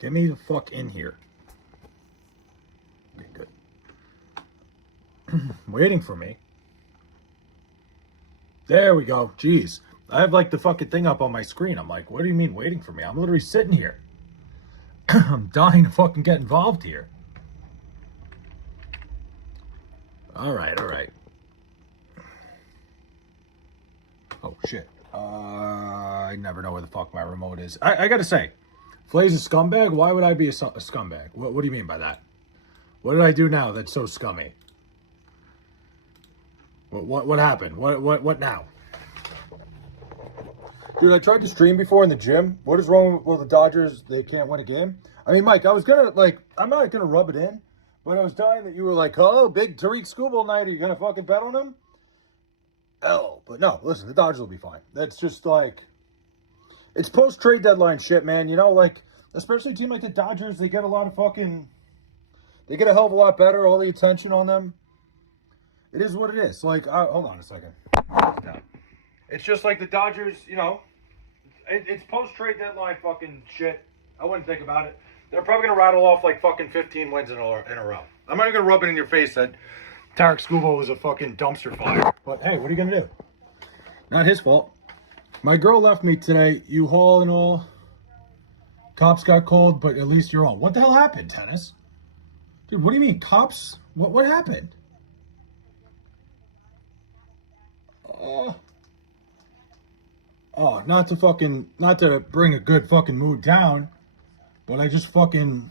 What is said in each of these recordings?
Get me the fuck in here. Okay, good. Waiting for me. There we go. Jeez. I have like the fucking thing up on my screen. I'm like, what do you mean waiting for me? I'm literally sitting here. I'm dying to fucking get involved here. All right, all right. Oh, shit. I never know where the fuck my remote is. I gotta say, Flay's a scumbag? Why would I be a scumbag? What do you mean by that? What did I do now that's so scummy? What happened? What now? Dude, I tried to stream before in the gym. What is wrong with the Dodgers? They can't win a game? I mean, Mike, I was gonna, like, I'm not gonna rub it in, but I was dying that you were like, oh, big Tariq Skubal night. Are you gonna fucking bet on him? Oh, but no, listen, the Dodgers will be fine. That's just like, it's post-trade deadline shit, man. You know, like, especially a team like the Dodgers, they get a lot of fucking, they get a hell of a lot better, all the attention on them. It is what it is. Like, hold on a second. It's just like the Dodgers, you know, it's post-trade deadline fucking shit. I wouldn't think about it. They're probably going to rattle off like fucking 15 wins in a row. I'm not even going to rub it in your face that Tariq Skubal was a fucking dumpster fire. But hey, what are you going to do? Not his fault. My girl left me today, U-Haul and all. Cops got called, but at least you're all. What the hell happened, Tennis? Dude, what do you mean, cops? What happened? Oh, not to bring a good fucking mood down, but I just fucking...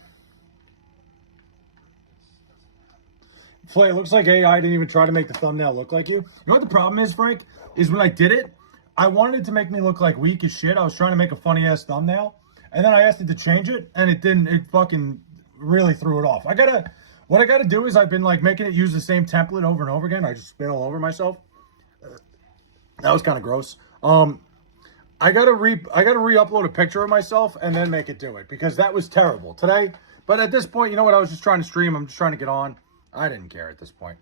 Flay, it looks like AI didn't even try to make the thumbnail look like you. You know what the problem is, Frank? Is when I did it, I wanted it to make me look like weak as shit. I was trying to make a funny-ass thumbnail, and then I asked it to change it, and it didn't. It fucking really threw it off. What I gotta do is I've been, like, making it use the same template over and over again. I just spit all over myself. That was kind of gross. I gotta re-upload a picture of myself and then make it do it because that was terrible today. But at this point, you know what? I was just trying to stream. I'm just trying to get on. I didn't care at this point.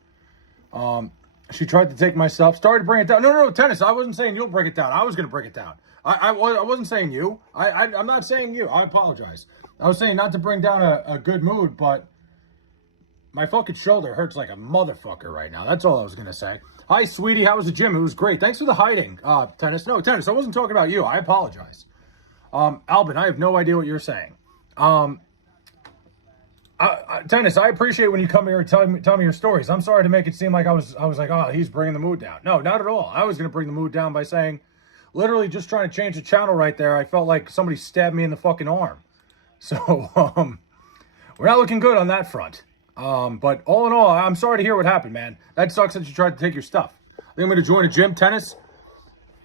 She tried to take my stuff, started to bring it down. No, Tennis. I wasn't saying you'll break it down. I was gonna break it down. I wasn't saying you. I'm not saying you. I apologize. I was saying not to bring down a good mood, but my fucking shoulder hurts like a motherfucker right now. That's all I was gonna say. Hi, sweetie. How was the gym? It was great. Thanks for the hiding, Tennis. No, Tennis, I wasn't talking about you. I apologize. Albin, I have no idea what you're saying. Tennis, I appreciate when you come here and tell me your stories. I'm sorry to make it seem like I was like, oh, he's bringing the mood down. No, not at all. I was going to bring the mood down by saying, literally just trying to change the channel right there. I felt like somebody stabbed me in the fucking arm. So, we're not looking good on that front. But all in all, I'm sorry to hear what happened, man. That sucks that you tried to take your stuff. I think I'm going to join a gym. Tennis,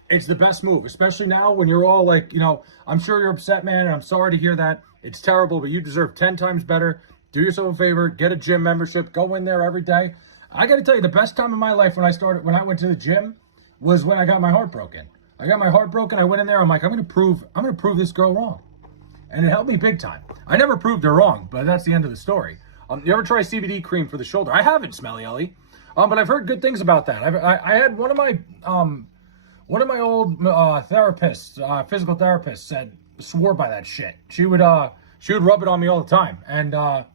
it's the best move, especially now when you're all like, you know, I'm sure you're upset, man, and I'm sorry to hear that. It's terrible, but you deserve 10 times better. Do yourself a favor, get a gym membership, go in there every day. I got to tell you, the best time of my life when I went to the gym was when I got my heart broken. I got my heart broken. I went in there. I'm like, I'm going to prove this girl wrong. And it helped me big time. I never proved her wrong, but that's the end of the story. You ever try CBD cream for the shoulder? I haven't, Smelly Ellie. But I've heard good things about that. I had one of my old therapists, physical therapists, swore by that shit. She would rub it on me all the time, and I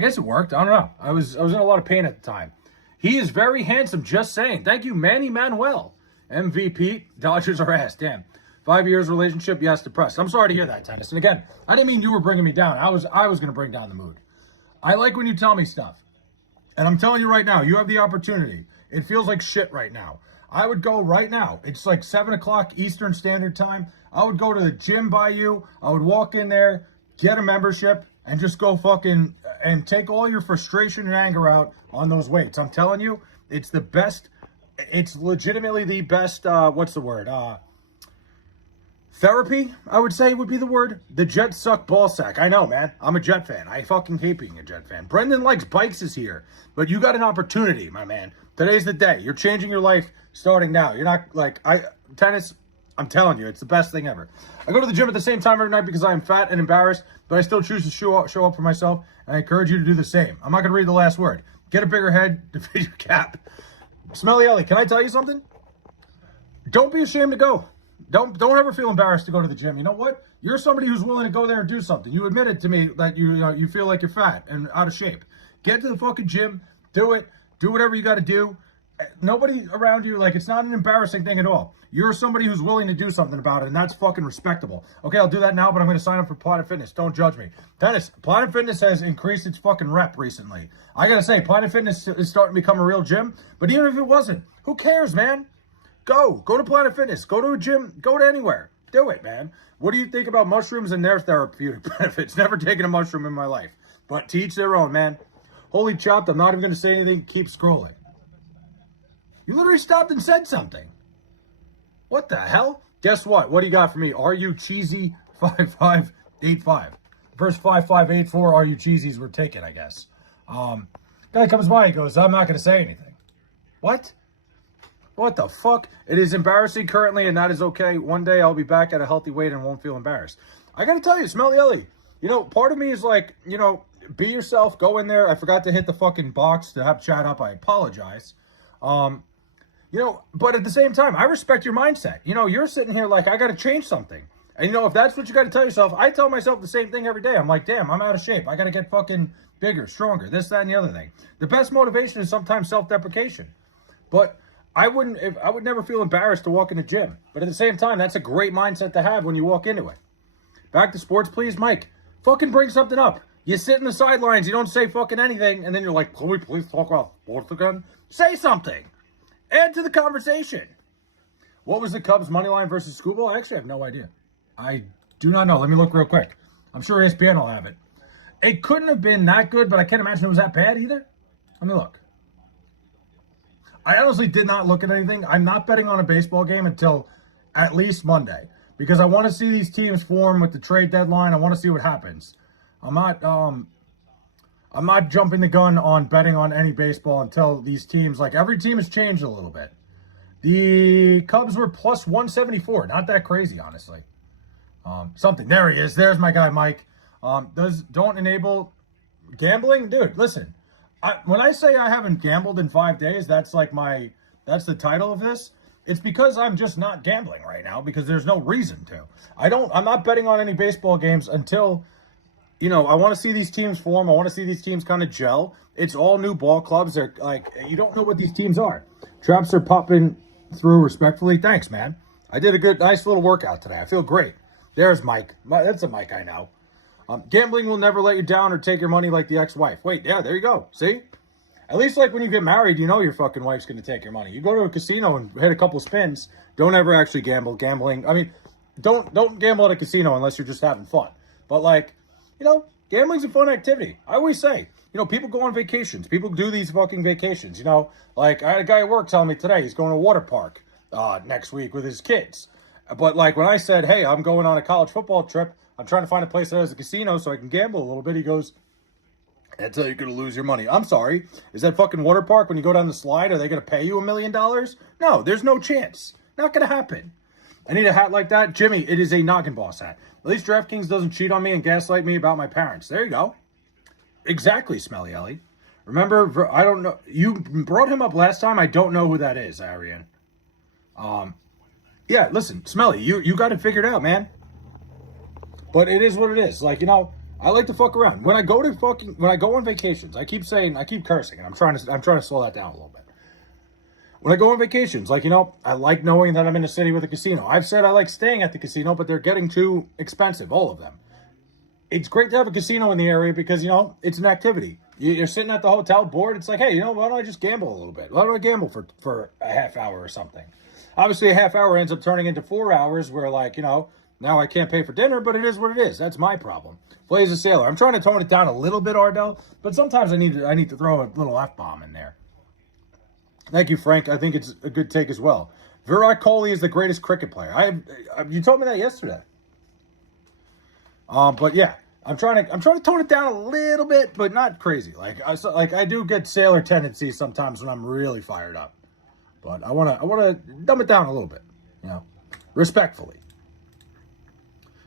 guess it worked. I don't know. I was in a lot of pain at the time. He is very handsome. Just saying. Thank you, Manny Manuel. MVP. Dodgers are ass. Damn. 5 years relationship. Yes, depressed. I'm sorry to hear that, Tennis. And again, I didn't mean you were bringing me down. I was going to bring down the mood. I like when you tell me stuff. And I'm telling you right now, you have the opportunity. It feels like shit right now. I would go right now. It's like 7 o'clock Eastern Standard Time. I would go to the gym by you. I would walk in there, get a membership, and just go fucking and take all your frustration and anger out on those weights. I'm telling you, it's the best. It's legitimately the best, what's the word? Therapy, I would say would be the word. The Jets suck ball sack. I know, man. I'm a Jet fan. I fucking hate being a Jet fan. Brendan Likes Bikes is here. But you got an opportunity, my man. Today's the day. You're changing your life starting now. You're not like, Tennis, I'm telling you, it's the best thing ever. I go to the gym at the same time every night because I am fat and embarrassed, but I still choose to show up for myself, and I encourage you to do the same. I'm not going to read the last word. Get a bigger head to fit your cap. Smelly Ellie, can I tell you something? Don't be ashamed to go. Don't ever feel embarrassed to go to the gym. You know what? You're somebody who's willing to go there and do something. You admitted to me that you feel like you're fat and out of shape. Get to the fucking gym, do it, do whatever you got to do. Nobody around you, like, it's not an embarrassing thing at all. You're somebody who's willing to do something about it, and that's fucking respectable. Okay, I'll do that now, but I'm going to sign up for Planet Fitness. Don't judge me. Dennis, Planet Fitness has increased its fucking rep recently. I got to say, Planet Fitness is starting to become a real gym, but even if it wasn't, who cares, man? Go to Planet Fitness. Go to a gym. Go to anywhere. Do it, man. What do you think about mushrooms and their therapeutic benefits? Never taken a mushroom in my life, but to each their own, man. Holy chopped, I'm not even going to say anything. Keep scrolling. You literally stopped and said something. What the hell? Guess what? What do you got for me? Are you cheesy 5585? First 5584 are you cheesies were taken, I guess. Guy comes by, he goes, I'm not going to say anything. What? What the fuck? It is embarrassing currently, and that is okay. One day I'll be back at a healthy weight and won't feel embarrassed. I got to tell you, Smelly Ellie, part of me is like, be yourself, go in there. I forgot to hit the fucking box to have chat up. I apologize. But at the same time, I respect your mindset. You're sitting here like, I got to change something. And, if that's what you got to tell yourself, I tell myself the same thing every day. I'm like, damn, I'm out of shape. I got to get fucking bigger, stronger, this, that, and the other thing. The best motivation is sometimes self-deprecation. But I would never feel embarrassed to walk in the gym. But at the same time, that's a great mindset to have when you walk into it. Back to sports, please, Mike. Fucking bring something up. You sit in the sidelines, you don't say fucking anything, and then you're like, can we please talk about sports again? Say something. Add to the conversation. What was the Cubs money line versus Scooble? I actually have no idea. I do not know. Let me look real quick. I'm sure ESPN will have it. It couldn't have been that good, but I can't imagine it was that bad either. Let me look. I honestly did not look at anything. I'm not betting on a baseball game until at least Monday because I want to see these teams form with the trade deadline. I want to see what happens. I'm not jumping the gun on betting on any baseball until these teams, like every team has changed a little bit. The Cubs were plus 174. Not that crazy, honestly. Something. There he is. There's my guy, Mike. Don't enable gambling? Dude, listen. When I say I haven't gambled in 5 days, that's the title of this. It's because I'm just not gambling right now because there's no reason to. I'm not betting on any baseball games until, I want to see these teams form. I want to see these teams kind of gel. It's all new ball clubs. They're like, you don't know what these teams are. Traps are popping through respectfully. Thanks, man. I did a nice little workout today. I feel great. There's Mike. That's a Mike I know. Gambling will never let you down or take your money like the ex-wife. Wait, yeah, there you go. See? At least like when you get married, your fucking wife's going to take your money. You go to a casino and hit a couple spins. Don't ever actually gamble. Gambling, don't gamble at a casino unless you're just having fun. But gambling's a fun activity. I always say, people go on vacations. People do these fucking vacations, Like, I had a guy at work telling me today he's going to a water park next week with his kids. But, when I said, hey, I'm going on a college football trip, I'm trying to find a place that has a casino so I can gamble a little bit. He goes, that's how you're going to lose your money. I'm sorry. Is that fucking water park, when you go down the slide, are they going to pay you $1 million? No, there's no chance. Not going to happen. I need a hat like that. Jimmy, it is a Noggin Boss hat. At least DraftKings doesn't cheat on me and gaslight me about my parents. There you go. Exactly, Smelly Ellie. Remember, I don't know. You brought him up last time. I don't know who that is, Arian. Yeah, listen, Smelly, you got it figured out, man. But it is what it is. I like to fuck around. When I go on vacations, I keep cursing, and I'm trying to slow that down a little bit. When I go on vacations, I like knowing that I'm in a city with a casino. I've said I like staying at the casino, but they're getting too expensive, all of them. It's great to have a casino in the area because, it's an activity. You're sitting at the hotel bored. It's like, hey, why don't I just gamble a little bit? Why don't I gamble for a half hour or something? Obviously, a half hour ends up turning into 4 hours where, now I can't pay for dinner, but it is what it is. That's my problem. Blaze a sailor. I'm trying to tone it down a little bit, Ardell, but sometimes I need to throw a little F-bomb in there. Thank you, Frank. I think it's a good take as well. Virat Kohli is the greatest cricket player. You told me that yesterday. But yeah, I'm trying to tone it down a little bit, but not crazy. I do get sailor tendencies sometimes when I'm really fired up. But I wanna dumb it down a little bit, respectfully.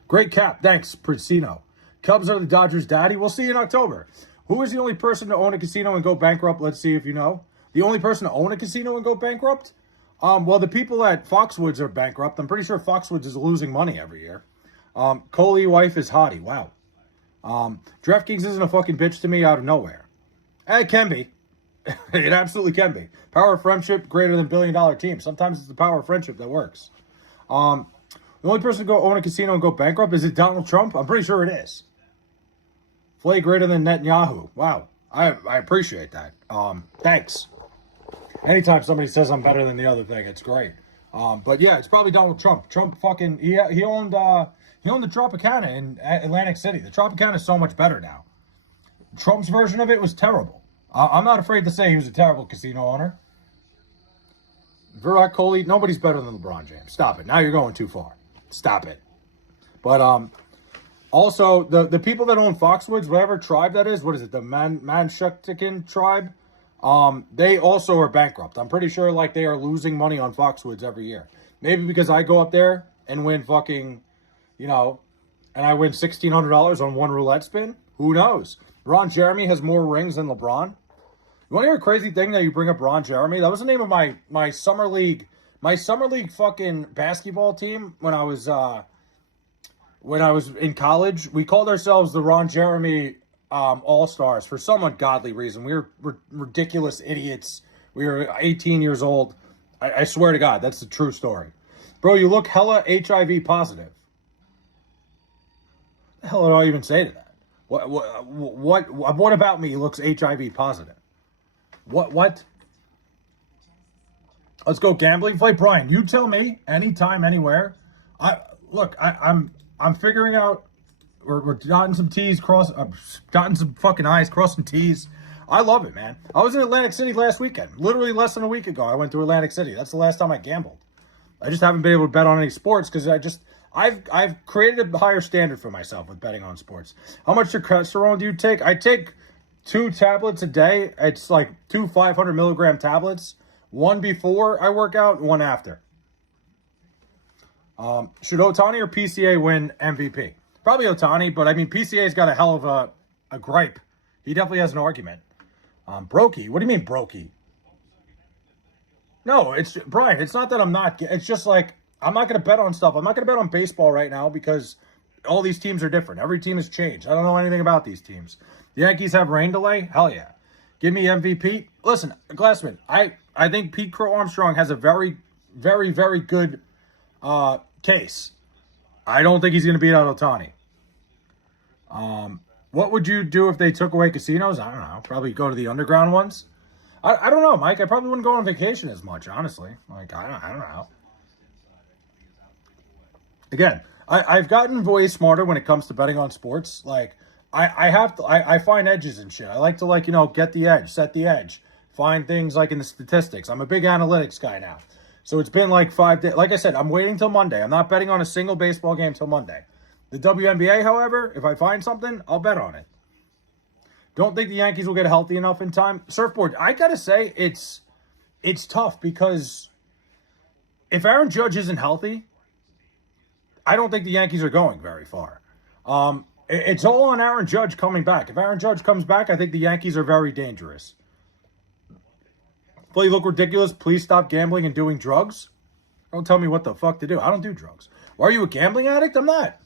Great cap. Thanks, Priscino. Cubs are the Dodgers' daddy. We'll see you in October. Who is the only person to own a casino and go bankrupt? Let's see if you know. The only person to own a casino and go bankrupt? Well, the people at Foxwoods are bankrupt. I'm pretty sure Foxwoods is losing money every year. Coley wife is hottie. Wow. DraftKings isn't a fucking bitch to me out of nowhere. It can be. It absolutely can be. Power of friendship greater than billion-dollar teams. Sometimes it's the power of friendship that works. The only person to go own a casino and go bankrupt, is it Donald Trump? I'm pretty sure it is. Flay greater than Netanyahu. Wow. I appreciate that. Thanks. Anytime somebody says I'm better than the other thing, it's great. But yeah, it's probably Donald Trump. Trump fucking he owned the Tropicana in Atlantic City. The Tropicana is so much better now. Trump's version of it was terrible. I'm not afraid to say he was a terrible casino owner. Virat Kohli, nobody's better than LeBron James. Stop it. Now you're going too far. Stop it. But also the people that own Foxwoods, whatever tribe that is, what is it? The Manshuktikin tribe. They also are bankrupt. I'm pretty sure like they are losing money on Foxwoods every year. Maybe because I go up there and win fucking, and I win $1,600 on one roulette spin. Who knows? Ron Jeremy has more rings than LeBron. You want to hear a crazy thing that you bring up Ron Jeremy? That was the name of my summer league fucking basketball team when I was in college. We called ourselves the Ron Jeremy All-Stars for some ungodly reason. We were ridiculous idiots. We were 18 years old. I swear to God, that's the true story. Bro, you look hella HIV positive. What the hell do I even say to that? What about me looks HIV positive? What? Let's go gambling. Fight Brian. You tell me anytime, anywhere. I'm figuring out. We're dotting some T's, dotting some fucking I's, crossing T's. I love it, man. I was in Atlantic City last weekend. Literally less than a week ago, I went to Atlantic City. That's the last time I gambled. I just haven't been able to bet on any sports because I've created a higher standard for myself with betting on sports. How much testosterone do you take? I take 2 tablets a day. It's like 2 500 milligram tablets. One before I work out, one after. Should Ohtani or PCA win MVP? Probably Ohtani, but I mean, PCA's got a hell of a gripe. He definitely has an argument. Brokey? What do you mean, Brokey? No, it's Brian. It's not that I'm not. It's just like I'm not going to bet on stuff. I'm not going to bet on baseball right now because all these teams are different. Every team has changed. I don't know anything about these teams. The Yankees have rain delay? Hell yeah. Give me MVP. Listen, Glassman, I think Pete Crow Armstrong has a very, very, very good case. I don't think he's going to beat out Ohtani. What would you do if they took away casinos? I don't know. Probably go to the underground ones. I don't know, Mike. I probably wouldn't go on vacation as much, honestly. Like, I don't know. Again, I've gotten way smarter when it comes to betting on sports. Like, I find edges and shit. I like to, get the edge, set the edge, find things like in the statistics. I'm a big analytics guy now. So it's been like 5 days. Like I said, I'm waiting till Monday. I'm not betting on a single baseball game till Monday. The WNBA, however, if I find something, I'll bet on it. Don't think the Yankees will get healthy enough in time. Surfboard, I got to say, it's tough because if Aaron Judge isn't healthy, I don't think the Yankees are going very far. It's all on Aaron Judge coming back. If Aaron Judge comes back, I think the Yankees are very dangerous. Well, you look ridiculous. Please stop gambling and doing drugs. Don't tell me what the fuck to do. I don't do drugs. Why, are you a gambling addict? I'm not.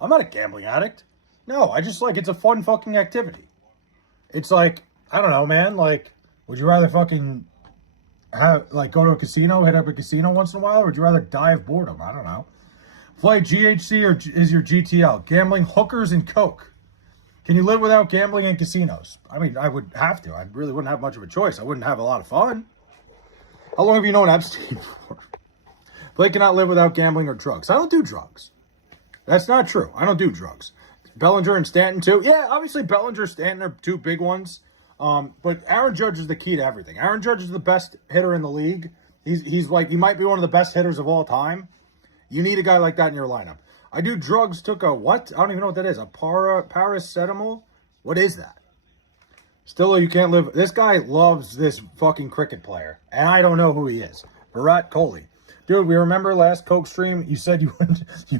I'm not a gambling addict. No, I just it's a fun fucking activity. It's like, I don't know, man. Like, would you rather fucking go to a casino, hit up a casino once in a while, or would you rather die of boredom? I don't know. Play GHC or is your GTL? Gambling, hookers, and coke. Can you live without gambling and casinos? I mean, I would have to. I really wouldn't have much of a choice. I wouldn't have a lot of fun. How long have you known Epstein for? Blake cannot live without gambling or drugs. I don't do drugs. That's not true. I don't do drugs. Bellinger and Stanton, too. Yeah, obviously Bellinger and Stanton are 2 big ones. But Aaron Judge is the key to everything. Aaron Judge is the best hitter in the league. He might be one of the best hitters of all time. You need a guy like that in your lineup. I do drugs, took a what? I don't even know what that is. A paracetamol? What is that? Still, you can't live. This guy loves this fucking cricket player. And I don't know who he is. Virat Kohli. Dude, we remember last Coke stream. You said you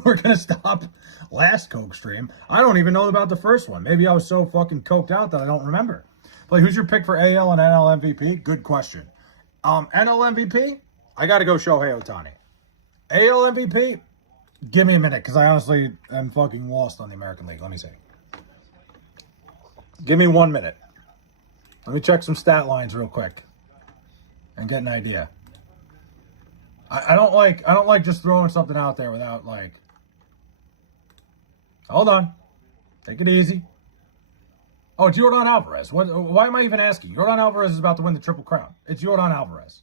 were going to stop last Coke stream. I don't even know about the first one. Maybe I was so fucking coked out that I don't remember. But who's your pick for AL and NL MVP? Good question. NL MVP? I got to go Shohei Ohtani. AL MVP? Give me a minute, because I honestly am fucking lost on the American League. Let me see. Give me 1 minute. Let me check some stat lines real quick and get an idea. I don't like just throwing something out there without like. Hold on. Take it easy. Oh, it's Yordan Alvarez. Why am I even asking? Yordan Alvarez is about to win the Triple Crown. It's Yordan Alvarez.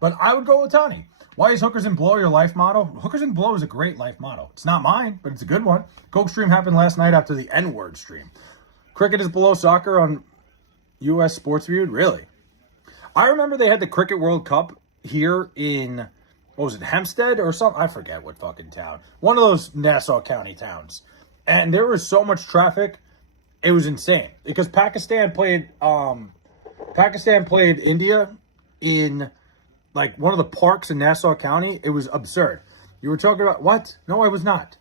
But I would go with Ohtani. Why is Hookers and Blow your life motto? Hookers and Blow is a great life motto. It's not mine, but it's a good one. Coke stream happened last night after the N-word stream. Cricket is below soccer on U.S. Sports Viewed? Really? I remember they had the Cricket World Cup here in, what was it, Hempstead or something? I forget what fucking town. One of those Nassau County towns. And there was so much traffic, it was insane. Because Pakistan played India in like one of the parks in Nassau County. It was absurd. You were talking about, what? No, I was not.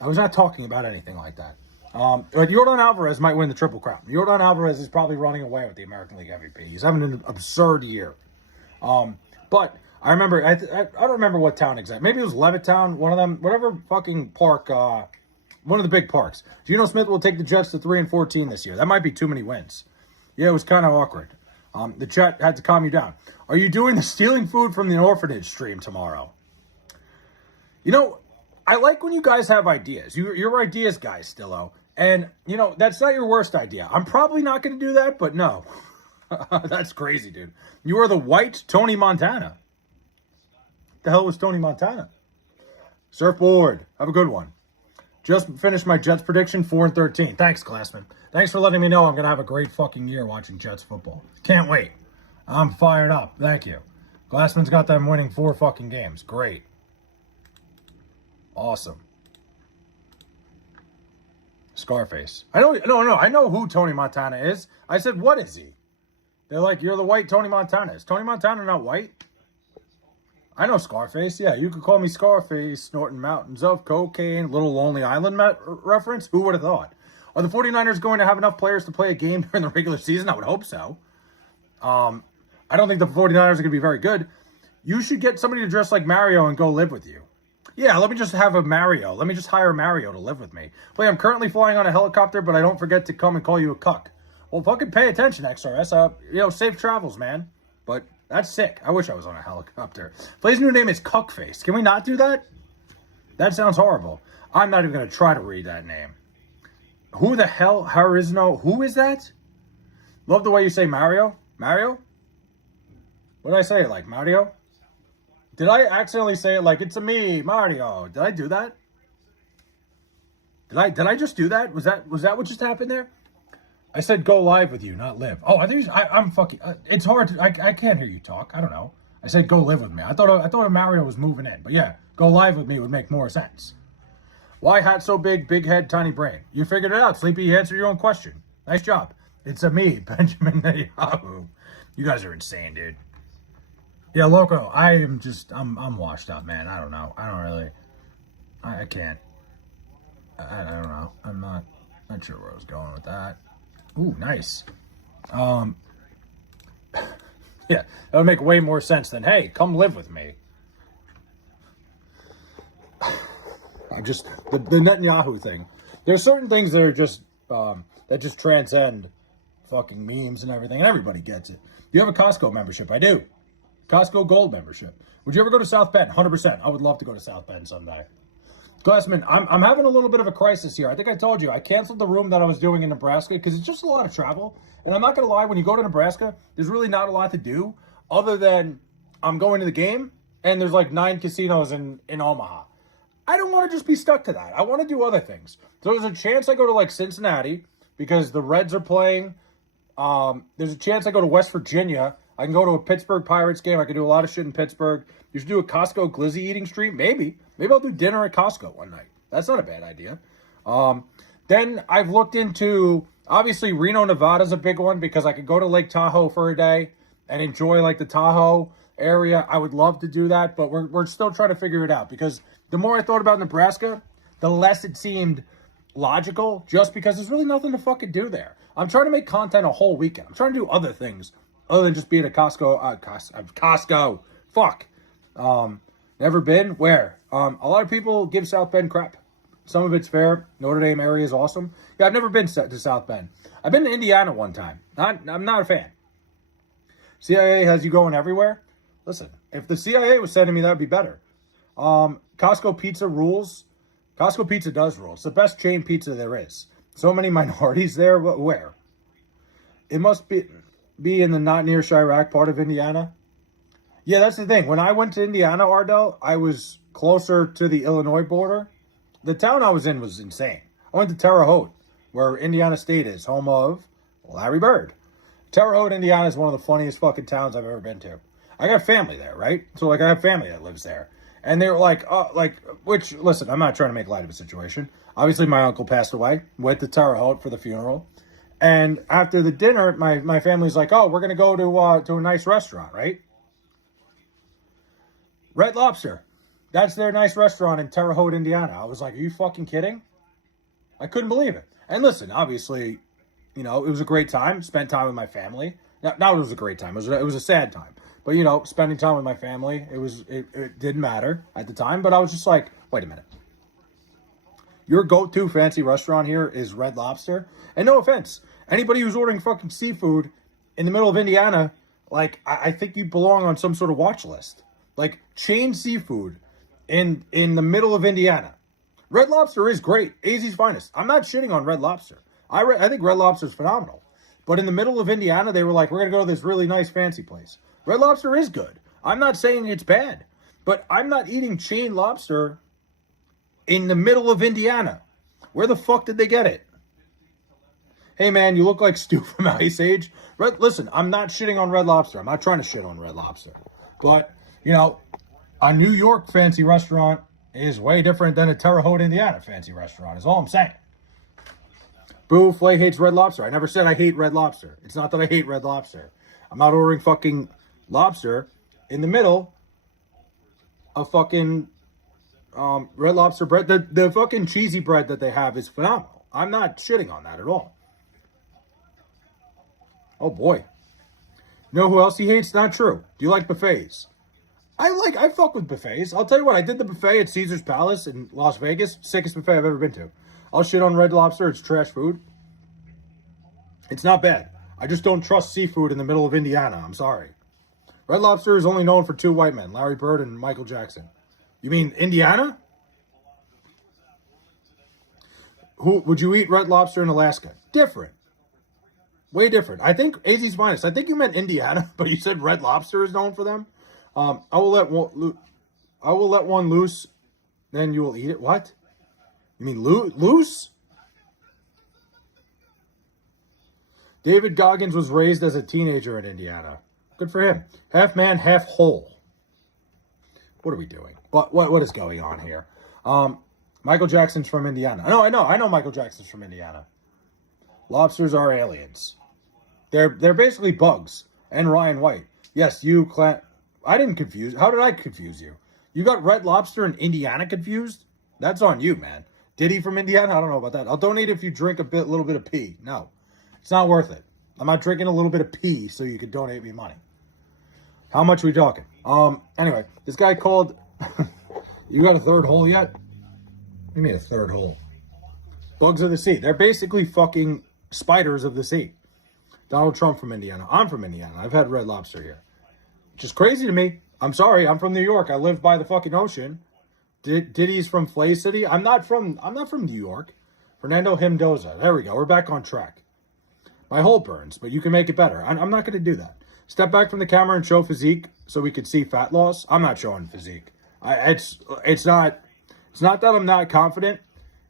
I was not talking about anything like that. But Yordan Alvarez might win the Triple Crown. Yordan Alvarez is probably running away with the American League MVP. He's having an absurd year. But I remember, I don't remember what town exactly. Maybe it was Levittown, one of them, whatever fucking park, one of the big parks. Geno Smith will take the Jets to 3-14 this year. That might be too many wins. Yeah, it was kind of awkward. The chat had to calm you down. Are you doing the stealing food from the orphanage stream tomorrow? You know, I like when you guys have ideas. You're ideas guys, Stillo. And, you know, that's not your worst idea. I'm probably not going to do that, but no. That's crazy, dude. You are the white Tony Montana. The hell was Tony Montana? Surfboard. Have a good one. Just finished my Jets prediction, 4-13. Thanks, Glassman. Thanks for letting me know I'm going to have a great fucking year watching Jets football. Can't wait. I'm fired up. Thank you. Glassman's got them winning 4 fucking games. Great. Awesome. Scarface. I know who Tony Montana is. I said, what is he? They're like, you're the white Tony Montana. Is Tony Montana not white? I know Scarface. Yeah, you could call me Scarface, snorting mountains of cocaine. Little Lonely Island reference. Who would have thought? Are the 49ers going to have enough players to play a game during the regular season? I would hope so. I don't think the 49ers are going to be very good. You should get somebody to dress like Mario and go live with you. Yeah, let me just have a Mario. Let me just hire Mario to live with me. Wait, I'm currently flying on a helicopter, but I don't forget to come and call you a cuck. Well, fucking pay attention, XRS. Safe travels, man. But that's sick. I wish I was on a helicopter. Play's new name is Cuckface. Can we not do that? That sounds horrible. I'm not even going to try to read that name. Who the hell? Harizno? Who is that? Love the way you say Mario. Mario? What did I say it like? Mario? Did I accidentally say it like, it's a me, Mario? Did I do that? Did I just do that? Was that what just happened there? I said go live with you, not live. Oh, I'm fucking. It's hard to. I can't hear you talk. I don't know. I said go live with me. I thought Mario was moving in, but yeah, go live with me would make more sense. Why hat so big, big head, tiny brain? You figured it out, Sleepy. You answered your own question. Nice job. It's a me, Benjamin Netanyahu. You guys are insane, dude. Yeah, Loco, I'm washed up, man. I don't know. I don't really, I can't. I don't know. I'm not sure where I was going with that. Ooh, nice. Yeah, that would make way more sense than, hey, come live with me. The Netanyahu thing. There's certain things that are just, that just transcend fucking memes and everything, and everybody gets it. Do you have a Costco membership? I do. Costco Gold membership. Would you ever go to South Bend? 100%. I would love to go to South Bend someday. Glassman, I'm having a little bit of a crisis here. I think I told you. I canceled the room that I was doing in Nebraska because it's just a lot of travel. And I'm not going to lie, when you go to Nebraska, there's really not a lot to do other than I'm going to the game and there's like 9 casinos in Omaha. I don't want to just be stuck to that. I want to do other things. So there's a chance I go to like Cincinnati because the Reds are playing. There's a chance I go to West Virginia. I can go to a Pittsburgh Pirates game. I can do a lot of shit in Pittsburgh. You should do a Costco glizzy eating stream. Maybe I'll do dinner at Costco one night. That's not a bad idea. Then I've looked into, obviously Reno, Nevada's a big one because I could go to Lake Tahoe for a day and enjoy like the Tahoe area. I would love to do that, but we're still trying to figure it out because the more I thought about Nebraska, the less it seemed logical just because there's really nothing to fucking do there. I'm trying to make content a whole weekend. I'm trying to do other things other than just being at Costco. Costco. Fuck. Never been? Where? A lot of people give South Bend crap. Some of it's fair. Notre Dame area is awesome. Yeah, I've never been to South Bend. I've been to Indiana one time. I'm not a fan. CIA has you going everywhere. Listen, if the CIA was sending me, that would be better. Costco Pizza rules. Costco Pizza does rule. It's the best chain pizza there is. So many minorities there. Where? It must be in the not near Chirac part of Indiana. Yeah, that's the thing. When I went to Indiana, Ardell, I was closer to the Illinois border. The town I was in was insane. I went to Terre Haute, where Indiana State is, home of Larry Bird. Terre Haute, Indiana is one of the funniest fucking towns I've ever been to. I got family there, right? So, like, I have family that lives there. And they were like, which, listen, I'm not trying to make light of a situation. Obviously, my uncle passed away. Went to Terre Haute for the funeral. And after the dinner, my family's like, oh, we're going to go to a nice restaurant, right? Red Lobster. That's their nice restaurant in Terre Haute, Indiana. I was like, are you fucking kidding? I couldn't believe it. And listen, obviously, you know, it was a great time. Spent time with my family. Not it was a great time. It was a sad time. But, you know, spending time with my family, it didn't matter at the time. But I was just like, wait a minute. Your go-to fancy restaurant here is Red Lobster? And no offense, anybody who's ordering fucking seafood in the middle of Indiana, like, I think you belong on some sort of watch list. Like, chain seafood in the middle of Indiana. Red Lobster is great. AZ's finest. I'm not shitting on Red Lobster. I think Red Lobster is phenomenal. But in the middle of Indiana, they were like, we're going to go to this really nice fancy place. Red Lobster is good. I'm not saying it's bad. But I'm not eating chain lobster in the middle of Indiana. Where the fuck did they get it? Hey, man, you look like Stu from Ice Age. Listen, I'm not shitting on Red Lobster. I'm not trying to shit on Red Lobster. But, you know, a New York fancy restaurant is way different than a Terre Haute, Indiana fancy restaurant, is all I'm saying. Boo, Flay hates Red Lobster. I never said I hate Red Lobster. It's not that I hate Red Lobster. I'm not ordering fucking lobster in the middle of fucking Red Lobster bread. The fucking cheesy bread that they have is phenomenal. I'm not shitting on that at all. Oh, boy. You know who else he hates? Not true. Do you like buffets? I fuck with buffets. I'll tell you what, I did the buffet at Caesar's Palace in Las Vegas. Sickest buffet I've ever been to. I'll shit on Red Lobster. It's trash food. It's not bad. I just don't trust seafood in the middle of Indiana. I'm sorry. Red Lobster is only known for two white men, Larry Bird and Michael Jackson. You mean Indiana? Would you eat Red Lobster in Alaska? Different. Way different. I think AZ's finest. I think you meant Indiana, but you said Red Lobster is known for them. I will let one loose, then you will eat it. What? You mean loose? David Goggins was raised as a teenager in Indiana. Good for him. Half man, half whole. What are we doing? What is going on here? Michael Jackson's from Indiana. I know Michael Jackson's from Indiana. Lobsters are aliens. They're basically bugs. And Ryan White. Yes, I didn't confuse. How did I confuse you? You got Red Lobster and Indiana confused? That's on you, man. Diddy from Indiana? I don't know about that. I'll donate if you drink little bit of pee. No, it's not worth it. I'm not drinking a little bit of pee so you could donate me money. How much are we talking? Anyway, this guy called. You got a third hole yet? What do you mean a third hole? Bugs of the sea. They're basically fucking spiders of the sea. Donald Trump from Indiana. I'm from Indiana. I've had Red Lobster here. Which is crazy to me. I'm sorry. I'm from New York. I live by the fucking ocean. Diddy's from Flay City. I'm not from New York. Fernando Mendoza. There we go. We're back on track. My hole burns, but you can make it better. I'm not going to do that. Step back from the camera and show physique so we could see fat loss. I'm not showing physique. It's not that I'm not confident.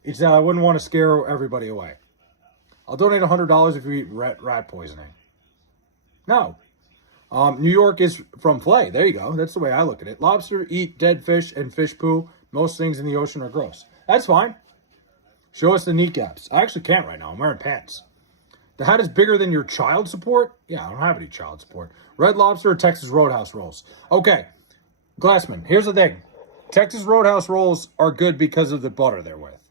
It's that I wouldn't want to scare everybody away. I'll donate $100 if you eat rat poisoning. No. New York is from Flay. There you go. That's the way I look at it. Lobster eat dead fish and fish poo. Most things in the ocean are gross. That's fine. Show us the kneecaps. I actually can't right now. I'm wearing pants. The hat is bigger than your child support? Yeah, I don't have any child support. Red Lobster or Texas Roadhouse rolls? Okay. Glassman, here's the thing. Texas Roadhouse rolls are good because of the butter they're with.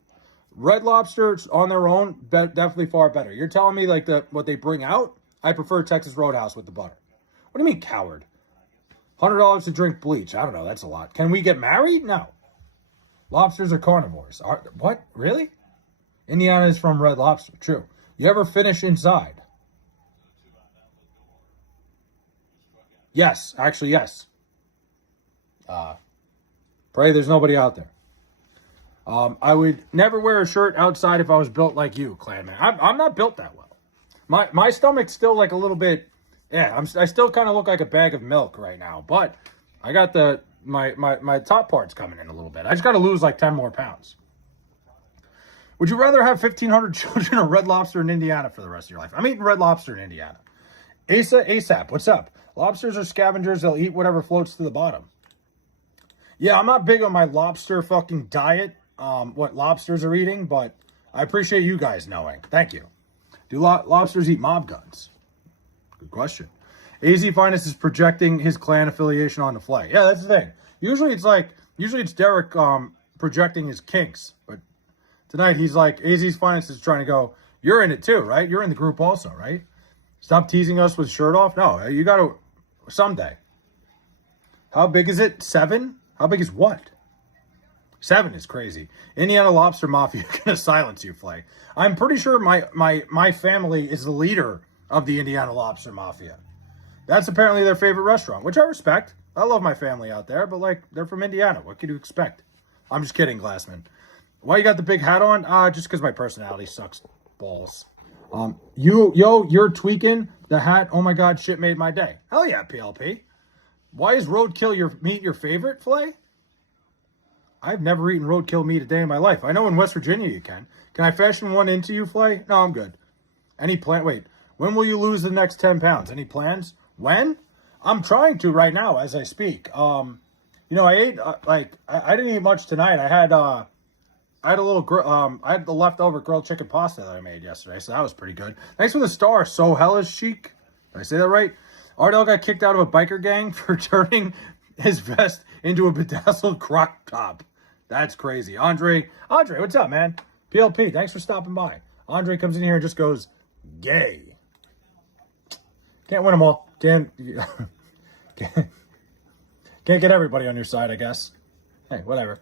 Red Lobsters on their own, definitely far better. You're telling me like what they bring out? I prefer Texas Roadhouse with the butter. What do you mean, coward? $100 to drink bleach. I don't know. That's a lot. Can we get married? No. Lobsters are carnivores. What? Really? Indiana is from Red Lobster. True. You ever finish inside? Yes. Actually, yes. Pray there's nobody out there. I would never wear a shirt outside if I was built like you, Clanman. I'm not built that well. My stomach's still like a little bit. Yeah, I still kind of look like a bag of milk right now. But I got my top parts coming in a little bit. I just got to lose like 10 more pounds. Would you rather have 1,500 children or Red Lobster in Indiana for the rest of your life? I'm eating Red Lobster in Indiana. Asa ASAP, what's up? Lobsters are scavengers. They'll eat whatever floats to the bottom. Yeah, I'm not big on my lobster fucking diet, what lobsters are eating, but I appreciate you guys knowing. Thank you. Do lobsters eat mob guns? Good question. AZ Finest is projecting his clan affiliation on the flag. Yeah, that's the thing. Usually it's Derek projecting his kinks, but tonight he's like, AZ's Finest is trying to go, you're in it too, right? You're in the group also, right? Stop teasing us with shirt off. No, you got to, someday. How big is it? 7? How big is what? 7 is crazy. Indiana Lobster Mafia gonna silence you, Flay. I'm pretty sure my family is the leader of the Indiana Lobster Mafia. That's apparently their favorite restaurant, which I respect. I love my family out there, but like they're from Indiana. What could you expect? I'm just kidding, Glassman. Why you got the big hat on? Just because my personality sucks balls. You're tweaking the hat. Oh my God, shit made my day. Hell yeah, PLP. Why is roadkill your favorite, Flay? I've never eaten roadkill meat a day in my life. I know in West Virginia you can. Can I fashion one into you, Flay? No, I'm good. Any plan? Wait, when will you lose the next 10 pounds? Any plans? When? I'm trying to right now as I speak. I ate I didn't eat much tonight. I had a little I had the leftover grilled chicken pasta that I made yesterday, so that was pretty good. Thanks for the star, So Hellish Chic. Did I say that right? Ardell got kicked out of a biker gang for turning his vest into a bedazzled croc top. That's crazy. Andre, what's up, man? PLP, thanks for stopping by. Andre comes in here and just goes, gay. Can't win them all. Can't get everybody on your side, I guess. Hey, whatever.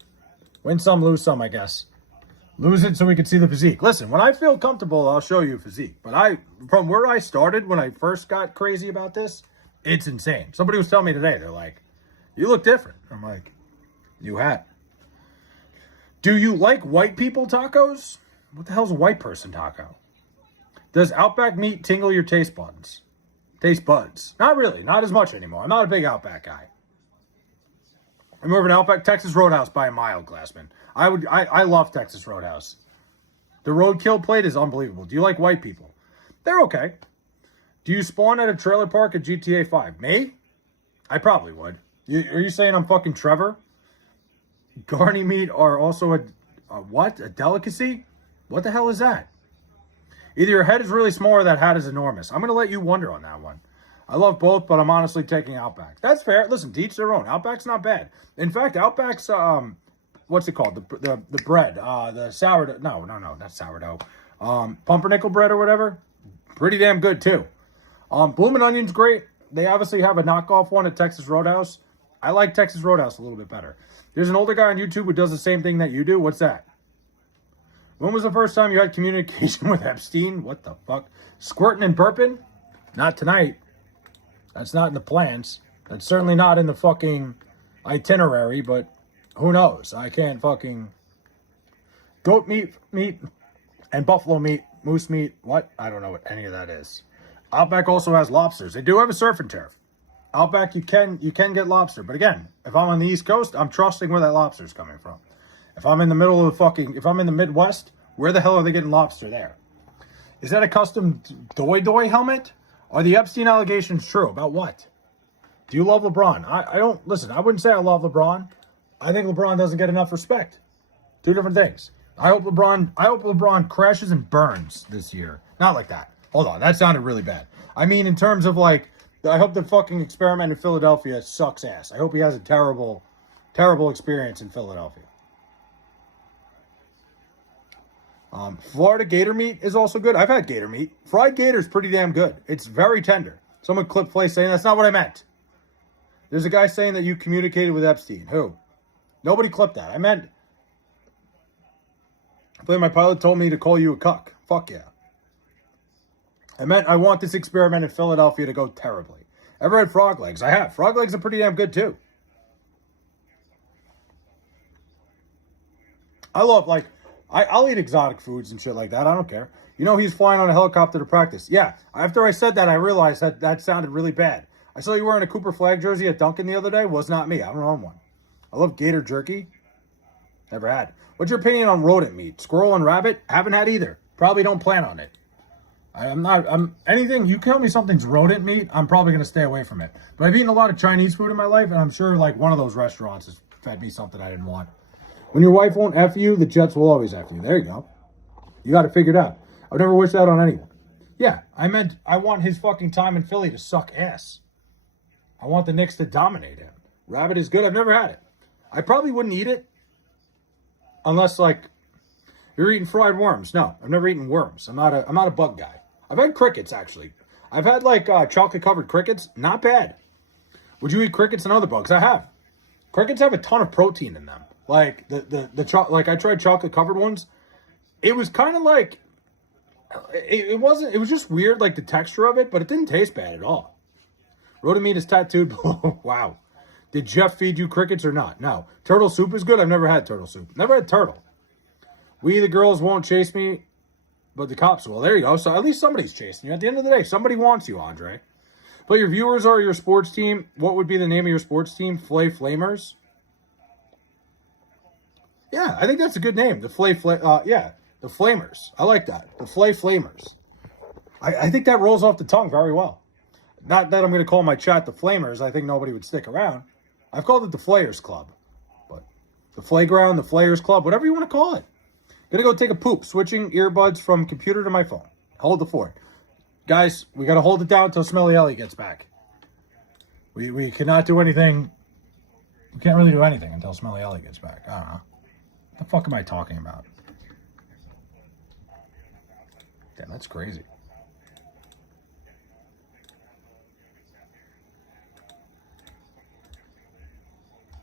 Win some, lose some, I guess. Lose it so we can see the physique. Listen, when I feel comfortable, I'll show you physique. But from where I started when I first got crazy about this, it's insane. Somebody was telling me today, they're like, you look different. I'm like, new hat. Do you like white people tacos? What the hell's a white person taco? Does Outback meat tingle your taste buds? Taste buds? Not really. Not as much anymore. I'm not a big Outback guy. I'm more of an Outback. Texas Roadhouse by a mile, Glassman. I love Texas Roadhouse. The roadkill plate is unbelievable. Do you like white people? They're okay. Do you spawn at a trailer park at GTA 5? Me? I probably would. Are you saying I'm fucking Trevor? Garni meat are also a what? A delicacy? What the hell is that? Either your head is really small or that hat is enormous. I'm going to let you wonder on that one. I love both, but I'm honestly taking Outback. That's fair. Listen, to each their own. Outback's not bad. In fact, Outback's, what's it called? The bread. The sourdough. No, not sourdough. Pumpernickel bread or whatever. Pretty damn good, too. Bloomin' Onion's great. They obviously have a knockoff one at Texas Roadhouse. I like Texas Roadhouse a little bit better. There's an older guy on YouTube who does the same thing that you do. What's that? When was the first time you had communication with Epstein? What the fuck? Squirting and burping? Not tonight. That's not in the plans. That's certainly not in the fucking itinerary, but who knows? I can't fucking... Goat meat, and buffalo meat, moose meat, what? I don't know what any of that is. Outback also has lobsters. They do have a surf and turf. Outback, you can get lobster. But again, if I'm on the East Coast, I'm trusting where that lobster's coming from. If I'm in the middle of if I'm in the Midwest, where the hell are they getting lobster there? Is that a custom Doi helmet? Are the Epstein allegations true? About what? Do you love LeBron? I don't, listen, I wouldn't say I love LeBron. I think LeBron doesn't get enough respect. Two different things. I hope LeBron crashes and burns this year. Not like that. Hold on, that sounded really bad. I mean, in terms of like, I hope the fucking experiment in Philadelphia sucks ass. I hope he has a terrible, terrible experience in Philadelphia. Florida gator meat is also good. I've had gator meat. Fried gator is pretty damn good. It's very tender. Someone clipped Flay saying, that's not what I meant. There's a guy saying that you communicated with Epstein. Who? Nobody clipped that. I meant, my pilot told me to call you a cuck. Fuck yeah. I meant I want this experiment in Philadelphia to go terribly. Ever had frog legs? I have. Frog legs are pretty damn good too. I love, like, I'll eat exotic foods and shit like that. I don't care. You know, he's flying on a helicopter to practice. Yeah, after I said that, I realized that sounded really bad. I saw you wearing a Cooper Flag jersey at Dunkin' the other day. Was not me. I don't own one. I love gator jerky. Never had. What's your opinion on rodent meat? Squirrel and rabbit? Haven't had either. Probably don't plan on it. I'm anything, you tell me something's rodent meat, I'm probably going to stay away from it. But I've eaten a lot of Chinese food in my life, and I'm sure, like, one of those restaurants has fed me something I didn't want. When your wife won't F you, the Jets will always F you. There you go. You got to figure it out. I would never wish that on anyone. Yeah, I meant I want his fucking time in Philly to suck ass. I want the Knicks to dominate him. Rabbit is good. I've never had it. I probably wouldn't eat it unless, like, you're eating fried worms. No, I've never eaten worms. I'm not a bug guy. I've had crickets, actually. I've had, like, chocolate-covered crickets. Not bad. Would you eat crickets and other bugs? I have. Crickets have a ton of protein in them. Like, like, I tried chocolate-covered ones. It was kind of like, it was just weird, like, the texture of it, but it didn't taste bad at all. Rodent meat is tattooed. Wow. Did Jeff feed you crickets or not? No. Turtle soup is good. I've never had turtle soup. Never had turtle. We, the girls, won't chase me, but the cops will. There you go. So at least somebody's chasing you. At the end of the day, somebody wants you, Andre. But your viewers are your sports team. What would be the name of your sports team? Flay Flamers? Yeah, I think that's a good name. The the Flamers. I like that. The Flay Flamers. I think that rolls off the tongue very well. Not that I'm going to call my chat the Flamers. I think nobody would stick around. I've called it the Flayers Club. But the Flayground, the Flayers Club, whatever you want to call it. Gonna go take a poop. Switching earbuds from computer to my phone. Hold the fort. Guys, we got to hold it down until Smelly Ellie gets back. We cannot do anything. We can't really do anything until Smelly Ellie gets back. I don't know. What the fuck am I talking about? Damn, that's crazy.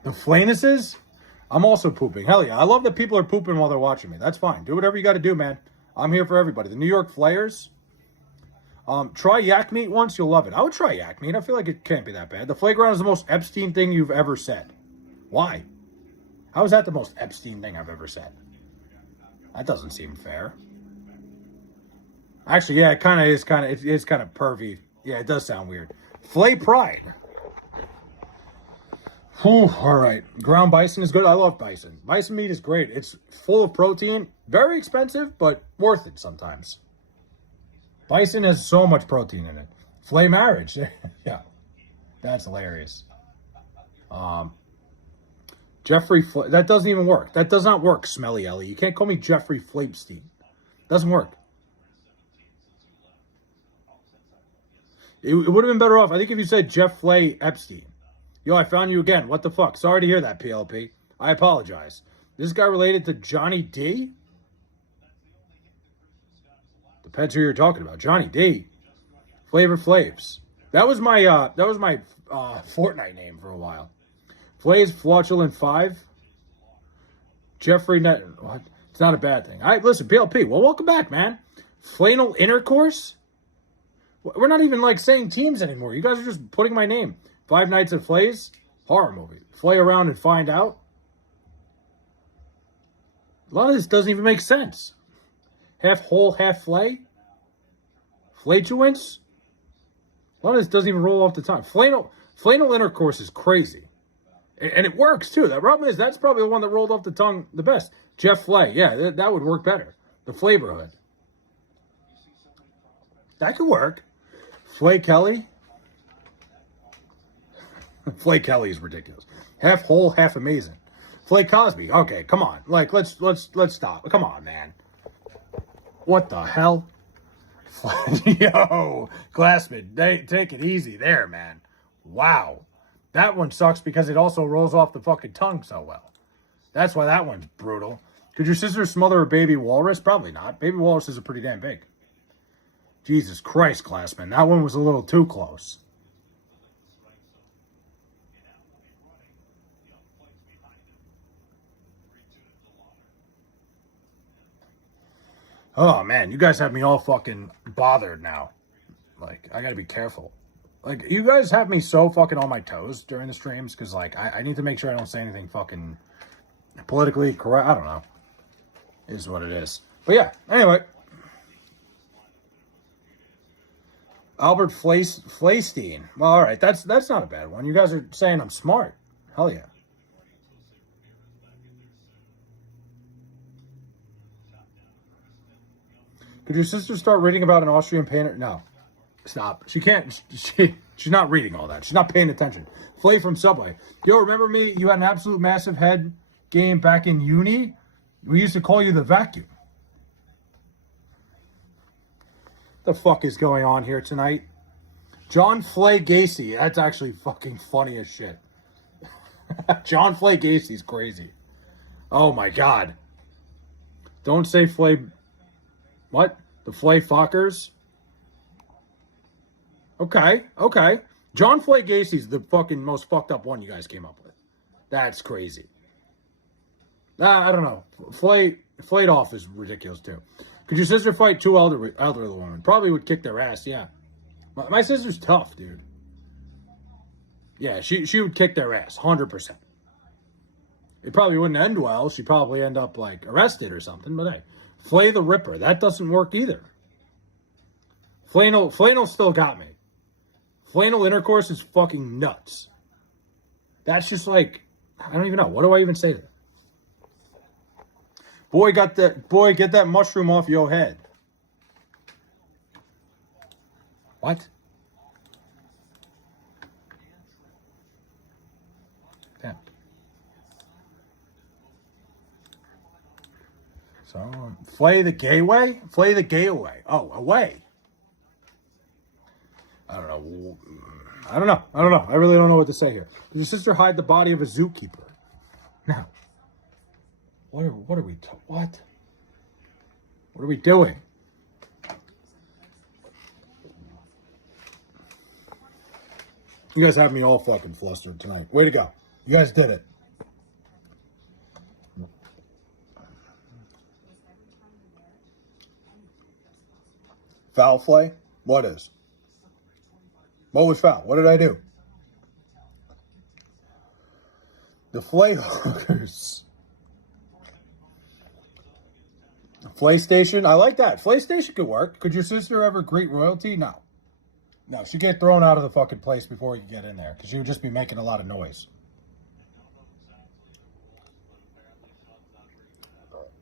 The Flanuses? I'm also pooping. Hell yeah. I love that people are pooping while they're watching me. That's fine. Do whatever you got to do, man. I'm here for everybody. The New York Flayers. Try yak meat once. You'll love it. I would try yak meat. I feel like it can't be that bad. The Flayground is the most Epstein thing you've ever said. Why? How is that the most Epstein thing I've ever said? That doesn't seem fair. Actually, yeah, it kind of is it is kind of pervy. Yeah, it does sound weird. Flay Pride. Whew, all right. Ground bison is good. I love bison. Bison meat is great. It's full of protein. Very expensive, but worth it sometimes. Bison has so much protein in it. Flay marriage. Yeah. That's hilarious. Jeffrey, that doesn't even work. That does not work, Smelly Ellie. You can't call me Jeffrey Flapestein. Doesn't work. It would have been better off, I think, if you said Jeff Flay Epstein. Yo, I found you again. What the fuck? Sorry to hear that, PLP. I apologize. This guy related to Johnny D? Depends who you're talking about. Johnny D. Flavor Flaves. That was my Fortnite name for a while. Flays Flatulent 5. Jeffrey Net. What? It's not a bad thing. All right, listen, PLP. Well, welcome back, man. Flannel Intercourse? We're not even, like, saying teams anymore. You guys are just putting my name. Five Nights at Flays? Horror movie. Flay around and find out? A lot of this doesn't even make sense. Half whole, half flay? Flatulence? A lot of this doesn't even roll off the tongue. Flannel Intercourse is crazy. And it works, too. The problem is, that's probably the one that rolled off the tongue the best. Jeff Flay. Yeah, that would work better. The Flavorhood. That could work. Flay Kelly? Flay Kelly is ridiculous. Half whole, half amazing. Flay Cosby. Okay, come on. Like, let's stop. Come on, man. What the hell? Yo, Glassman, take it easy there, man. Wow. That one sucks because it also rolls off the fucking tongue so well. That's why that one's brutal. Could your sister smother a baby walrus? Probably not. Baby walruses are pretty damn big. Jesus Christ, Glassman. That one was a little too close. Oh, man, you guys have me all fucking bothered now. Like, I gotta be careful. Like, you guys have me so fucking on my toes during the streams, because, like, I need to make sure I don't say anything fucking politically correct. I don't know. It is what it is. But yeah, anyway. Albert Flaystein. Well, all right, that's not a bad one. You guys are saying I'm smart. Hell yeah. Could your sister start reading about an Austrian painter? No. Stop. She can't. She's not reading all that. She's not paying attention. Flay from Subway. Yo, remember me? You had an absolute massive head game back in uni? We used to call you the vacuum. The fuck is going on here tonight? John Flay Gacy. That's actually fucking funny as shit. John Flay Gacy's crazy. Oh my god. Don't say Flay. What? The Flay Fockers? Okay. John Flay Gacy's the fucking most fucked up one you guys came up with. That's crazy. I don't know. Flayed off is ridiculous too. Could your sister fight two elderly women? Probably would kick their ass, yeah. My sister's tough, dude. Yeah, she would kick their ass, 100%. It probably wouldn't end well. She'd probably end up, like, arrested or something. But hey, Flay the Ripper, that doesn't work either. Flannel still got me. Flannel intercourse is fucking nuts. That's just like, I don't even know. What do I even say to that? Boy, get that mushroom off your head. What? Damn. So, flay the gay way? Flay the gay away. Oh, away. I don't know. I really don't know what to say here. Did your sister hide the body of a zookeeper? No. What are we doing? You guys have me all fucking flustered tonight. Way to go. You guys did it. Foul play? What is? What was foul? What did I do? The Flay Hookers. Flay Station? I like that. Flay Station could work. Could your sister ever greet royalty? No. No, she'd get thrown out of the fucking place before you could get in there, because she would just be making a lot of noise.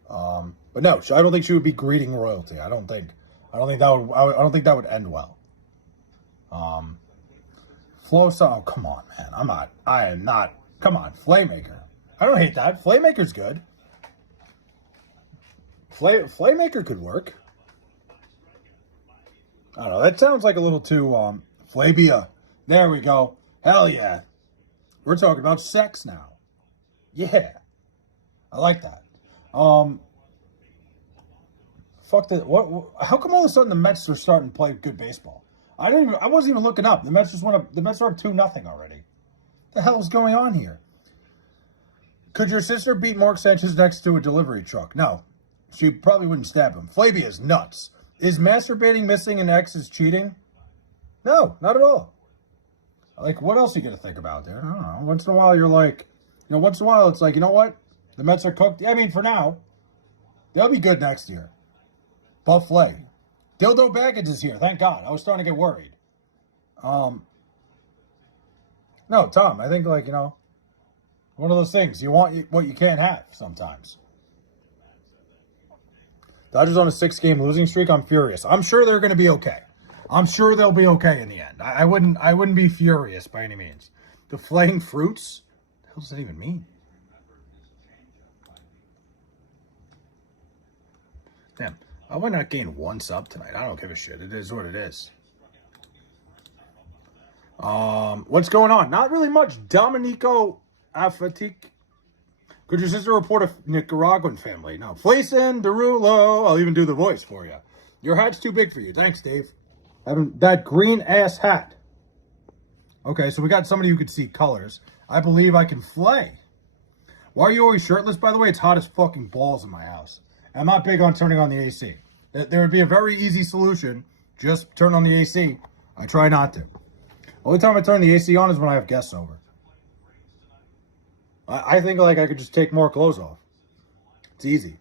But no, I don't think she would be greeting royalty. I don't think that would end well. Oh, come on, man. I am not. Come on, Flaymaker. I don't hate that. Flaymaker's good. Flaymaker could work. I don't know. That sounds like a little too, Flabia. There we go. Hell yeah. We're talking about sex now. Yeah. I like that. Fuck that. What? How come all of a sudden the Mets are starting to play good baseball? I wasn't even looking up. The Mets just went up. The Mets are up 2-0 already. What the hell is going on here? Could your sister beat Mark Sanchez next to a delivery truck? No. She probably wouldn't stab him. Flavia is nuts. Is masturbating, missing an ex is cheating? No, not at all. Like, what else are you going to think about there? I don't know. Once in a while, you're like, once in a while, it's like, you know what? The Mets are cooked. I mean, for now, they'll be good next year. Buff Flay. Dildo Baggage is here. Thank God. I was starting to get worried. No, Tom, I think, like, one of those things. You want what you can't have sometimes. Dodgers on a 6-game losing streak. I'm furious. I'm sure they're going to be okay. I'm sure they'll be okay in the end. I wouldn't be furious by any means. The flaying fruits? What the hell does that even mean? Damn. I would not gain 1 sub tonight. I don't give a shit. It is what it is. What's going on? Not really much. Dominico Afatik. Could your sister report a Nicaraguan family? No. Flayson, Derulo. I'll even do the voice for you. Your hat's too big for you. Thanks, Dave. That green ass hat. Okay, so we got somebody who could see colors. I believe I can flay. Why are you always shirtless, by the way? It's hot as fucking balls in my house. I'm not big on turning on the AC. There would be a very easy solution. Just turn on the AC. I try not to. Only time I turn the AC on is when I have guests over. I think like I could just take more clothes off. It's easy.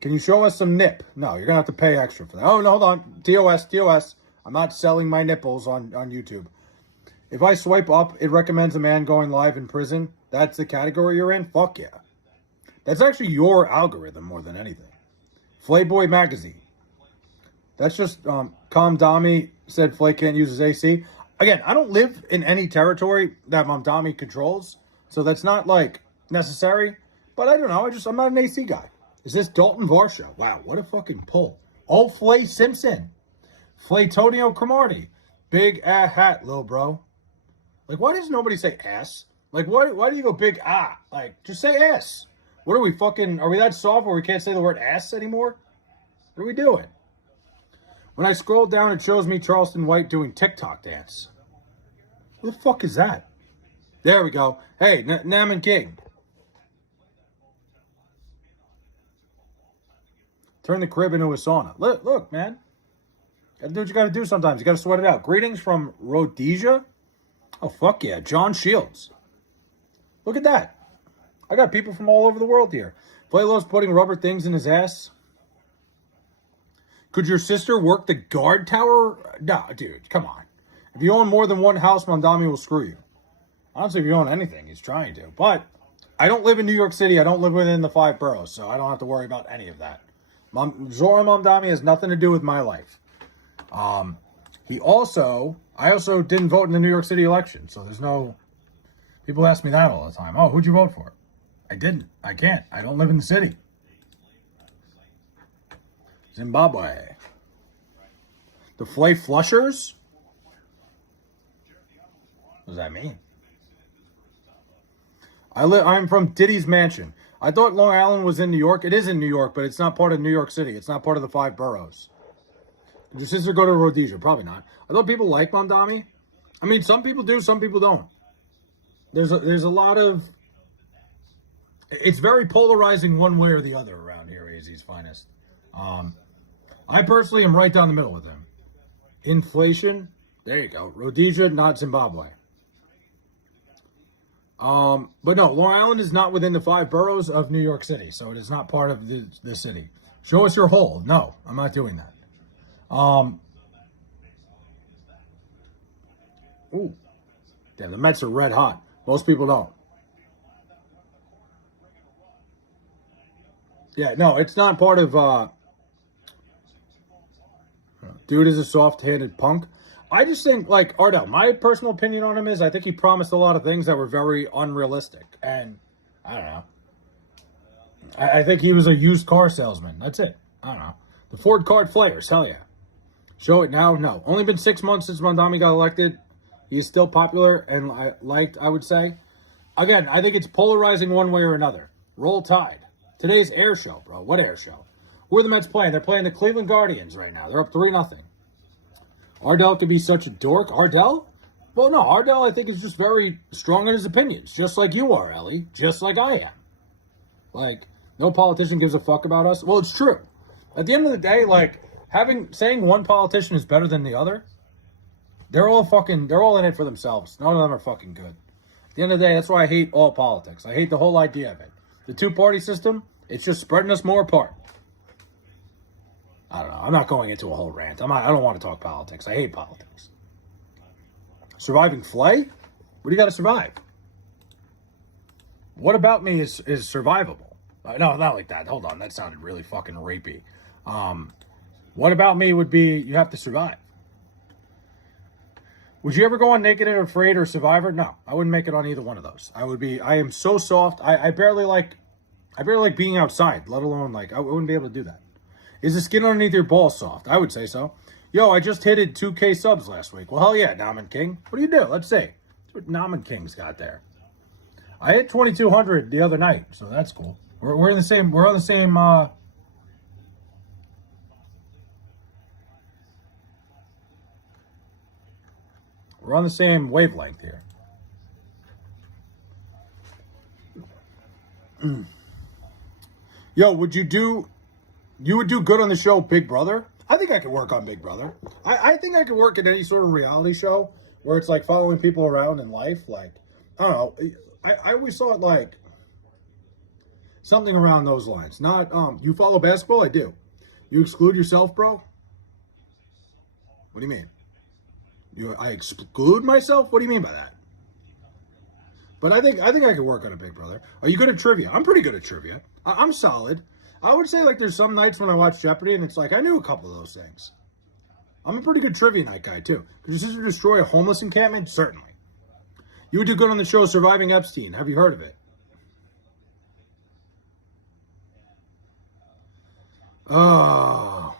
Can you show us some nip? No, you're going to have to pay extra for that. Oh, no, hold on. TOS. I'm not selling my nipples on YouTube. If I swipe up, it recommends a man going live in prison. That's the category you're in? Fuck yeah. That's actually your algorithm more than anything. Playboy magazine. That's just, Dami said Flay can't use his AC. Again, I don't live in any territory that Dami controls, so that's not, like, necessary. But I don't know, I'm not an AC guy. Is this Dalton Varsha? Wow, what a fucking pull. Oh, Flay Simpson. Flaytonio Cromartie. Big hat, little bro. Like, why does nobody say ass? Like, why do you go big Like, just say ass. What are we are we that soft where we can't say the word ass anymore? What are we doing? When I scroll down, it shows me Charleston White doing TikTok dance. What the fuck is that? There we go. Hey, Naman King. Turn the crib into a sauna. Look, man. Gotta do what you gotta do sometimes. You gotta sweat it out. Greetings from Rhodesia. Oh, fuck yeah. John Shields. Look at that. I got people from all over the world here. Playlo's putting rubber things in his ass. Could your sister work the guard tower? No, dude, come on. If you own more than one house, Mondami will screw you. Honestly, if you own anything, he's trying to. But I don't live in New York City. I don't live within the 5 boroughs, so I don't have to worry about any of that. Zoran Mondami has nothing to do with my life. I also didn't vote in the New York City election, so there's no... People ask me that all the time. Oh, who'd you vote for? I didn't. I can't. I don't live in the city. Zimbabwe. The Flay Flushers? What does that mean? I'm from Diddy's Mansion. I thought Long Island was in New York. It is in New York, but it's not part of New York City. It's not part of the 5 boroughs. Did your sister go to Rhodesia? Probably not. I thought people like Mondami. I mean, some people do, some people don't. There's a lot of... It's very polarizing one way or the other around here, AZ's finest. I personally am right down the middle with him. Inflation, there you go. Rhodesia, not Zimbabwe. But no, Long Island is not within the 5 boroughs of New York City, so it is not part of the city. Show us your hole. No, I'm not doing that. Ooh. Damn, the Mets are red hot. Most people don't. Yeah, no, it's not part of, dude is a soft-handed punk. I just think, like, Ardell, my personal opinion on him is I think he promised a lot of things that were very unrealistic. And, I don't know. I think he was a used car salesman. That's it. I don't know. The Ford Card Flayers, hell yeah. Show it now? No. Only been 6 months since Mondami got elected. He is still popular and liked, I would say. Again, I think it's polarizing one way or another. Roll Tide. Today's air show, bro. What air show? Who are the Mets playing? They're playing the Cleveland Guardians right now. They're up 3-0. Ardell could be such a dork. Ardell? Well, no. Ardell, I think, is just very strong in his opinions. Just like you are, Ellie. Just like I am. Like, no politician gives a fuck about us. Well, it's true. At the end of the day, like, saying one politician is better than the other, they're all in it for themselves. None of them are fucking good. At the end of the day, that's why I hate all politics. I hate the whole idea of it. The 2-party system, it's just spreading us more apart. I don't know. I'm not going into a whole rant. I don't want to talk politics. I hate politics. Surviving Flay? What do you got to survive? What about me is survivable? No, not like that. Hold on. That sounded really fucking rapey. What about me would be you have to survive. Would you ever go on Naked and Afraid or Survivor? No, I wouldn't make it on either one of those. I am so soft. I barely like being outside, let alone like, I wouldn't be able to do that. Is the skin underneath your balls soft? I would say so. Yo, I just hit 2K subs last week. Well, hell yeah, Naman King. What do you do? Let's see. That's what Naman King's got there. I hit 2,200 the other night, so that's cool. We're in the same, we're on the same, we're on the same wavelength here. Yo, would you do You would do good on the show Big Brother. I think I could work on Big Brother. I think I could work in any sort of reality show where it's like following people around in life. Like, I don't know. I always saw it like something around those lines. Not, you follow basketball? I do. You exclude yourself, bro? What do you mean? I exclude myself? What do you mean by that? But I think I could work on a Big Brother. Are you good at trivia? I'm pretty good at trivia. I'm solid. I would say like there's some nights when I watch Jeopardy and it's like I knew a couple of those things. I'm a pretty good trivia night guy too. Could your sister destroy a homeless encampment? Certainly. You would do good on the show Surviving Epstein. Have you heard of it? Oh,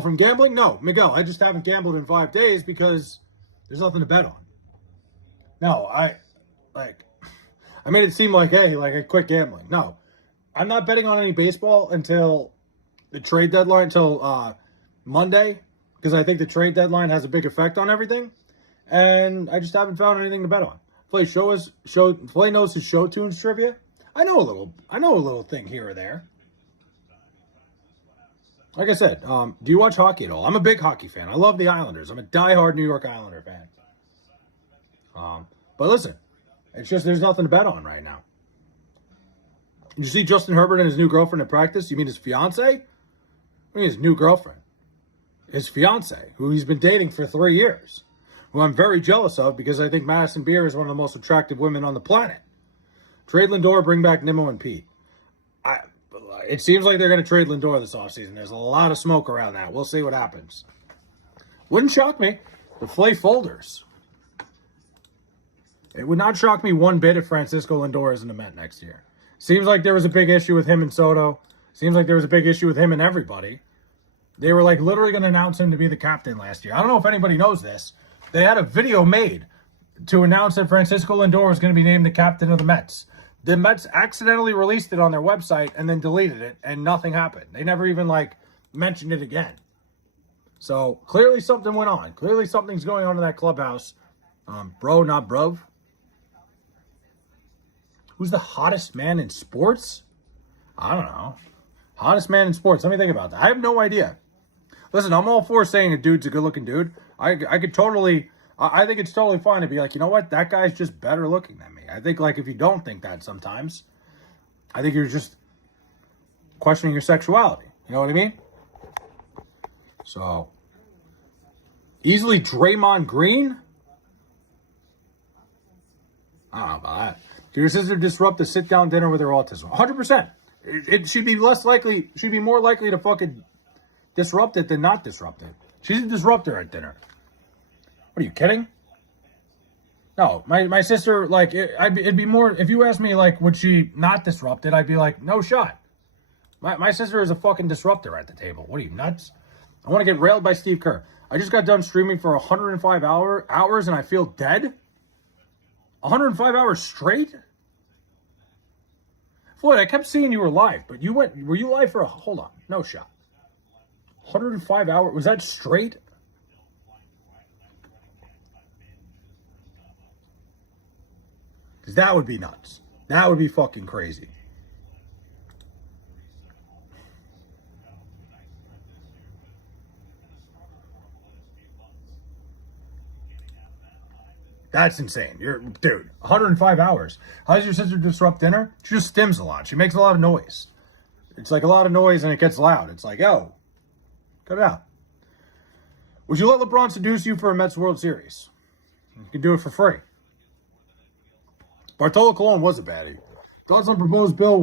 from gambling? No, Miguel, I just haven't gambled in 5 days because there's nothing to bet on. No, I made it seem like, hey, like I quit gambling. No, I'm not betting on any baseball until the trade deadline, until Monday, because I think the trade deadline has a big effect on everything, and I just haven't found anything to bet on. Flay knows his show tunes trivia. I know a little thing here or there. Like I said, do you watch hockey at all? I'm a big hockey fan. I love the Islanders. I'm a diehard New York Islander fan. But listen, it's just there's nothing to bet on right now. Did you see Justin Herbert and his new girlfriend at practice? You mean his fiance? I mean his new girlfriend. His fiance, who he's been dating for 3 years, who I'm very jealous of because I think Madison Beer is one of the most attractive women on the planet. Trade Lindor, bring back Nimmo and Pete. It seems like they're going to trade Lindor this offseason. There's a lot of smoke around that. We'll see what happens. Wouldn't shock me. The Flay folders. It would not shock me one bit if Francisco Lindor isn't a Met next year. Seems like there was a big issue with him and Soto. Seems like there was a big issue with him and everybody. They were like literally going to announce him to be the captain last year. I don't know if anybody knows this. They had a video made to announce that Francisco Lindor was going to be named the captain of the Mets. The Mets accidentally released it on their website and then deleted it, and nothing happened. They never even, mentioned it again. So, clearly something went on. Clearly something's going on in that clubhouse. Bro, not brov. Who's the hottest man in sports? I don't know. Hottest man in sports. Let me think about that. I have no idea. Listen, I'm all for saying a dude's a good-looking dude. I think it's totally fine to be like, you know what? That guy's just better looking than me. I think, if you don't think that sometimes, I think you're just questioning your sexuality. You know what I mean? So, easily Draymond Green? I don't know about that. Did your sister disrupt the sit-down dinner with her autism? 100%. She'd be more likely to fucking disrupt it than not disrupt it. She's a disruptor at dinner. What are you kidding? No, my sister, it'd be more, if you asked me, would she not disrupt it, I'd be like, no shot. My sister is a fucking disruptor at the table. What are you, nuts? I want to get railed by Steve Kerr. I just got done streaming for 105 hours and I feel dead? 105 hours straight? Floyd, I kept seeing you were live, but were you live for hold on, no shot. 105 hours, was that straight? Because that would be nuts. That would be fucking crazy. That's insane. Dude, 105 hours. How does your sister disrupt dinner? She just stims a lot. She makes a lot of noise. It's like a lot of noise and it gets loud. It's like, yo, cut it out. Would you let LeBron seduce you for a Mets World Series? You can do it for free. Bartolo Colon was a baddie. Thoughts on proposed bill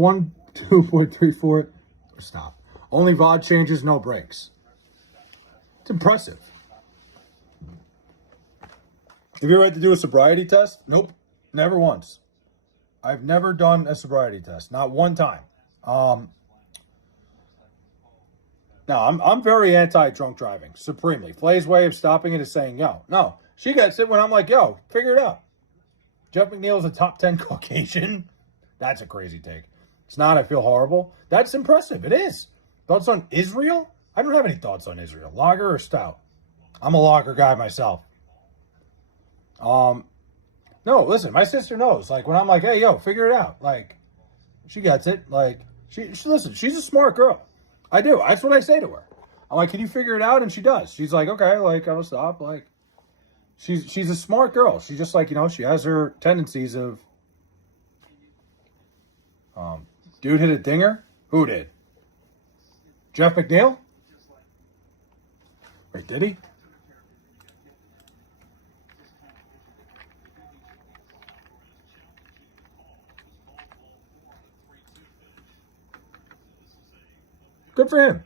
12434? Stop. Only VOD changes, no breaks. It's impressive. Have you ever had to do a sobriety test? Nope. Never once. I've never done a sobriety test. Not one time. No, I'm very anti-drunk driving. Supremely. Flay's way of stopping it is saying, yo. No. She gets it when I'm like, yo, figure it out. Jeff McNeil's a top 10 Caucasian. That's a crazy take. It's not. I feel horrible. That's impressive. It is. Thoughts on Israel? I don't have any thoughts on Israel. Lager or stout? I'm a lager guy myself. No, listen, my sister knows. When I'm like, hey, yo, figure it out. She gets it. Listen, she's a smart girl. I do. That's what I say to her. I'm like, can you figure it out? And she does. She's like, okay, like, I will stop. Like, she's a smart girl. She's just like, she has her tendencies of, dude hit a dinger? Who did? Jeff McNeil? Wait, did he? Good for him.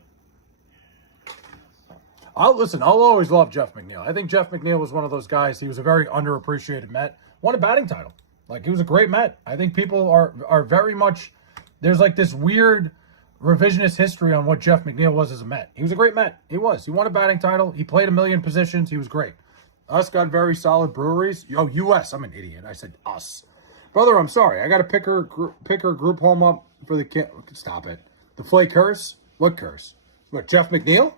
I'll always love Jeff McNeil. I think Jeff McNeil was one of those guys. He was a very underappreciated Met. Won a batting title. Like, he was a great Met. I think people are very much, there's like this weird revisionist history on what Jeff McNeil was as a Met. He was a great Met. He was. He won a batting title. He played a million positions. He was great. Us got very solid breweries. Oh, U.S. I'm an idiot. I said us. Brother, I'm sorry. I got to pick her group home up for the kid. Stop it. The Flake curse? What curse? What, Jeff McNeil?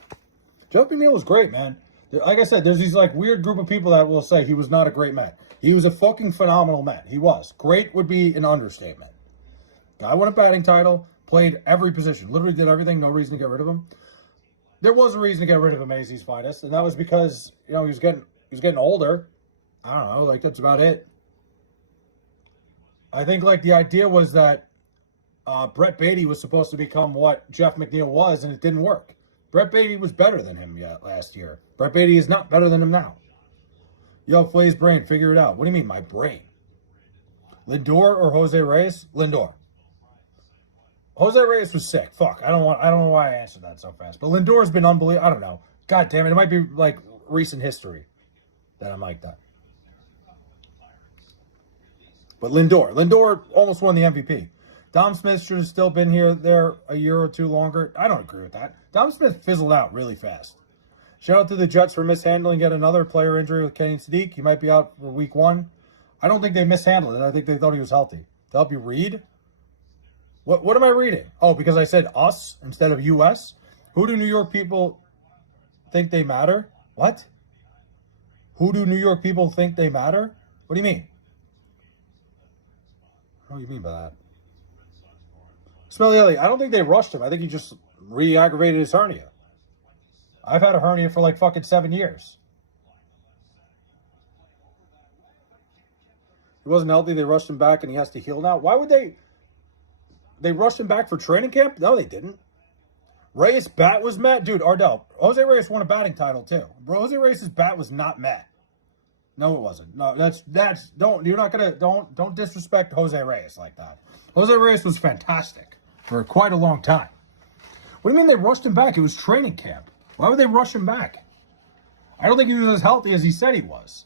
Jeff McNeil was great, man. Like I said, there's these like weird group of people that will say he was not a great Met. He was a fucking phenomenal Met. He was. Great would be an understatement. Guy won a batting title, played every position, literally did everything, no reason to get rid of him. There was a reason to get rid of him, AZ's finest, and that was because, he was getting older. I don't know, like that's about it. I think like the idea was that Brett Beatty was supposed to become what Jeff McNeil was, and it didn't work. Brett Beatty was better than him last year. Brett Beatty is not better than him now. Yo, Flay's brain, figure it out. What do you mean, my brain? Lindor or Jose Reyes? Lindor. Jose Reyes was sick. Fuck, I don't know why I answered that so fast. But Lindor's been unbelievable. I don't know. God damn it, it might be like recent history that I'm like that. But Lindor almost won the MVP. Dom Smith should have still been there a year or two longer. I don't agree with that. Dom Smith fizzled out really fast. Shout out to the Jets for mishandling yet another player injury with Kenny Sadiq. He might be out for week 1. I don't think they mishandled it. I think they thought he was healthy. To help you read? What am I reading? Oh, because I said us instead of U.S.? Who do New York people think they matter? What? Who do New York people think they matter? What do you mean? What do you mean by that? Smelly Elliott, I don't think they rushed him. I think he just re-aggravated his hernia. I've had a hernia for like fucking 7 years. He wasn't healthy. They rushed him back and he has to heal now. Why would they rushed him back for training camp? No, they didn't. Reyes' bat was met. Dude, Ardell, Jose Reyes won a batting title too. Bro, Jose Reyes' bat was not met. No, it wasn't. No, don't disrespect Jose Reyes like that. Jose Reyes was fantastic for quite a long time. What do you mean they rushed him back? It was training camp. Why would they rush him back? I don't think he was as healthy as he said he was.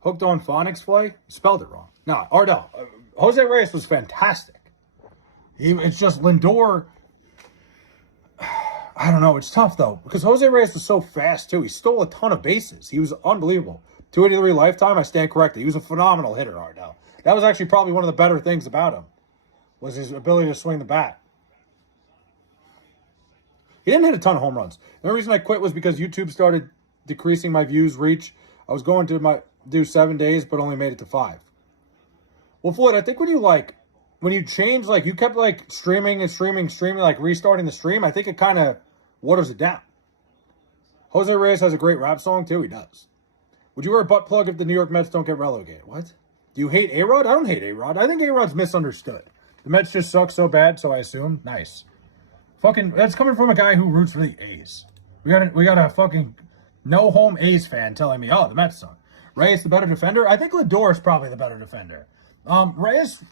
Hooked on phonics Flay? Spelled it wrong. No, Ardell. Jose Reyes was fantastic. It's just Lindor. I don't know. It's tough, though, because Jose Reyes was so fast, too. He stole a ton of bases. He was unbelievable. 283 lifetime, I stand corrected. He was a phenomenal hitter, Ardell. That was actually probably one of the better things about him, was his ability to swing the bat. He didn't hit a ton of home runs. The only reason I quit was because YouTube started decreasing my views reach. I was going to do 7 days, but only made it to 5. Well, Floyd, I think when you change, like, you kept, like, streaming, like, restarting the stream, I think it kind of waters it down. Jose Reyes has a great rap song, too. He does. Would you wear a butt plug if the New York Mets don't get relegated? What? Do you hate A-Rod? I don't hate A-Rod. I think A-Rod's misunderstood. The Mets just suck so bad, so I assume. Nice. Fucking, that's coming from a guy who roots for the A's. We got a fucking no-home A's fan telling me, oh, the Mets suck. Reyes the better defender? I think Lindor is probably the better defender. Reyes,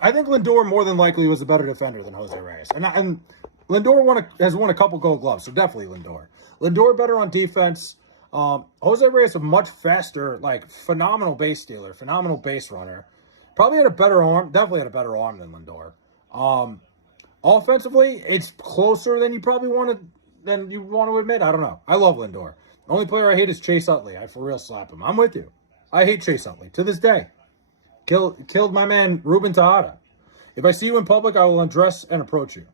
I think Lindor more than likely was a better defender than Jose Reyes. And Lindor has won a couple Gold Gloves, so definitely Lindor. Lindor better on defense. Jose Reyes a much faster, like, phenomenal base stealer, phenomenal base runner. Probably had a better arm, definitely had a better arm than Lindor. Offensively, it's closer than you want to admit. I don't know. I love Lindor. The only player I hate is Chase Utley. I for real slap him. I'm with you. I hate Chase Utley to this day. Killed my man Ruben Tejada. If I see you in public, I will undress and approach you.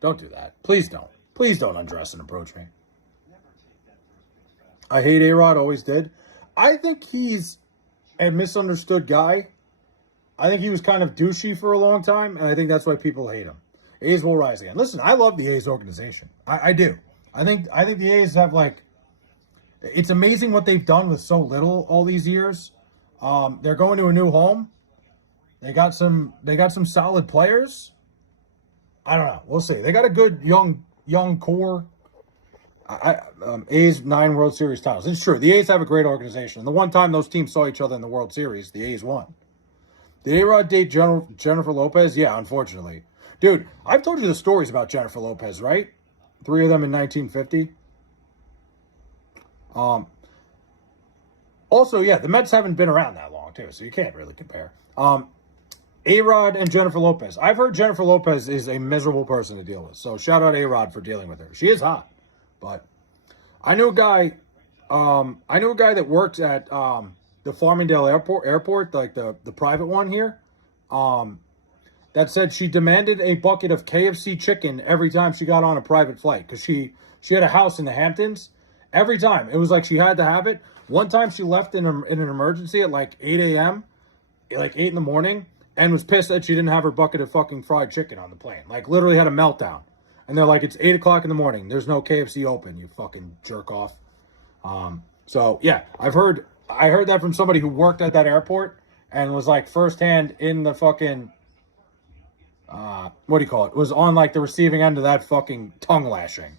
Don't do that. Please don't. Please don't undress and approach me. I hate A-Rod, always did. I think he's a misunderstood guy. I think he was kind of douchey for a long time, and I think that's why people hate him. A's will rise again. Listen, I love the A's organization. I do. I think the A's have like, it's amazing what they've done with so little all these years. They're going to a new home. They got some solid players. I don't know. We'll see. They got a good young core. A's 9 World Series titles. It's true. The A's have a great organization. The one time those teams saw each other in the World Series, the A's won. Did A-Rod date Jennifer Lopez? Yeah, unfortunately. Dude, I've told you the stories about Jennifer Lopez, right? 3 of them in 1950. Also, yeah, the Mets haven't been around that long, too, so you can't really compare. A-Rod and Jennifer Lopez. I've heard Jennifer Lopez is a miserable person to deal with, so shout out A-Rod for dealing with her. She is hot, but I knew a guy that worked at the Farmingdale Airport, like the private one here, that said she demanded a bucket of KFC chicken every time she got on a private flight because she had a house in the Hamptons. Every time. It was like she had to have it. One time she left in an emergency at like 8 a.m., like 8 in the morning, and was pissed that she didn't have her bucket of fucking fried chicken on the plane. Like, literally had a meltdown. And they're like, it's 8 o'clock in the morning. There's no KFC open, you fucking jerk off. So, yeah, I heard that from somebody who worked at that airport and was, like, firsthand in the fucking, what do you call it? Was on, like, the receiving end of that fucking tongue lashing.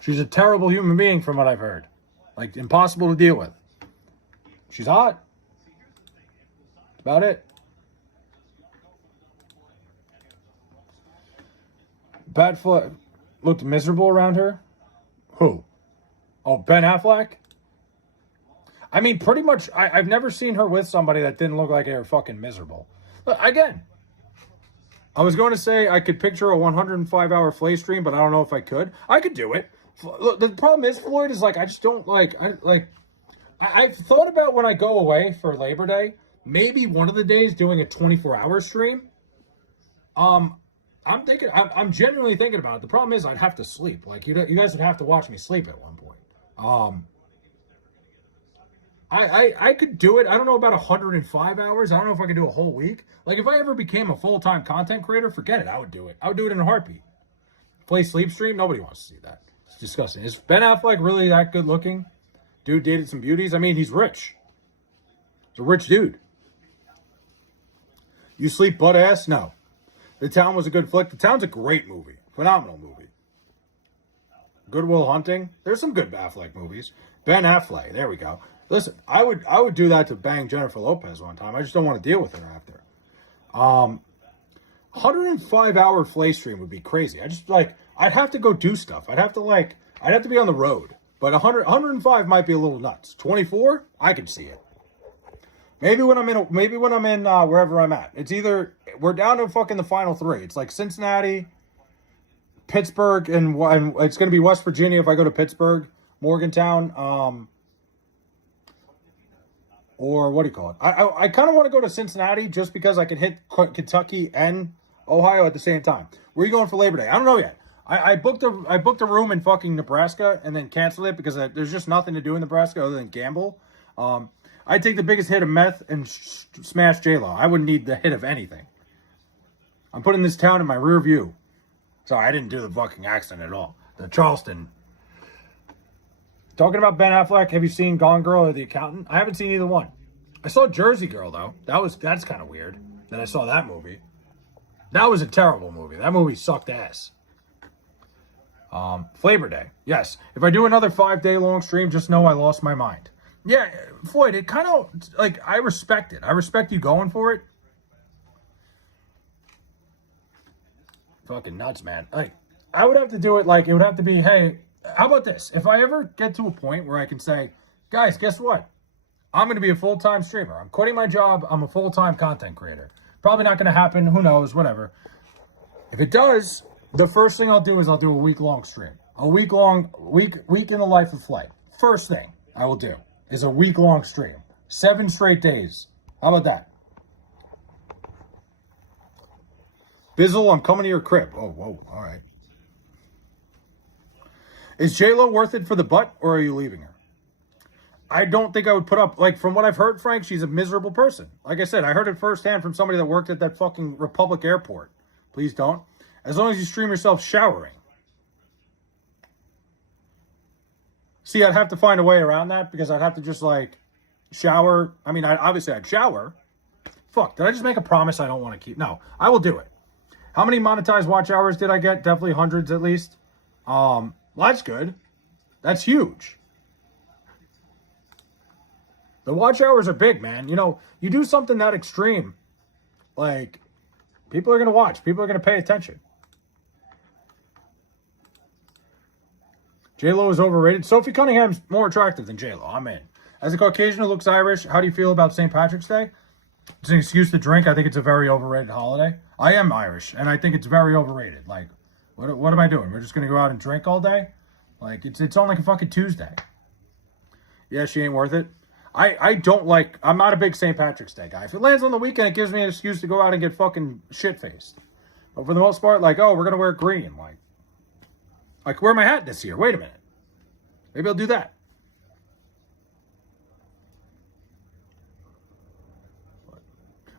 She's a terrible human being from what I've heard. Like, impossible to deal with. She's hot. That's about it. Bat Fleck looked miserable around her. Who? Oh, Ben Affleck? I mean, pretty much, I've never seen her with somebody that didn't look like they were fucking miserable. But again, I was going to say I could picture a 105-hour Flay stream, but I don't know if I could. I could do it. Look, the problem is, Floyd, is like, I just don't like, I've thought about when I go away for Labor Day, maybe one of the days doing a 24-hour stream. I'm genuinely thinking about it. The problem is I'd have to sleep. Like, you guys would have to watch me sleep at one point. I could do it. I don't know about 105 hours. I don't know if I could do a whole week. Like, if I ever became a full-time content creator, forget it. I would do it. I would do it in a heartbeat. Play sleep stream? Nobody wants to see that. It's disgusting. Is Ben Affleck really that good looking? Dude dated some beauties. I mean, he's rich. He's a rich dude. You sleep butt ass? No. The Town was a good flick. The Town's a great movie. Phenomenal movie. Good Will Hunting. There's some good Affleck movies. Ben Affleck. There we go. Listen, I would do that to bang Jennifer Lopez one time. I just don't want to deal with her after. 105-hour Flay stream would be crazy. I'd have to go do stuff. I'd have to be on the road. But 105 might be a little nuts. 24, I can see it. Maybe when I'm in wherever I'm at. It's either we're down to fucking the final 3. It's like Cincinnati, Pittsburgh, and it's going to be West Virginia if I go to Pittsburgh, Morgantown, or what do you call it? I kind of want to go to Cincinnati just because I can hit Kentucky and Ohio at the same time. Where are you going for Labor Day? I don't know yet. I booked a room in fucking Nebraska and then canceled it because there's just nothing to do in Nebraska other than gamble. I'd take the biggest hit of meth and smash J-Lo. I wouldn't need the hit of anything. I'm putting this town in my rear view. Sorry, I didn't do the fucking accent at all. The Charleston. Talking about Ben Affleck, have you seen Gone Girl or The Accountant? I haven't seen either one. I saw Jersey Girl, though. That's kind of weird that I saw that movie. That was a terrible movie. That movie sucked ass. Labor Day. Yes. If I do another 5-day long stream, just know I lost my mind. Yeah, Floyd, it kind of, like, I respect it. I respect you going for it. Fucking nuts, man. Like, I would have to do it, like, it would have to be, hey, how about this? If I ever get to a point where I can say, guys, guess what? I'm going to be a full-time streamer. I'm quitting my job. I'm a full-time content creator. Probably not going to happen. Who knows? Whatever. If it does, the first thing I'll do is I'll do a week-long stream. A week in the life of Flay. First thing I will do is a week-long stream. 7 straight days. How about that? Bizzle, I'm coming to your crib. Oh, whoa. All right. Is J-Lo worth it for the butt, or are you leaving her? I don't think I would put up, like, from what I've heard, Frank, she's a miserable person. Like I said, I heard it firsthand from somebody that worked at that fucking Republic Airport. Please don't. As long as you stream yourself showering. See, I'd have to find a way around that because I'd have to just like shower. I mean, obviously I'd shower. Fuck, did I just make a promise I don't want to keep? No, I will do it. How many monetized watch hours did I get? Definitely hundreds at least. Well, that's good. That's huge. The watch hours are big, man. You know, you do something that extreme, like, people are going to watch. People are going to pay attention. J-Lo is overrated. Sophie Cunningham's more attractive than J-Lo. I'm in. As a Caucasian who looks Irish, how do you feel about St. Patrick's Day? It's an excuse to drink. I think it's a very overrated holiday. I am Irish, and I think it's very overrated. Like, what am I doing? We're just going to go out and drink all day? Like, it's on like a fucking Tuesday. Yeah, she ain't worth it. I don't like, I'm not a big St. Patrick's Day guy. If it lands on the weekend, it gives me an excuse to go out and get fucking shit-faced. But for the most part, like, oh, we're going to wear green. Like, wear my hat this year. Wait a minute. Maybe I'll do that.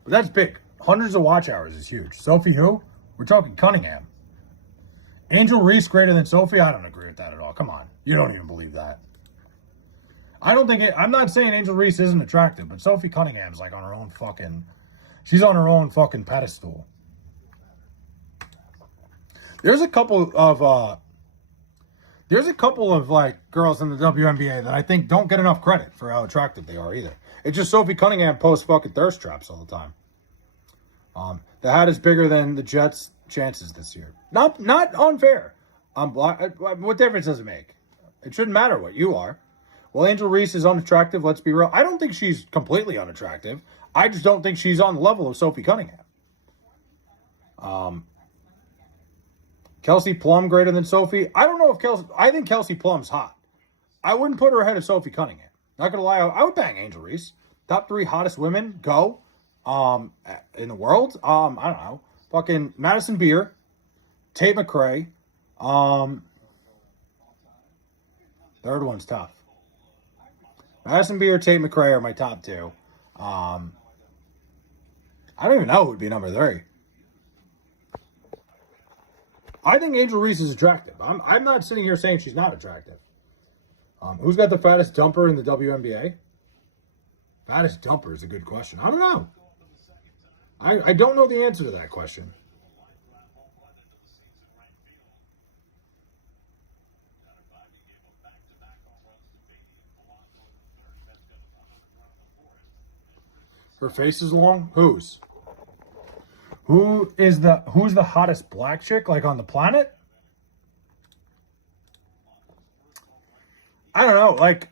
But that's big. Hundreds of watch hours is huge. Sophie who? We're talking Cunningham. Angel Reese greater than Sophie? I don't agree with that at all. Come on. You don't even believe that. I don't think I'm not saying Angel Reese isn't attractive, but Sophie Cunningham's like on her own fucking, she's on her own fucking pedestal. There's a couple of like girls in the WNBA that I think don't get enough credit for how attractive they are either. It's just Sophie Cunningham posts fucking thirst traps all the time. The hat is bigger than the Jets' chances this year. Not unfair. What difference does it make? It shouldn't matter what you are. Well, Angel Reese is unattractive. Let's be real. I don't think she's completely unattractive. I just don't think she's on the level of Sophie Cunningham. Kelsey Plum greater than Sophie. I don't know if Kelsey. I think Kelsey Plum's hot. I wouldn't put her ahead of Sophie Cunningham. Not gonna lie, I would bang Angel Reese. Top 3 hottest women go. In the world. I don't know. Fucking Madison Beer, Tate McRae. Third one's tough. Madison Beer, Tate McRae are my top 2. I don't even know who would be number 3. I think Angel Reese is attractive. I'm not sitting here saying she's not attractive. Who's got the fattest dumper in the WNBA? Fattest dumper is a good question. I don't know. I don't know the answer to that question. Her face is long? Whose? Who's the hottest black chick, like, on the planet? I don't know. Like,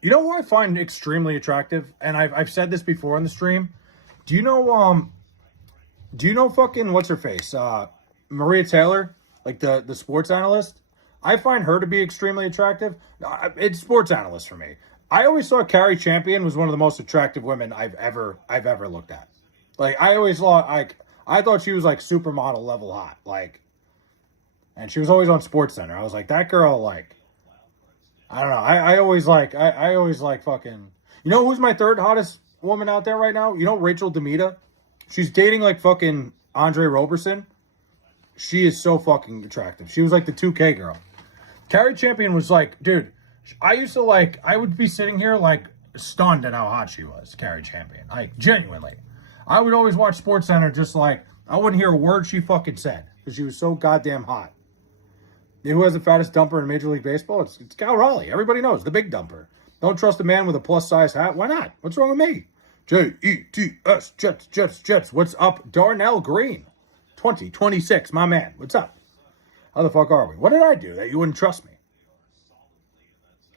you know who I find extremely attractive? And I've said this before on the stream. Do you know fucking, what's her face? Maria Taylor, like the sports analyst? I find her to be extremely attractive. It's sports analyst for me. I always thought Carrie Champion was one of the most attractive women I've ever looked at. Like, I always thought, I thought she was like supermodel level hot. Like, and she was always on SportsCenter. I was like, that girl, like, I don't know. I always like fucking, you know who's my third hottest woman out there right now? You know Rachel Demita? She's dating like fucking Andre Roberson. She is so fucking attractive. She was like the 2K girl. Carrie Champion was like, dude, I would be sitting here like stunned at how hot she was, Carrie Champion. Like, genuinely. I would always watch SportsCenter just like, I wouldn't hear a word she fucking said because she was so goddamn hot. You know who has the fattest dumper in Major League Baseball? It's Cal Raleigh. Everybody knows, the big dumper. Don't trust a man with a plus-size hat. Why not? What's wrong with me? Jets, Jets. What's up, Darnell Green? 2026, my man. What's up? How the fuck are we? What did I do that you wouldn't trust me?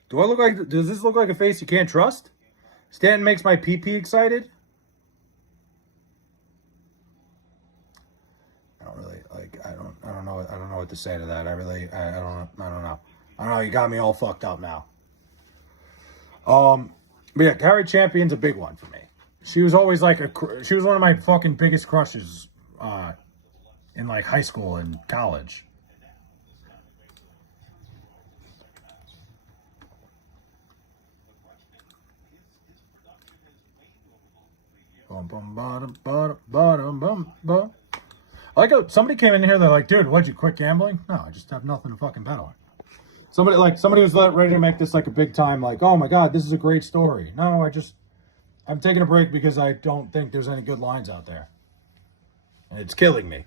Does this look like a face you can't trust? Stanton makes my PP excited? I don't know what to say to that. I don't know. You got me all fucked up now. But yeah, Carrie Champion's a big one for me. She was always like she was one of my fucking biggest crushes in like high school and college. Like, somebody came in here, they're like, dude, what'd you quit gambling? No, I just have nothing to fucking bet on. Somebody was ready to make this like a big time, like, oh my God, this is a great story. No, I'm taking a break because I don't think there's any good lines out there. And it's killing me.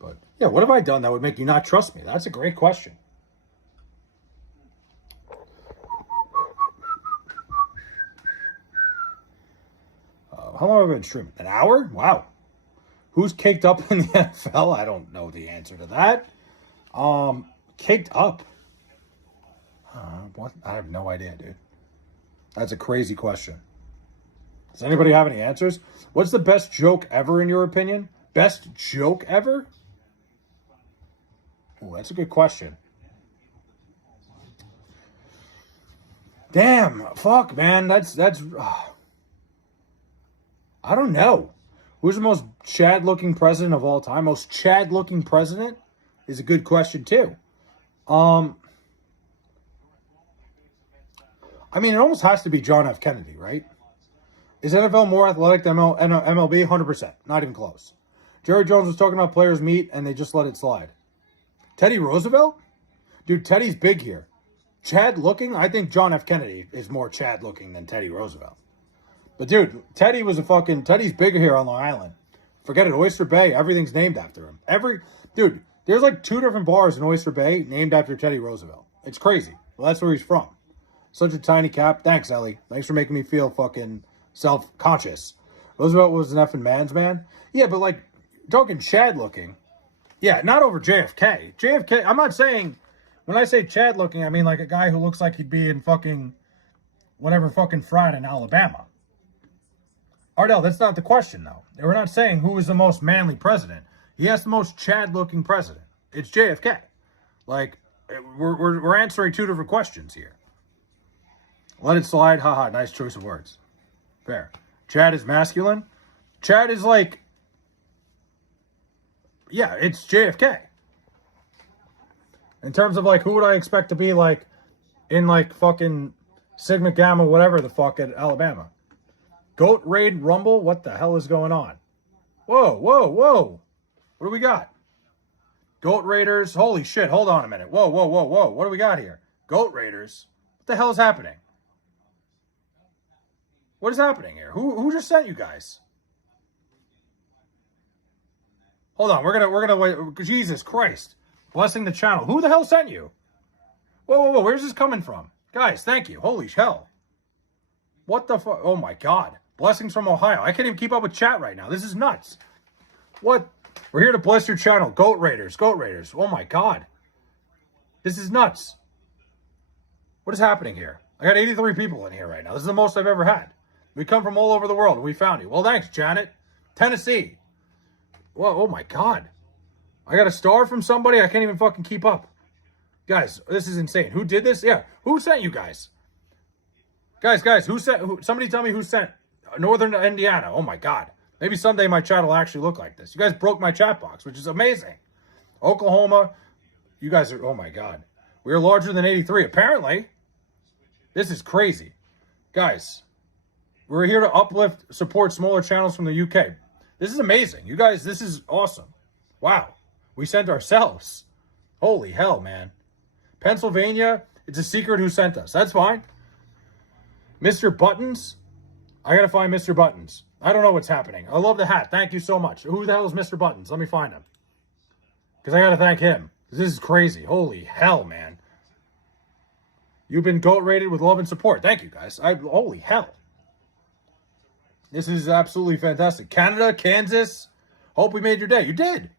But yeah, what have I done that would make you not trust me? That's a great question. How long have I been streaming? An hour? Wow. Who's caked up in the NFL? I don't know the answer to that. Caked up? What? I have no idea, dude. That's a crazy question. Does anybody have any answers? What's the best joke ever in your opinion? Best joke ever? Oh, that's a good question. Damn, fuck, man. That's. I don't know. Who's the most Chad-looking president of all time? Most Chad-looking president is a good question too. I mean, it almost has to be John F. Kennedy, right? Is NFL more athletic than MLB? 100%. Not even close. Jerry Jones was talking about players meet, and they just let it slide. Teddy Roosevelt? Dude, Teddy's big here. Chad-looking? I think John F. Kennedy is more Chad-looking than Teddy Roosevelt. But dude, Teddy's bigger here on Long Island. Forget it, Oyster Bay, everything's named after him. Dude, there's like 2 different bars in Oyster Bay named after Teddy Roosevelt. It's crazy. Well, that's where he's from. Such a tiny cap. Thanks, Ellie. Thanks for making me feel fucking self-conscious. Roosevelt was an effing man's man. Yeah, but like, talking Chad looking. Yeah, not over JFK. JFK, I'm not saying, when I say Chad looking, I mean like a guy who looks like he'd be in fucking whatever fucking fried in Alabama. Ardell, that's not the question, though. We're not saying who is the most manly president. He has the most Chad-looking president. It's JFK. Like, we're answering 2 different questions here. Let it slide. Haha, nice choice of words. Fair. Chad is masculine. Chad is like, yeah, it's JFK. In terms of, like, who would I expect to be, like, in, like, fucking Sigma Gamma, whatever the fuck at Alabama? Goat Raid Rumble? What the hell is going on? Whoa, whoa, whoa. What do we got? Goat Raiders. Holy shit, hold on a minute. Whoa, whoa, whoa, whoa. What do we got here? Goat Raiders? What the hell is happening? What is happening here? Who just sent you guys? Hold on, we're gonna wait. Jesus Christ. Blessing the channel. Who the hell sent you? Whoa, whoa, whoa. Where's this coming from? Guys, thank you. Holy hell. What the fuck? Oh my God. Blessings from Ohio. I can't even keep up with chat right now. This is nuts. What? We're here to bless your channel. Goat Raiders. Goat Raiders. Oh my God. This is nuts. What is happening here? I got 83 people in here right now. This is the most I've ever had. We come from all over the world. We found you. Well, thanks, Janet. Tennessee. Whoa, oh my God. I got a star from somebody. I can't even fucking keep up. Guys, this is insane. Who did this? Yeah. Who sent you guys? Guys, who sent? Somebody tell me who sent Northern Indiana. Oh my God. Maybe someday my chat will actually look like this. You guys broke my chat box, which is amazing. Oklahoma. You guys are, oh my God. We are larger than 83. Apparently. This is crazy. Guys, we're here to uplift, support smaller channels from the UK. This is amazing. You guys, this is awesome. Wow. We sent ourselves. Holy hell, man. Pennsylvania, it's a secret who sent us. That's fine. Mr. Buttons. I gotta find Mr. Buttons. I don't know what's happening. I love the hat. Thank you so much. Who the hell is Mr. Buttons? Let me find him. Because I gotta thank him. This is crazy. Holy hell, man. You've been GOAT rated with love and support. Thank you, guys. Holy hell. This is absolutely fantastic. Canada, Kansas. Hope we made your day. You did.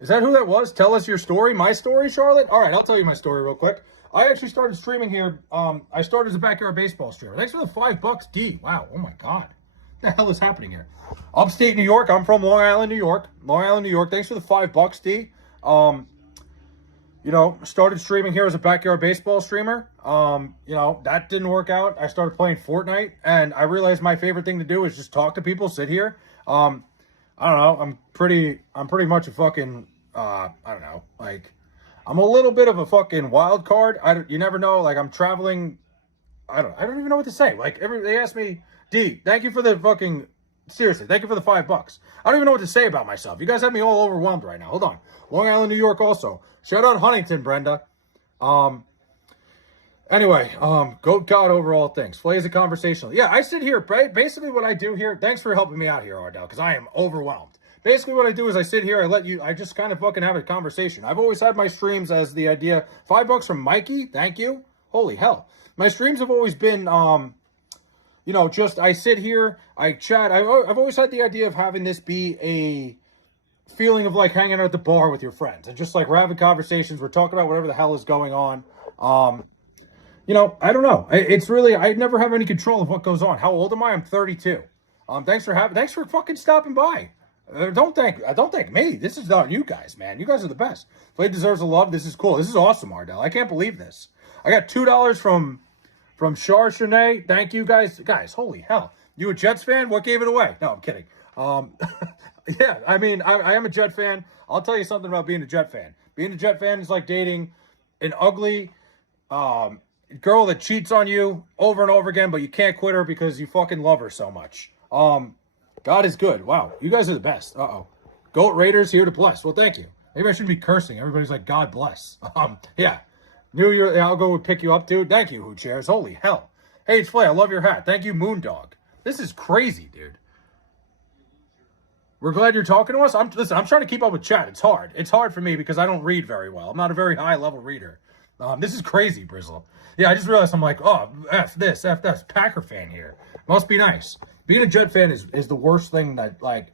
Is that who that was? Tell us your story. My story, Charlotte? All right, I'll tell you my story real quick. I actually started streaming here. I started as a backyard baseball streamer. Thanks for the $5, D. Wow. Oh, my God. What the hell is happening here? Upstate New York. I'm from Long Island, New York. Long Island, New York. Thanks for the $5, D. You know, started streaming here as a backyard baseball streamer. You know, that didn't work out. I started playing Fortnite, and I realized my favorite thing to do is just talk to people, sit here. I don't know. I'm pretty much a fucking, I don't know, like, I'm a little bit of a fucking wild card. You never know. Like, I'm traveling I don't even know what to say. Like, they ask me, D, thank you for the fucking, seriously, thank you for the $5. I don't even know what to say about myself. You guys have me all overwhelmed right now. Hold on. Long Island, New York also. Shout out Huntington, Brenda. Anyway, Goat God over all things. Plays a conversational. Yeah, I sit here, basically what I do here, thanks for helping me out here, Ardell, because I am overwhelmed. Basically what I do is I sit here, I just kind of fucking have a conversation. I've always had my streams as the idea, $5 from Mikey, thank you. Holy hell. My streams have always been, you know, just I sit here, I chat. I've always had the idea of having this be a feeling of like hanging out at the bar with your friends. And just like we're having conversations, we're talking about whatever the hell is going on. You know, I don't know. It's really, I never have any control of what goes on. How old am I? I'm 32. Thanks for fucking stopping by. Don't thank me. This is not you guys, man. You guys are the best. Play deserves a love. This is cool. This is awesome, Ardell. I can't believe this. I got $2 from Char Shanae. Thank you guys. Guys, holy hell. You a Jets fan? What gave it away? No, I'm kidding. Yeah, I mean, I am a Jet fan. I'll tell you something about being a Jet fan. Being a Jet fan is like dating an ugly girl that cheats on you over and over again, but you can't quit her because you fucking love her so much. God is good. Wow, you guys are the best. Goat Raiders here to bless. Well, thank you. Maybe I shouldn't be cursing. Everybody's like, God bless. Yeah. New Year, I'll go pick you up, dude. Thank you, Who Chairs. Holy hell. Hey, it's Flay. I love your hat. Thank you, Moondog. This is crazy, dude. We're glad you're talking to us. Listen, I'm trying to keep up with chat. It's hard. It's hard for me because I don't read very well. I'm not a very high-level reader. This is crazy, Brizzle. Yeah, I just realized I'm like, oh, F this, F that. Packer fan here. Must be nice. Being a Jet fan is the worst thing that, like,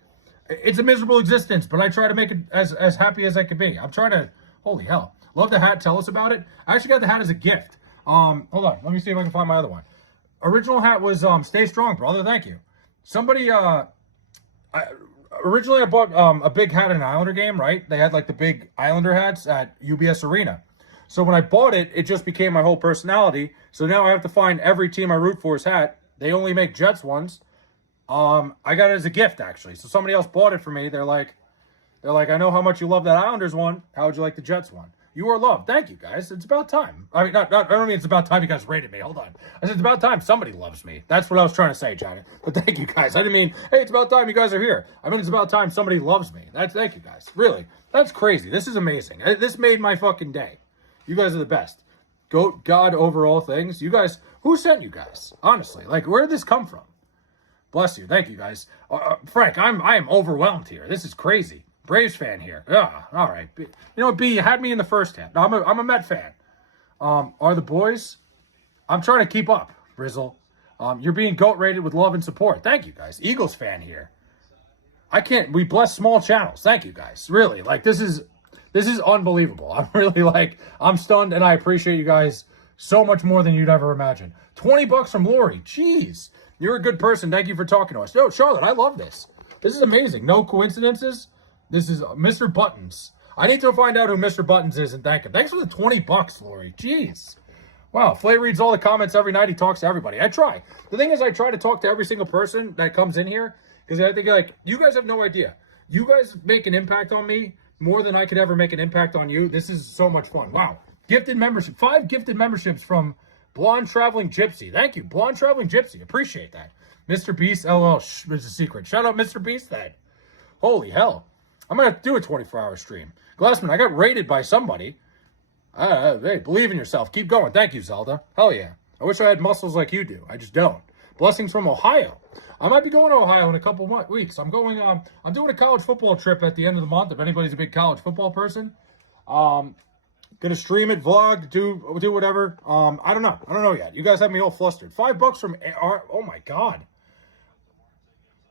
it's a miserable existence, but I try to make it as happy as I can be. I'm trying to, holy hell. Love the hat. Tell us about it. I actually got the hat as a gift. Hold on. Let me see if I can find my other one. Original hat was Stay Strong, brother. Thank you. Somebody, originally I bought a big hat in an Islander game, right? They had like the big Islander hats at UBS Arena. So when I bought it, it just became my whole personality. So now I have to find every team I root for's hat. They only make Jets ones. I got it as a gift, actually. So somebody else bought it for me. They're like, I know how much you love that Islanders one. How would you like the Jets one? You are loved. Thank you, guys. It's about time. I mean, I don't mean it's about time you guys rated me. Hold on. I said it's about time somebody loves me. That's what I was trying to say, Johnny. But thank you, guys. I didn't mean, hey, it's about time you guys are here. I mean, it's about time somebody loves me. Thank you, guys. Really. That's crazy. This is amazing. This made my fucking day. You guys are the best. Goat God over all things. You guys, who sent you guys? Honestly, like, where did this come from? Bless you. Thank you, guys. Frank, I am overwhelmed here. This is crazy. Braves fan here. Yeah, all right. You know what, B, you had me in the first half. No, I'm a Met fan. Are the boys? I'm trying to keep up, Brizzle. You're being goat rated with love and support. Thank you, guys. Eagles fan here. We bless small channels. Thank you, guys. Really, like, this is unbelievable. I'm really, like, I'm stunned, and I appreciate you guys so much more than you'd ever imagine. $20 from Lori. Jeez. You're a good person. Thank you for talking to us. Yo, Charlotte, I love this. This is amazing. No coincidences. This is Mr. Buttons. I need to find out who Mr. Buttons is and thank him. Thanks for the $20, Lori. Jeez. Wow, Flay reads all the comments every night. He talks to everybody. I try. The thing is, I try to talk to every single person that comes in here because I think, like, you guys have no idea. You guys make an impact on me more than I could ever make an impact on you. This is so much fun. Wow. Gifted membership. 5 gifted memberships from Blonde Traveling Gypsy. Thank you, Blonde Traveling Gypsy. Appreciate that. Mr. Beast, LL, there's a secret. Shout out Mr. Beast then. Holy hell. I'm going to do a 24-hour stream. Glassman, I got rated by somebody. Hey, believe in yourself. Keep going. Thank you, Zelda. Hell yeah. I wish I had muscles like you do. I just don't. Blessings from Ohio. I might be going to Ohio in a couple weeks. I'm doing a college football trip at the end of the month. If anybody's a big college football person, gonna stream it, vlog, do whatever. I don't know yet. You guys have me all flustered. $5 from oh my god.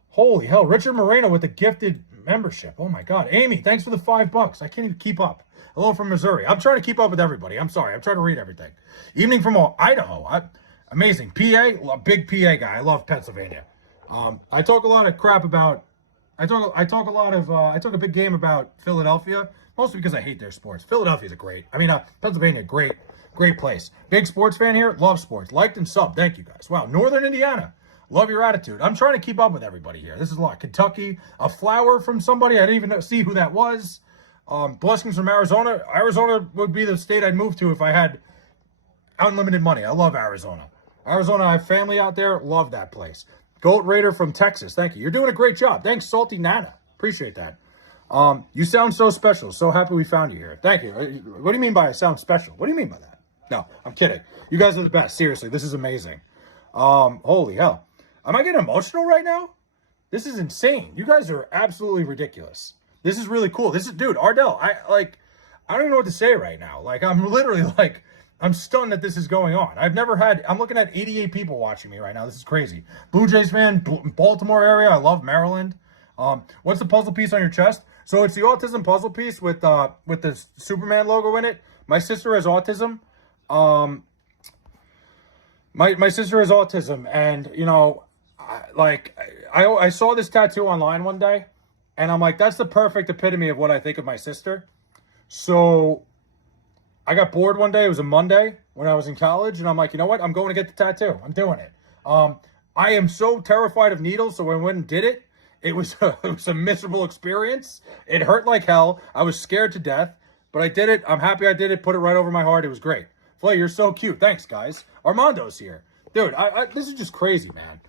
Holy hell, Richard Moreno with the gifted membership. Oh my god. Amy, thanks for the $5. I can't even keep up. Hello from Missouri. I'm trying to keep up with everybody. I'm sorry. I'm trying to read everything. Evening from Idaho. Amazing. PA, big PA guy. I love Pennsylvania. I talk a lot of crap about. I talk a big game about Philadelphia, mostly because I hate their sports. Philadelphia's Pennsylvania, great place. Big sports fan here. Love sports. Liked and sub. Thank you guys. Wow. Northern Indiana. Love your attitude. I'm trying to keep up with everybody here. This is a lot. Kentucky. A flower from somebody. I didn't even see who that was. Blessings from Arizona. Arizona would be the state I'd move to if I had unlimited money. I love Arizona. Arizona, I have family out there. Love that place. Goat Raider from Texas. Thank you. You're doing a great job. Thanks, Salty Nana. Appreciate that. You sound so special. So happy we found you here. Thank you. What do you mean by I sound special? What do you mean by that? No, I'm kidding. You guys are the best. Seriously, this is amazing. Holy hell. Am I getting emotional right now? This is insane. You guys are absolutely ridiculous. This is really cool. This is, dude, Ardell, I don't even know what to say right now. Like, I'm literally like, I'm stunned that this is going on. I'm looking at 88 people watching me right now. This is crazy. Blue Jays fan, Baltimore area. I love Maryland. What's the puzzle piece on your chest? So it's the autism puzzle piece with the Superman logo in it. My sister has autism. My sister has autism, and you know, I saw this tattoo online one day, and I'm like, that's the perfect epitome of what I think of my sister. So I got bored one day. It was a Monday when I was in college, and I'm like, you know what? I'm going to get the tattoo. I'm doing it. I am so terrified of needles, so when I went and did it, it was a miserable experience. It hurt like hell. I was scared to death, but I did it. I'm happy I did it. Put it right over my heart. It was great. Flay, you're so cute. Thanks, guys. Armando's here. Dude, this is just crazy, man.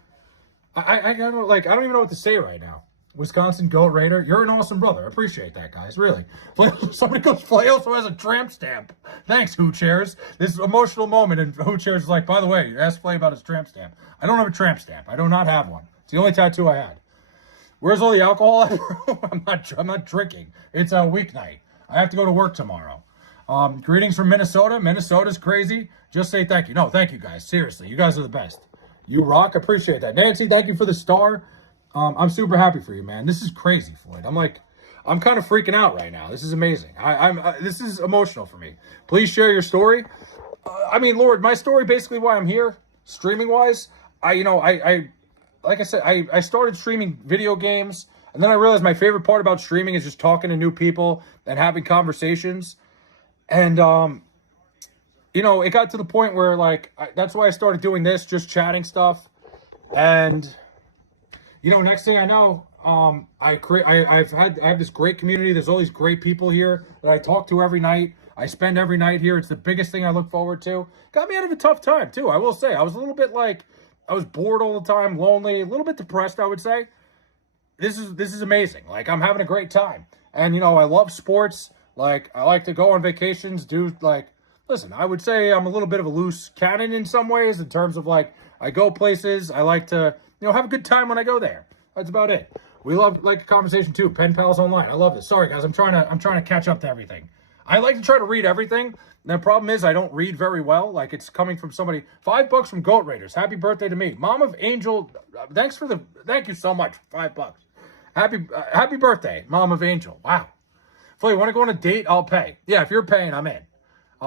I don't even know what to say right now. Wisconsin Goat Raider, you're an awesome brother. I appreciate that, guys. Really. Somebody goes, Flay also has a tramp stamp. Thanks, Who Chairs. This emotional moment, and Who Chairs is like, by the way, ask Flay about his tramp stamp. I don't have a tramp stamp. I do not have one. It's the only tattoo I had. Where's all the alcohol at? I'm not drinking. It's a weeknight. I have to go to work tomorrow. Greetings from Minnesota. Minnesota's crazy. Just say thank you. No, thank you, guys. Seriously, you guys are the best. You rock. Appreciate that. Nancy, thank you for the star. I'm super happy for you, man. This is crazy, Floyd. I'm kind of freaking out right now. This is amazing. This is emotional for me. Please share your story. Lord, my story, basically why I'm here, streaming wise. Like I said, I started streaming video games, and then I realized my favorite part about streaming is just talking to new people and having conversations. And, it got to the point where, that's why I started doing this, just chatting stuff. And, next thing I know, I have this great community. There's all these great people here that I talk to every night. I spend every night here. It's the biggest thing I look forward to. Got me out of a tough time, too. I will say, I was a little bit I was bored all the time, lonely, a little bit depressed, I would say. This is amazing. I'm having a great time. And, I love sports. I like to go on vacations, listen, I would say I'm a little bit of a loose cannon in some ways in terms of, I go places. I like to, have a good time when I go there. That's about it. We love, a conversation, too. Pen Pals Online. I love this. Sorry, guys. I'm trying to catch up to everything. I like to try to read everything. The problem is I don't read very well. It's coming from somebody. $5 from Goat Raiders. Happy birthday to me. Mom of Angel. Thank you so much. $5. Happy birthday, Mom of Angel. Wow. Flay, you want to go on a date? I'll pay. Yeah, if you're paying, I'm in.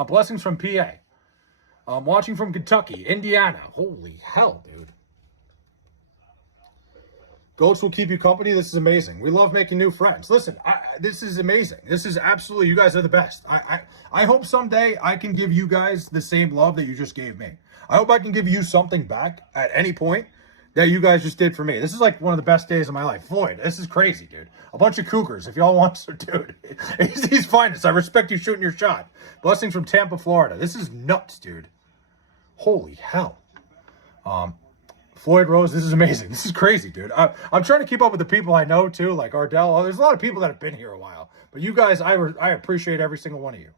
Blessings from PA. Watching from Kentucky, Indiana. Holy hell, dude. Goats will keep you company. This is amazing. We love making new friends. Listen, this is amazing. This is absolutely, you guys are the best. I hope someday I can give you guys the same love that you just gave me. I hope I can give you something back at any point that you guys just did for me. This is one of the best days of my life. Floyd, this is crazy, dude. A bunch of cougars. If y'all want to, dude. He's finest. I respect you shooting your shot. Blessings from Tampa, Florida. This is nuts, dude. Holy hell. Floyd Rose, this is amazing. This is crazy, dude. I'm trying to keep up with the people I know, too, like Ardell. There's a lot of people that have been here a while. But you guys, I appreciate every single one of you.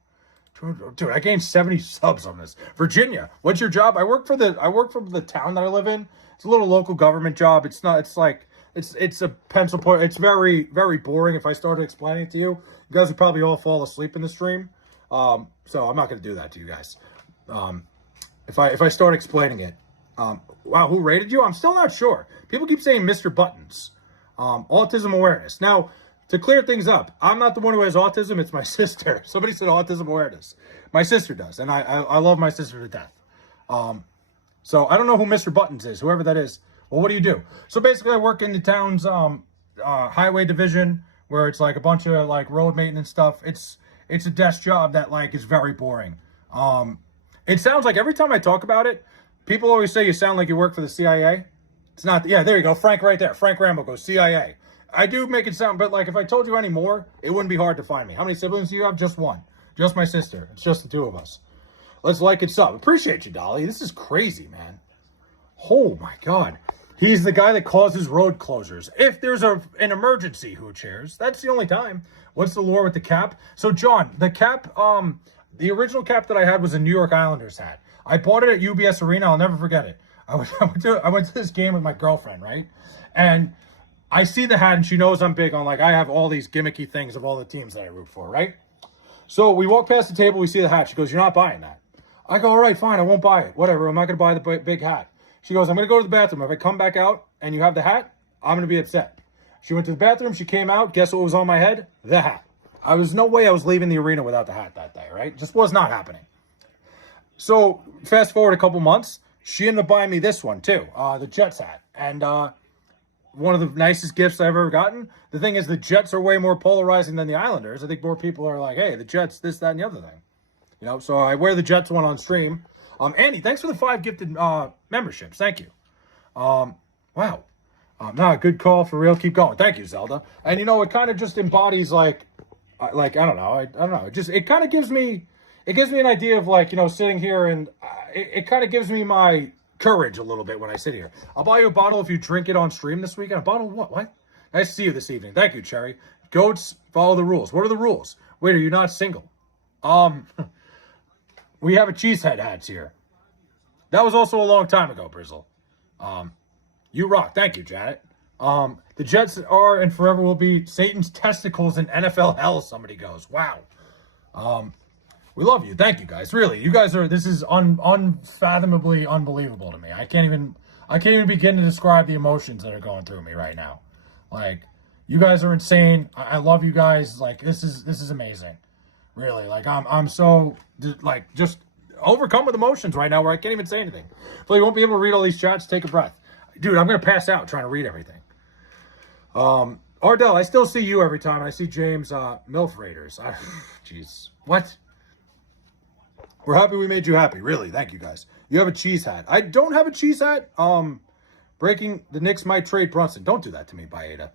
Dude, I gained 70 subs on this. Virginia, what's your job? I work for the town that I live in. It's a little local government job. It's a pencil point. It's very, very boring. If I started explaining it to you, you guys would probably all fall asleep in the stream. So I'm not going to do that to you guys. If I start explaining it. Wow, who rated you? I'm still not sure. People keep saying Mr. Buttons. Autism awareness. Now, to clear things up, I'm not the one who has autism. It's my sister. Somebody said autism awareness. My sister does, and I love my sister to death. So I don't know who Mr. Buttons is, whoever that is. Well, what do you do? So basically, I work in the town's highway division, where it's a bunch of road maintenance stuff. It's a desk job that is very boring. It sounds like every time I talk about it, people always say you sound like you work for the CIA. It's not. Yeah, there you go. Frank right there. Frank Rambo goes CIA. I do make it sound, but if I told you any more, it wouldn't be hard to find me. How many siblings do you have? Just one. Just my sister. It's just the two of us. Let's like and sub. Appreciate you, Dolly. This is crazy, man. Oh my God. He's the guy that causes road closures. If there's an emergency, who chairs? That's the only time. What's the lore with the cap? So John, the cap, the original cap that I had was a New York Islanders hat. I bought it at UBS Arena. I'll never forget it. I went to this game with my girlfriend, right? And I see the hat and she knows I'm big on, like, I have all these gimmicky things of all the teams that I root for, right? So we walk past the table, we see the hat. She goes, "You're not buying that." I go, "All right, fine, I won't buy it. Whatever, I'm not going to buy the big hat." She goes, "I'm going to go to the bathroom. If I come back out and you have the hat, I'm going to be upset." She went to the bathroom, she came out, guess what was on my head? The hat. I was no way I was leaving the arena without the hat that day, right? Just was not happening. So fast forward a couple months, she ended up buying me this one too, the Jets hat. And one of the nicest gifts I've ever gotten. The thing is, the Jets are way more polarizing than the Islanders. I think more people are like, hey, the Jets, this, that, and the other thing. You know, so I wear the Jets one on stream. Andy, thanks for the 5 gifted memberships. Thank you. Wow. No, good call for real. Keep going. Thank you, Zelda. And you know, it kind of just embodies like I don't know. I don't know. It kind of gives me an idea of, like, you know, sitting here, and it kind of gives me my courage a little bit when I sit here. I'll buy you a bottle if you drink it on stream this weekend. A bottle of what? What? Nice to see you this evening. Thank you, Cherry. Goats, follow the rules. What are the rules? Wait, are you not single? We have a cheesehead hats here. That was also a long time ago, Brizzle. You rock. Thank you, Janet. The Jets are and forever will be Satan's testicles in NFL hell, somebody goes. Wow. We love you. Thank you, guys. Really, you guys are, this is unfathomably unbelievable to me. I can't even begin to describe the emotions that are going through me right now. Like, you guys are insane. I love you guys. Like, this is amazing. Really, like, I'm so, like, just overcome with emotions right now where I can't even say anything. So you won't be able to read all these chats. Take a breath. Dude, I'm going to pass out trying to read everything. Ardell, I still see you every time. I see James, MILF Raiders. Jeez. What? We're happy we made you happy. Really, thank you, guys. You have a cheese hat. I don't have a cheese hat. Breaking the Knicks might trade Brunson. Don't do that to me, Baeta.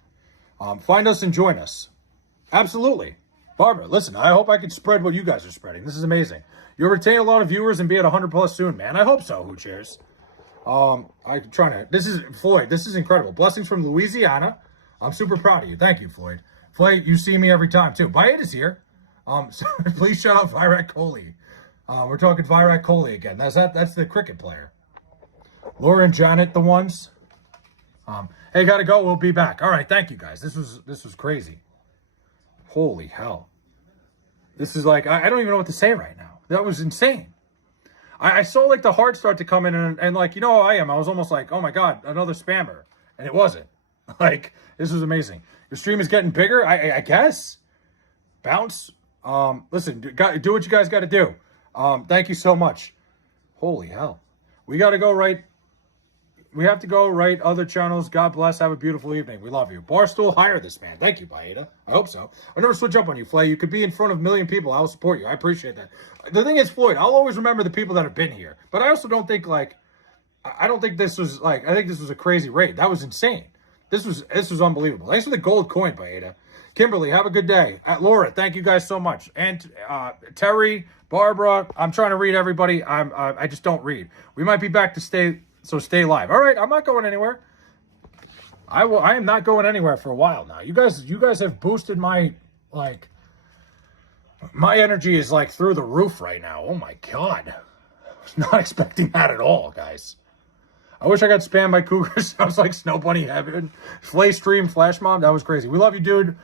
Find us and join us. Absolutely. Barbara, listen, I hope I can spread what you guys are spreading. This is amazing. You'll retain a lot of viewers and be at 100 plus soon, man. I hope so. Who cheers? I'm trying to, this is Floyd. This is incredible. Blessings from Louisiana. I'm super proud of you. Thank you, Floyd. Floyd, you see me every time too. Baeta's here. So please shout out Virat Kohli. We're talking Virat Kohli again. That's the cricket player. Laura and Janet, the ones. Hey, gotta go. We'll be back. All right, thank you, guys. This was crazy. Holy hell. This is like, I don't even know what to say right now. That was insane. I saw, like, the heart start to come in, and like, you know how I am. I was almost like, oh my God, another spammer. And it wasn't. Like, this was amazing. Your stream is getting bigger, I guess. Bounce. Listen, do what you guys got to do. Thank you so much. Holy hell. We got to go right. We have to go right. Other channels. God bless. Have a beautiful evening. We love you. Barstool, hire this man. Thank you, Baeta. I hope so. I'll never switch up on you, Flay. You could be in front of a million people. I'll support you. I appreciate that. The thing is, Floyd, I'll always remember the people that have been here. But I also don't think, like, I don't think this was, like, I think this was a crazy raid. That was insane. This was unbelievable. Thanks for the gold coin, Baeta. Kimberly, have a good day. Laura, thank you guys so much. And Terry, Barbara, I'm trying to read everybody. I just don't read. We might be back to stay, so stay live. All right, I'm not going anywhere. I am not going anywhere for a while now. You guys have boosted my, like, my energy is, like, through the roof right now. Oh my God. I was not expecting that at all, guys. I wish I got spammed by cougars. I was like Snow Bunny Heaven. Flay Stream, Flash Mob. That was crazy. We love you, dude.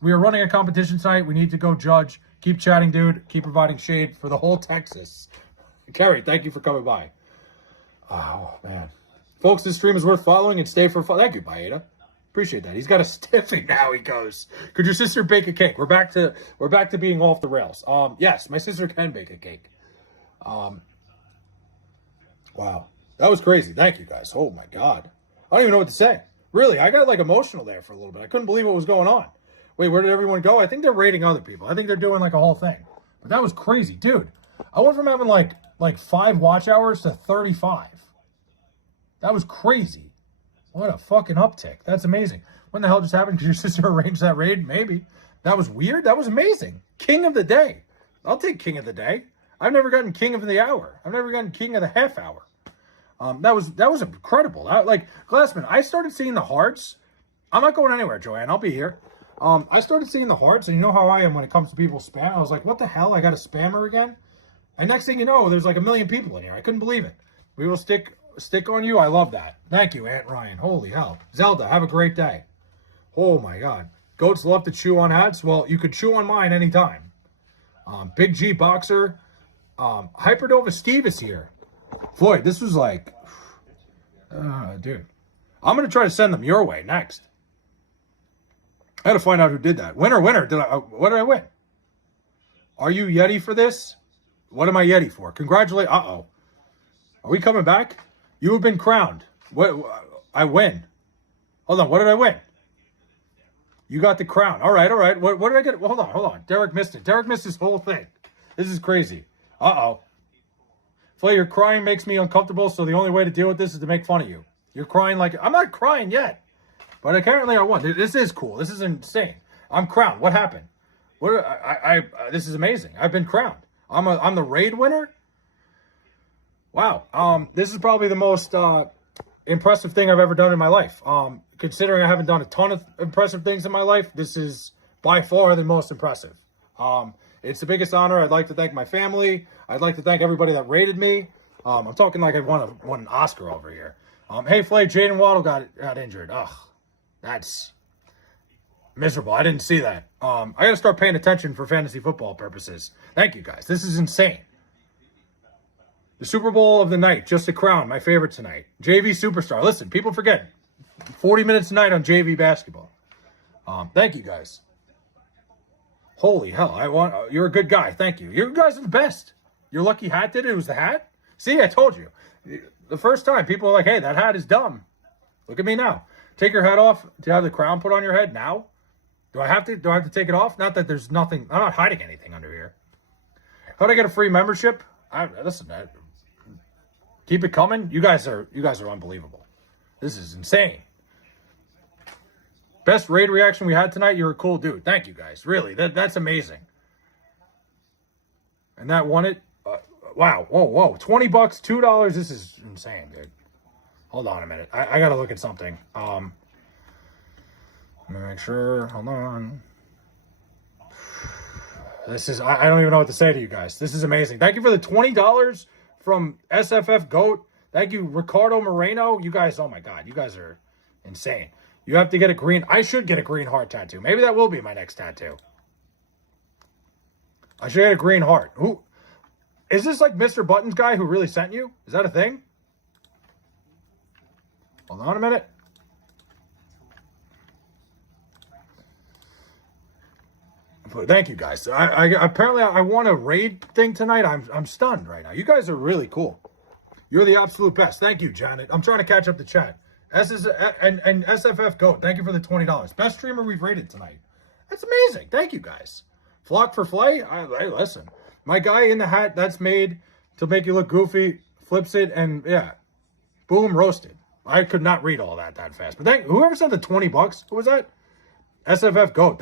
We are running a competition tonight. We need to go judge. Keep chatting, dude. Keep providing shade for the whole Texas. Kerry, thank you for coming by. Oh, man. Folks, this stream is worth following and stay for fun. Thank you, Baeta. Appreciate that. He's got a stiffy now, he goes. Could your sister bake a cake? We're back to being off the rails. Yes, my sister can bake a cake. Wow. That was crazy. Thank you, guys. Oh, my God. I don't even know what to say. Really, I got, like, emotional there for a little bit. I couldn't believe what was going on. Wait, where did everyone go? I think they're raiding other people. I think they're doing, like, a whole thing. But that was crazy. Dude, I went from having, like 5 watch hours to 35. That was crazy. What a fucking uptick. That's amazing. When the hell just happened? Because your sister arranged that raid? Maybe. That was weird. That was amazing. King of the day. I'll take king of the day. I've never gotten king of the hour. I've never gotten king of the half hour. That was incredible. Like Glassman, I started seeing the hearts. I'm not going anywhere, Joanne. I'll be here. I started seeing the hearts, and you know how I am when it comes to people spam. I was like, what the hell? I got a spammer again? And next thing you know, there's like 1 million people in here. I couldn't believe it. We will stick on you. I love that. Thank you, Aunt Ryan. Holy hell. Zelda, have a great day. Oh my God. Goats love to chew on hats. Well, you could chew on mine anytime. Big G Boxer. Hypernova Steve is here. Floyd, this was like, dude. I'm going to try to send them your way next. I got to find out who did that. Winner. What did I win? Are you Yeti for this? What am I Yeti for? Congratulate. Uh-oh. Are we coming back? You have been crowned. What? I win. Hold on. What did I win? You got the crown. All right. What did I get? Hold on. Derek missed it. Derek missed his whole thing. This is crazy. Uh-oh. Flay, your crying makes me uncomfortable, so the only way to deal with this is to make fun of you. You're crying like... I'm not crying yet. But apparently I won. This is cool. This is insane. I'm crowned. What happened? This is amazing. I've been crowned. I'm the raid winner? Wow. This is probably the most impressive thing I've ever done in my life. Considering I haven't done a ton of impressive things in my life, this is by far the most impressive. It's the biggest honor. I'd like to thank my family. I'd like to thank everybody that rated me. I'm talking like I won an Oscar over here. Hey, Flay, Jaden Waddle got injured. Ugh, that's miserable. I didn't see that. I got to start paying attention for fantasy football purposes. Thank you, guys. This is insane. The Super Bowl of the night, just a crown, my favorite tonight. JV Superstar. Listen, people forget. 40 minutes tonight on JV basketball. Thank you, guys. Holy hell, you're a good guy. Thank you. You guys are the best. Your lucky hat did it? It was the hat? See, I told you. The first time, people are like, hey, that hat is dumb. Look at me now. Take your hat off to have the crown put on your head now? Do I have to take it off? Not that there's nothing. I'm not hiding anything under here. How'd I get a free membership? Listen, keep it coming. You guys are unbelievable. This is insane. Best raid reaction we had tonight. You're a cool dude. Thank you, guys. Really, that's amazing. And that won it. Wow. Whoa. $20, $2. This is insane, dude. Hold on a minute. I got to look at something. Let me make sure. Hold on. This is, I don't even know what to say to you guys. This is amazing. Thank you for the $20 from SFF GOAT. Thank you, Ricardo Moreno. You guys, oh my God, you guys are insane. You have to get a green, I should get a green heart tattoo. Maybe that will be my next tattoo. I should get a green heart. Who, is this like Mr. Buttons guy who really sent you? Is that a thing? Hold on a minute. Thank you, guys. Apparently I won a raid thing tonight. I'm stunned right now. You guys are really cool. You're the absolute best. Thank you, Janet. I'm trying to catch up the chat. And SFF GOAT, thank you for the $20. Best streamer we've rated tonight. That's amazing. Thank you, guys. Flock for Flay. Hey, listen. My guy in the hat that's made to make you look goofy flips it and yeah, boom, roasted. I could not read all that fast. But whoever sent the $20, who was that? SFF GOAT.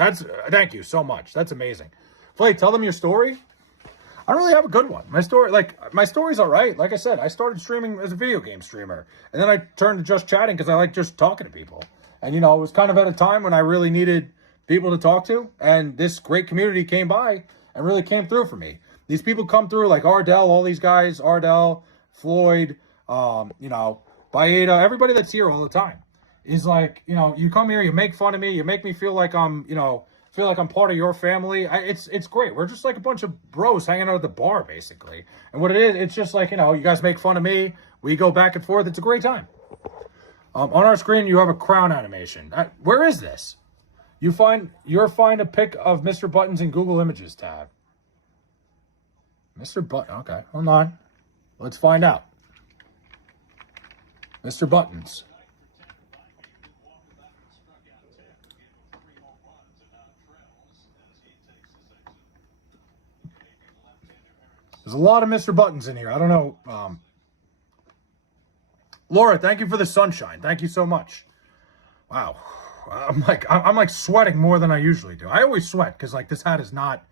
Thank you so much. That's amazing. Flay, tell them your story. I don't really have a good one. My story's all right. Like I said, I started streaming as a video game streamer. And then I turned to just chatting because I like just talking to people. And, you know, it was kind of at a time when I really needed people to talk to. And this great community came by and really came through for me. These people come through like Ardell, all these guys, Ardell, Floyd, you know, Baeta, everybody that's here all the time. Is like, you know, you come here, you make fun of me, you make me feel like I'm, you know, feel like I'm part of your family. It's great. We're just like a bunch of bros hanging out at the bar, basically. And what it is, it's just like, you know, you guys make fun of me. We go back and forth. It's a great time. On our screen, you have a crown animation. Where is this? You'll find a pic of Mr. Buttons in Google Images tab. Mr. Button. Okay, hold on. Let's find out. Mr. Buttons. There's a lot of Mr. Buttons in here. I don't know. Laura, thank you for the sunshine. Thank you so much. Wow. I'm like sweating more than I usually do. I always sweat because like this hat is not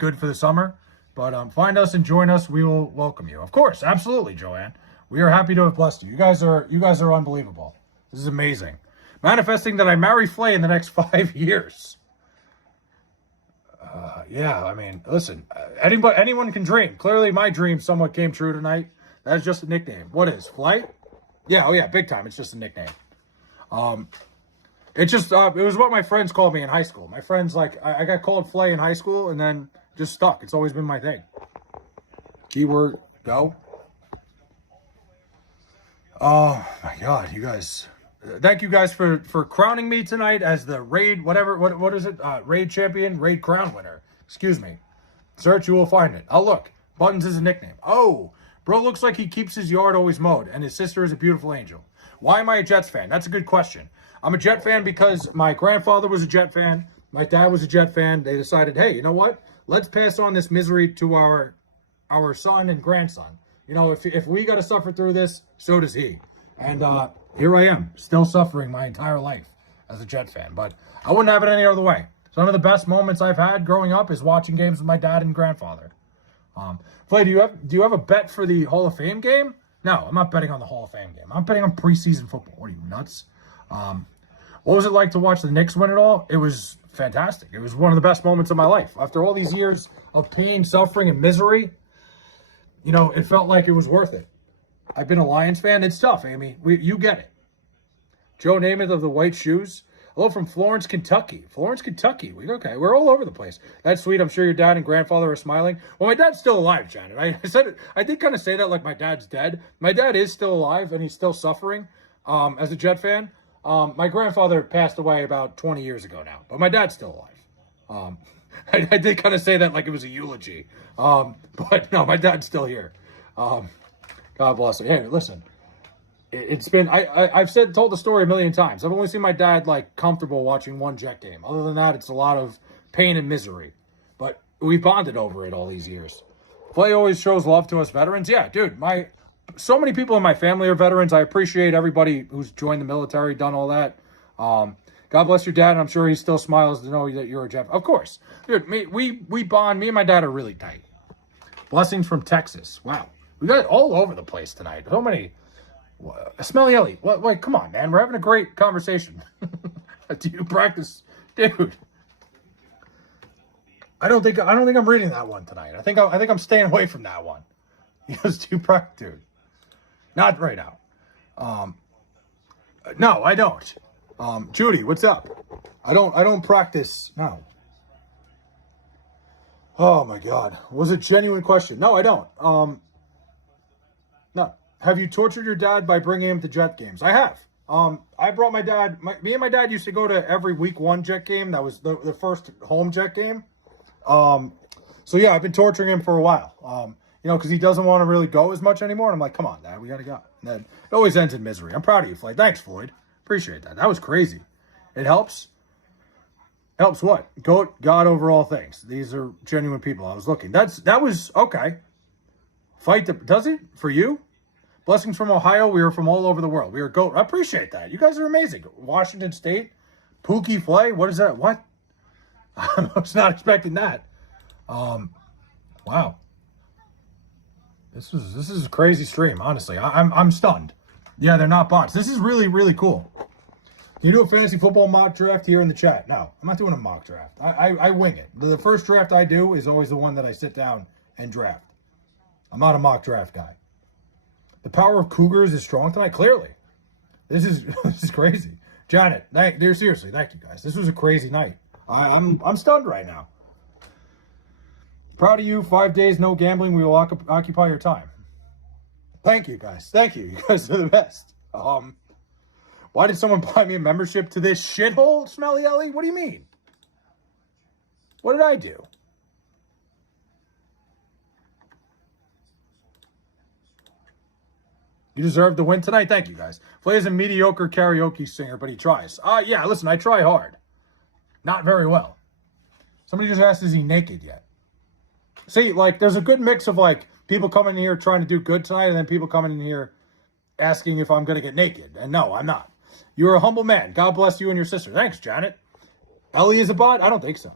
good for the summer. But find us and join us. We will welcome you. Of course. Absolutely, Joanne. We are happy to have blessed you. You guys are unbelievable. This is amazing. Manifesting that I marry Flay in the next 5 years. Yeah, I mean, listen, anyone can dream. Clearly, my dream somewhat came true tonight. That's just a nickname. What is Flay? Yeah, oh yeah, big time. It's just a nickname. It was what my friends called me in high school. My friends, like, I got called Flay in high school and then just stuck. It's always been my thing. Keyword, go. Oh my God, you guys. Thank you guys for crowning me tonight as the raid, what is it? Raid champion, raid crown winner. Excuse me. Search, you will find it. Oh, look. Buttons is a nickname. Oh, bro looks like he keeps his yard always mowed, and his sister is a beautiful angel. Why am I a Jets fan? That's a good question. I'm a Jet fan because my grandfather was a Jet fan. My dad was a Jet fan. They decided, hey, you know what? Let's pass on this misery to our son and grandson. You know, if we got to suffer through this, so does he. And here I am, still suffering my entire life as a Jet fan. But I wouldn't have it any other way. Some of the best moments I've had growing up is watching games with my dad and grandfather. Flay, do you have a bet for the Hall of Fame game? No, I'm not betting on the Hall of Fame game. I'm betting on preseason football. What are you, nuts? What was it like to watch the Knicks win it all? It was fantastic. It was one of the best moments of my life. After all these years of pain, suffering, and misery, you know, it felt like it was worth it. I've been a Lions fan. It's tough, Amy. You get it. Joe Namath of the White Shoes. Hello from Florence, Kentucky. Florence, Kentucky. Okay, we're all over the place. That's sweet. I'm sure your dad and grandfather are smiling. Well, my dad's still alive, Janet. I said it. I did kind of say that like my dad's dead. My dad is still alive, and he's still suffering as a Jet fan. My grandfather passed away about 20 years ago now, but my dad's still alive. I did kind of say that like it was a eulogy. But no, my dad's still here. God bless him. Hey, listen. It's been, I've told the story a million times. I've only seen my dad, like, comfortable watching one Jet game. Other than that, it's a lot of pain and misery. But we've bonded over it all these years. Flay always shows love to us veterans. Yeah, dude, so many people in my family are veterans. I appreciate everybody who's joined the military, done all that. God bless your dad, and I'm sure he still smiles to know that you're a Jet. Of course. Dude, we bond. Me and my dad are really tight. Blessings from Texas. Wow. We got it all over the place tonight. So many... Smelly Ellie, wait, come on, man. We're having a great conversation. Do you practice, dude? I don't think I'm reading that one tonight. I think I'm staying away from that one. He goes, do you practice, dude? Not right now. No, I don't. Judy, what's up? I don't practice. No. Oh my God, was it a genuine question? No, I don't. No. Have you tortured your dad by bringing him to Jet games? I have. I brought my dad. Me and my dad used to go to every week 1 Jet game. That was the first home Jet game. So yeah, I've been torturing him for a while. You know, because he doesn't want to really go as much anymore. And I'm like, come on, Dad, we gotta go. And then it always ends in misery. I'm proud of you, Floyd. Thanks, Floyd. Appreciate that. That was crazy. It helps. Helps what? God over all things. These are genuine people. I was looking. That was okay. Does it for you? Blessings from Ohio. We are from all over the world. We are GOAT. I appreciate that. You guys are amazing. Washington State. Pookie Flay. What is that? What? I was not expecting that. Wow. This is a crazy stream, honestly. I'm stunned. Yeah, they're not bots. This is really, really cool. Can you do a fantasy football mock draft here in the chat? No, I'm not doing a mock draft. I wing it. The first draft I do is always the one that I sit down and draft. I'm not a mock draft guy. The power of Cougars is strong tonight. Clearly, this is crazy. Janet, seriously, thank you guys. This was a crazy night. I'm stunned right now. Proud of you. 5 days, no gambling. We will occupy your time. Thank you guys. Thank you. You guys are the best. Why did someone buy me a membership to this shithole, Smelly Ellie? What do you mean? What did I do? You deserve to win tonight. Thank you, guys. Flay is a mediocre karaoke singer, but he tries. Yeah, listen, I try hard. Not very well. Somebody just asked, is he naked yet? See, like, there's a good mix of, like, people coming in here trying to do good tonight, and then people coming in here asking if I'm going to get naked. And no, I'm not. You're a humble man. God bless you and your sister. Thanks, Janet. Ellie is a bot? I don't think so.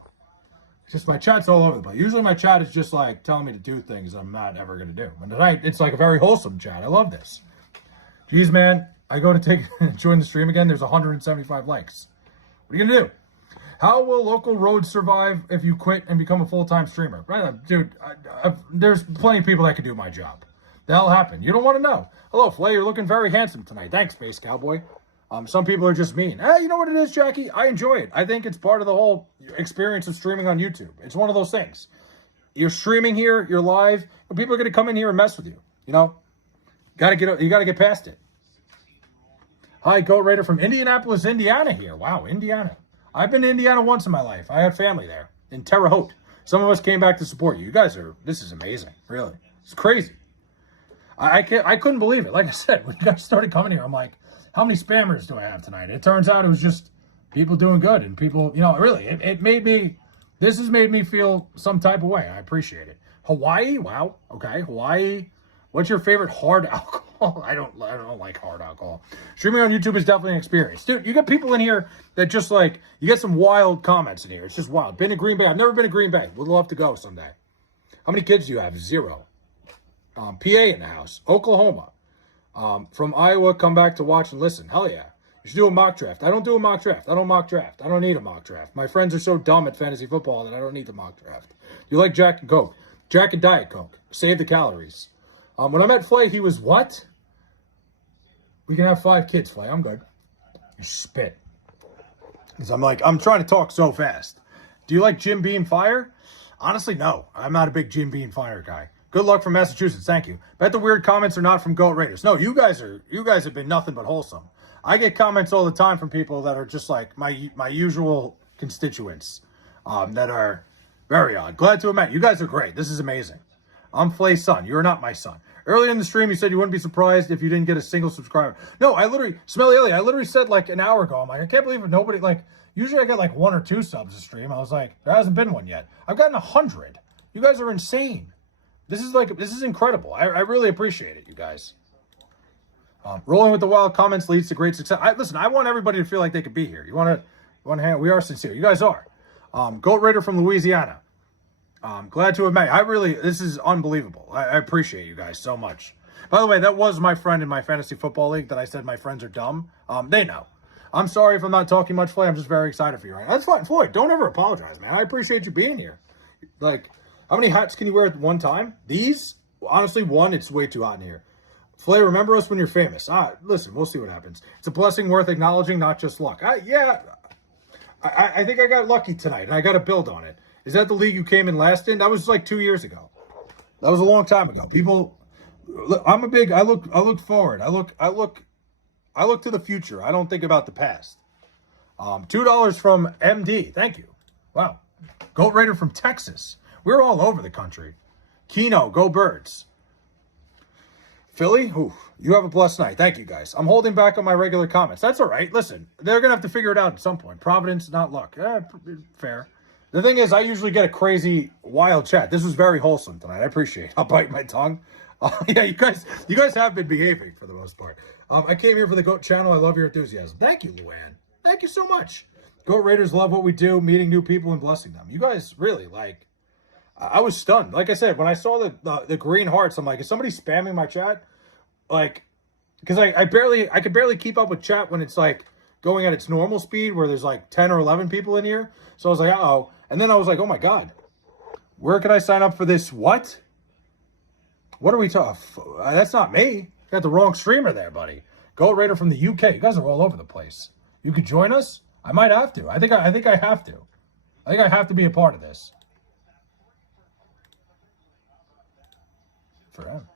Just my chat's all over the place. Usually my chat is just like telling me to do things I'm not ever going to do. And tonight, it's like a very wholesome chat. I love this. Jeez, man, I go to join the stream again. There's 175 likes. What are you going to do? How will local roads survive if you quit and become a full-time streamer? Right, dude, there's plenty of people that can do my job. The hell happened? You don't want to know. Hello, Flay, you're looking very handsome tonight. Thanks, Space Cowboy. Some people are just mean. Hey, you know what it is, Jackie? I enjoy it. I think it's part of the whole experience of streaming on YouTube. It's one of those things. You're streaming here, you're live, and people are going to come in here and mess with you. You know, you got to get past it. Hi, Goat Raider from Indianapolis, Indiana here. Wow, Indiana. I've been to Indiana once in my life. I have family there in Terre Haute. Some of us came back to support you. You guys this is amazing. Really. It's crazy. I couldn't believe it. Like I said, when you guys started coming here, I'm like, how many spammers do I have tonight? It turns out it was just people doing good and people, you know, really, this has made me feel some type of way. I appreciate it. Hawaii, wow. Okay, Hawaii. What's your favorite hard alcohol? I don't like hard alcohol. Streaming on YouTube is definitely an experience. Dude, you get people in here that just like, you get some wild comments in here. It's just wild. Been to Green Bay. I've never been to Green Bay. Would love to go someday. How many kids do you have? 0. PA in the house. Oklahoma. From Iowa, come back to watch and listen. Hell yeah. You should do a mock draft. I don't do a mock draft. I don't mock draft. I don't need a mock draft. My friends are so dumb at fantasy football that I don't need the mock draft. You like Jack and Coke? Jack and Diet Coke. Save the calories. When I met Flay, he was what? We can have 5 kids, Flay. I'm good. You spit. Because I'm trying to talk so fast. Do you like Jim Beam Fire? Honestly, no. I'm not a big Jim Beam Fire guy. Good luck from Massachusetts. Thank you. Bet the weird comments are not from Goat Raiders. No, you guys have been nothing but wholesome. I get comments all the time from people that are just like my usual constituents that are very odd. Glad to have met you. Guys are great. This is amazing. I'm Flay's son. You're not my son. Earlier in the stream, you said you wouldn't be surprised if you didn't get a single subscriber. No, Smelly Elliot, I literally said like an hour ago, I'm like, I can't believe it. Nobody, like, usually I get like 1 or 2 subs a stream. I was like, there hasn't been one yet. I've gotten 100. You guys are insane. This is incredible. I really appreciate it, you guys. Rolling with the wild comments leads to great success. Listen, I want everybody to feel like they could be here. You want to we are sincere. You guys are. Goat Raider from Louisiana. Glad to have met you. This is unbelievable. I appreciate you guys so much. By the way, that was my friend in my fantasy football league that I said my friends are dumb. They know. I'm sorry if I'm not talking much, Floyd. I'm just very excited for you right now. That's fine. Floyd, don't ever apologize, man. I appreciate you being here. Like, how many hats can you wear at one time? These? Honestly, one, it's way too hot in here. Flay, remember us when you're famous. Listen, we'll see what happens. It's a blessing worth acknowledging, not just luck. I think I got lucky tonight, and I got to build on it. Is that the league you came in last in? That was like 2 years ago. That was a long time ago. I look forward. I look to the future. I don't think about the past. $2 from MD. Thank you. Wow. Goat Raider from Texas. We're all over the country. Keno, go Birds. Philly, you have a blessed night. Thank you, guys. I'm holding back on my regular comments. That's all right. Listen, they're going to have to figure it out at some point. Providence, not luck. Fair. The thing is, I usually get a crazy, wild chat. This was very wholesome tonight. I appreciate it. I'll bite my tongue. Yeah, you guys have been behaving for the most part. I came here for the GOAT channel. I love your enthusiasm. Thank you, Luann. Thank you so much. GOAT Raiders love what we do, meeting new people and blessing them. You guys really, I was stunned. Like I said, when I saw the green hearts, I'm like, is somebody spamming my chat? Like, because I could barely keep up with chat when it's like going at its normal speed where there's like 10 or 11 people in here. So I was like, uh-oh. And then I was like, oh my God, where can I sign up for this? What are we talking? That's not me. You got the wrong streamer there, buddy. Goat Raider from the UK. You guys are all over the place. You could join us? I might have to. I think I have to. I think I have to be a part of this. For him.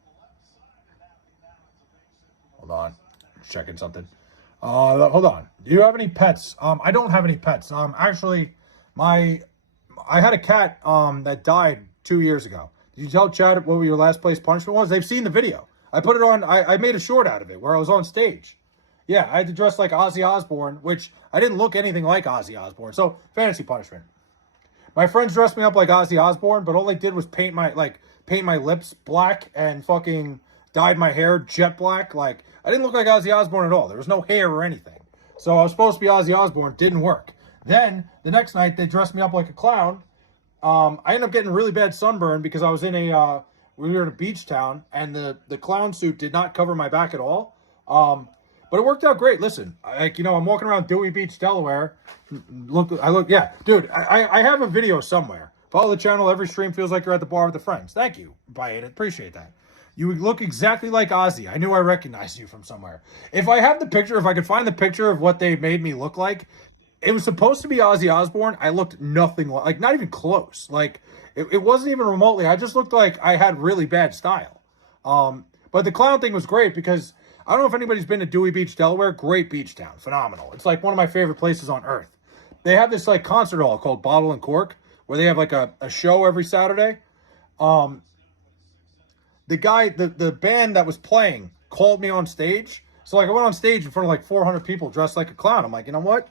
Hold on. Checking something. Hold on. Do you have any pets? I don't have any pets. Actually, I had a cat that died 2 years ago. Did you tell Chad what your last place punishment was? They've seen the video. I put it on. I made a short out of it where I was on stage. Yeah, I had to dress like Ozzy Osbourne, which I didn't look anything like Ozzy Osbourne. So, fantasy punishment. My friends dressed me up like Ozzy Osbourne, but all they did was paint my lips black and fucking dyed my hair jet black. Like, I didn't look like Ozzy Osbourne at all. There was no hair or anything. So I was supposed to be Ozzy Osbourne. Didn't work. Then, the next night, they dressed me up like a clown. I ended up getting really bad sunburn because I was in a we were in a beach town, and the clown suit did not cover my back at all. But it worked out great. Listen, I'm walking around Dewey Beach, Delaware. Yeah, dude. I have a video somewhere. Follow the channel. Every stream feels like you're at the bar with the friends. Thank you, Bayet. Appreciate that. You look exactly like Ozzy. I knew I recognized you from somewhere. If I have the picture, if I could find the picture of what they made me look like, it was supposed to be Ozzy Osbourne. I looked nothing like not even close. Like, it wasn't even remotely. I just looked like I had really bad style. But the clown thing was great because I don't know if anybody's been to Dewey Beach, Delaware. Great beach town. Phenomenal. It's like one of my favorite places on earth. They have this like concert hall called Bottle and Cork where they have like a show every Saturday. The band that was playing called me on stage. So like I went on stage in front of like 400 people dressed like a clown. I'm like, you know what?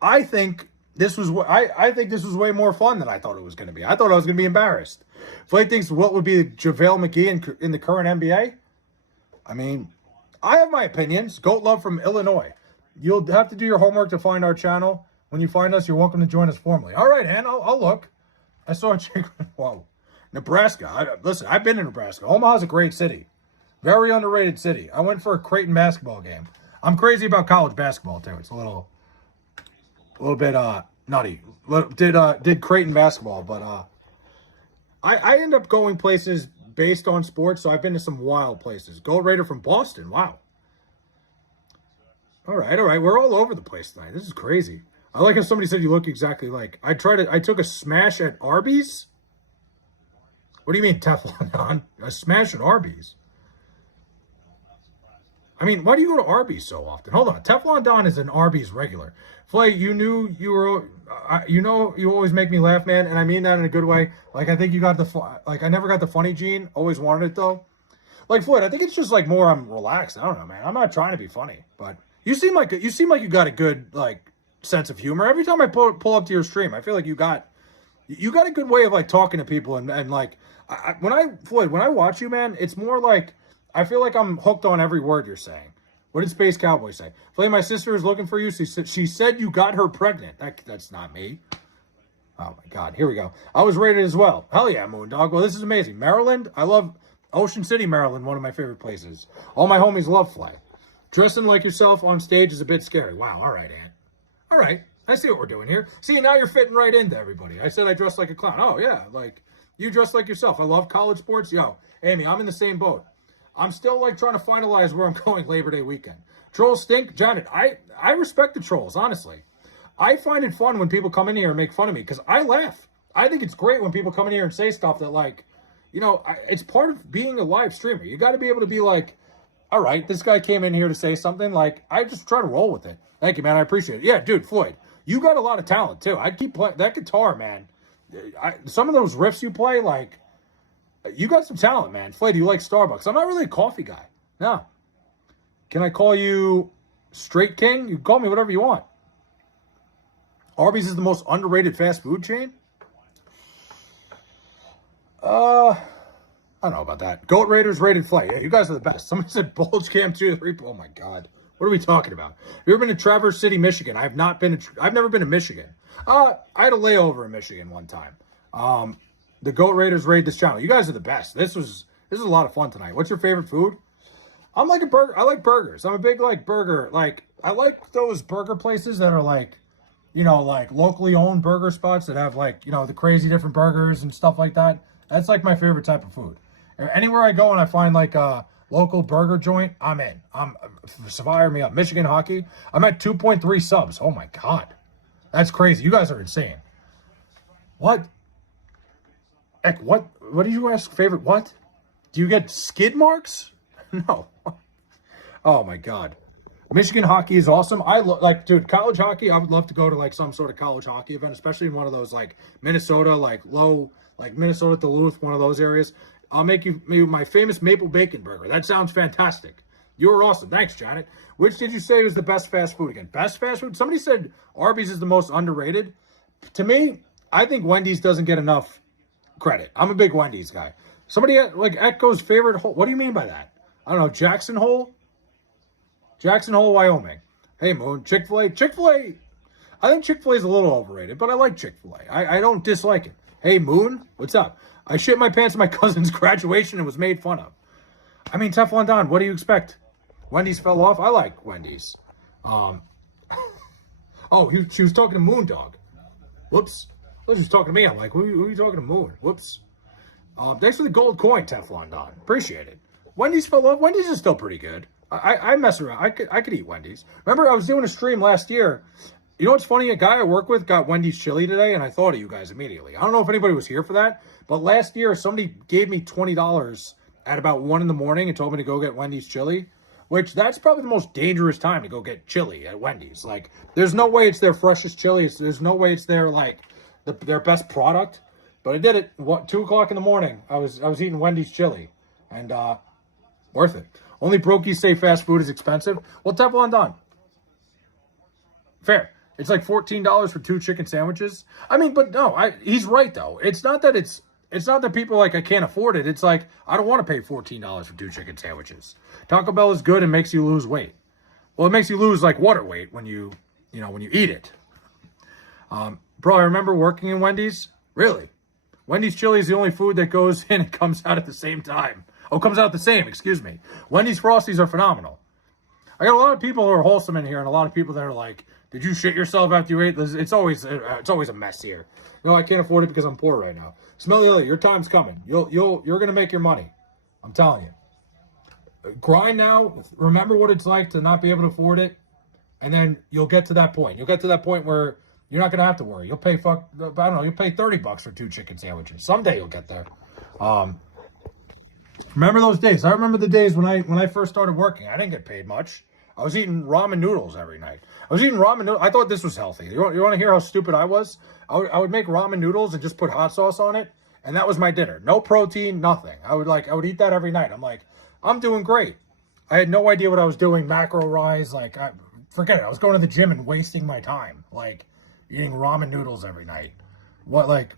I think this was way more fun than I thought it was going to be. I thought I was going to be embarrassed. Flake thinks what would be JaVale McGee in the current NBA. I mean, I have my opinions. Goat Love from Illinois. You'll have to do your homework to find our channel. When you find us, you're welcome to join us formally. All right, Ann, I'll look. I saw a chick. Whoa. Nebraska. Listen, I've been to Nebraska. Omaha's a great city. Very underrated city. I went for a Creighton basketball game. I'm crazy about college basketball, too. It's a little bit nutty. Did Creighton basketball, but I end up going places based on sports, so I've been to some wild places. Gold Raider from Boston. Wow. All right. We're all over the place tonight. This is crazy. I like how somebody said you look exactly like. I took a smash at Arby's. What do you mean Teflon Don? A smash at Arby's? I mean, why do you go to Arby's so often? Hold on. Teflon Don is an Arby's regular. Flay, you knew you were, you always make me laugh, man. And I mean that in a good way. Like, I think you got I never got the funny gene. Always wanted it, though. Like, Floyd, I think it's just, like, more I'm relaxed. I don't know, man. I'm not trying to be funny. But you seem like you got a good, like, sense of humor. Every time I pull up to your stream, I feel like you got a good way of, like, talking to people. And like, when I watch you, man, it's more like, I feel like I'm hooked on every word you're saying. What did Space Cowboy say? Flay, my sister is looking for you. She said you got her pregnant. That's not me. Oh, my God. Here we go. I was rated as well. Hell yeah, Moondog. Well, this is amazing. Maryland. I love Ocean City, Maryland, one of my favorite places. All my homies love Flay. Dressing like yourself on stage is a bit scary. Wow. All right, Ant. All right. I see what we're doing here. See, now you're fitting right into everybody. I said I dress like a clown. Oh, yeah. Like, you dress like yourself. I love college sports. Yo, Amy, I'm in the same boat. I'm still, like, trying to finalize where I'm going Labor Day weekend. Trolls stink. Janet, I respect the trolls, honestly. I find it fun when people come in here and make fun of me because I laugh. I think it's great when people come in here and say stuff that, like, it's part of being a live streamer. You got to be able to be like, all right, this guy came in here to say something. Like, I just try to roll with it. Thank you, man. I appreciate it. Yeah, dude, Floyd, you got a lot of talent, too. I keep playing that guitar, man. Some of those riffs you play, like, you got some talent, man. Flay, do you like Starbucks? I'm not really a coffee guy. No. Can I call you Straight King? You can call me whatever you want. Arby's is the most underrated fast food chain? I don't know about that. Goat Raiders rated Flay. Yeah, you guys are the best. Somebody said Bulge Cam 2 3. Oh, my God. What are we talking about? Have you ever been to Traverse City, Michigan? I've never been to Michigan. I had a layover in Michigan one time. The Goat Raiders raid this channel. You guys are the best. This is a lot of fun tonight. What's your favorite food? I'm like a burger. I like burgers. I'm a big like burger. Like I like those burger places that are like, like locally owned burger spots that have like, the crazy different burgers and stuff like that. That's like my favorite type of food. Anywhere I go and I find like a local burger joint, I'm in. Fire me up. Michigan hockey. I'm at 2.3 subs. Oh my God. That's crazy. You guys are insane. What? Heck, what do you ask? Favorite what? Do you get skid marks? No. Oh my God. Michigan hockey is awesome. Dude, college hockey. I would love to go to like some sort of college hockey event, especially in one of those like Minnesota, like Minnesota, Duluth, one of those areas. I'll make you my famous maple bacon burger. That sounds fantastic. You're awesome. Thanks, Janet. Which did you say was the best fast food again? Best fast food? Somebody said Arby's is the most underrated. To me, I think Wendy's doesn't get enough credit. I'm a big Wendy's guy. Somebody like Echo's favorite hole. What do you mean by that? I don't know. Jackson Hole, Wyoming. Hey, Moon. Chick-fil-A. I think Chick-fil-A is a little overrated, but I like Chick-fil-A. I don't dislike it. Hey, Moon, what's up? I shit my pants at my cousin's graduation and was made fun of. I mean, Teflon Don, what do you expect? Wendy's fell off. I like Wendy's. Oh, she was talking to Moondog. Whoops. I was just talking to me. I'm like, who are you talking to, Moon? Whoops. Thanks for the gold coin, Teflon Don. Appreciate it. Wendy's fell off. Wendy's is still pretty good. I mess around. I could eat Wendy's. Remember, I was doing a stream last year. You know what's funny? A guy I work with got Wendy's chili today, and I thought of you guys immediately. I don't know if anybody was here for that, but last year somebody gave me $20 at about 1 in the morning and told me to go get Wendy's chili, which that's probably the most dangerous time to go get chili at Wendy's. Like, there's no way it's their freshest chili. There's no way it's their, like, their best product. But I did it. 2 o'clock in the morning, I was eating Wendy's chili, and worth it. Only brokies say fast food is expensive. Well, Teflon Don. Fair. It's like $14 for 2 chicken sandwiches. I mean, but no, he's right though. It's not that people like I can't afford it. It's like I don't want to pay $14 for 2 chicken sandwiches. Taco Bell is good and makes you lose weight. Well, it makes you lose like water weight when you eat it. Bro, I remember working in Wendy's. Really? Wendy's chili is the only food that goes in and comes out at the same time. Oh, comes out the same, excuse me. Wendy's Frosties are phenomenal. I got a lot of people who are wholesome in here and a lot of people that are like, did you shit yourself after you ate this? It's always a mess here. I can't afford it because I'm poor right now. Smelly Lily, your time's coming. You're gonna make your money. I'm telling you. Grind now. Remember what it's like to not be able to afford it, and then you'll get to that point. You'll get to that point where you're not gonna have to worry. You'll pay you'll pay $30 for 2 chicken sandwiches. Someday you'll get there. Remember those days? I remember the days when I first started working. I didn't get paid much. I was eating ramen noodles every night. I thought this was healthy. You want to hear how stupid I was? I would make ramen noodles and just put hot sauce on it, and that was my dinner. No protein, nothing. I would eat that every night. I'm like, I'm doing great. I had no idea what I was doing. Macro rise, forget it. I was going to the gym and wasting my time, like eating ramen noodles every night. What, like,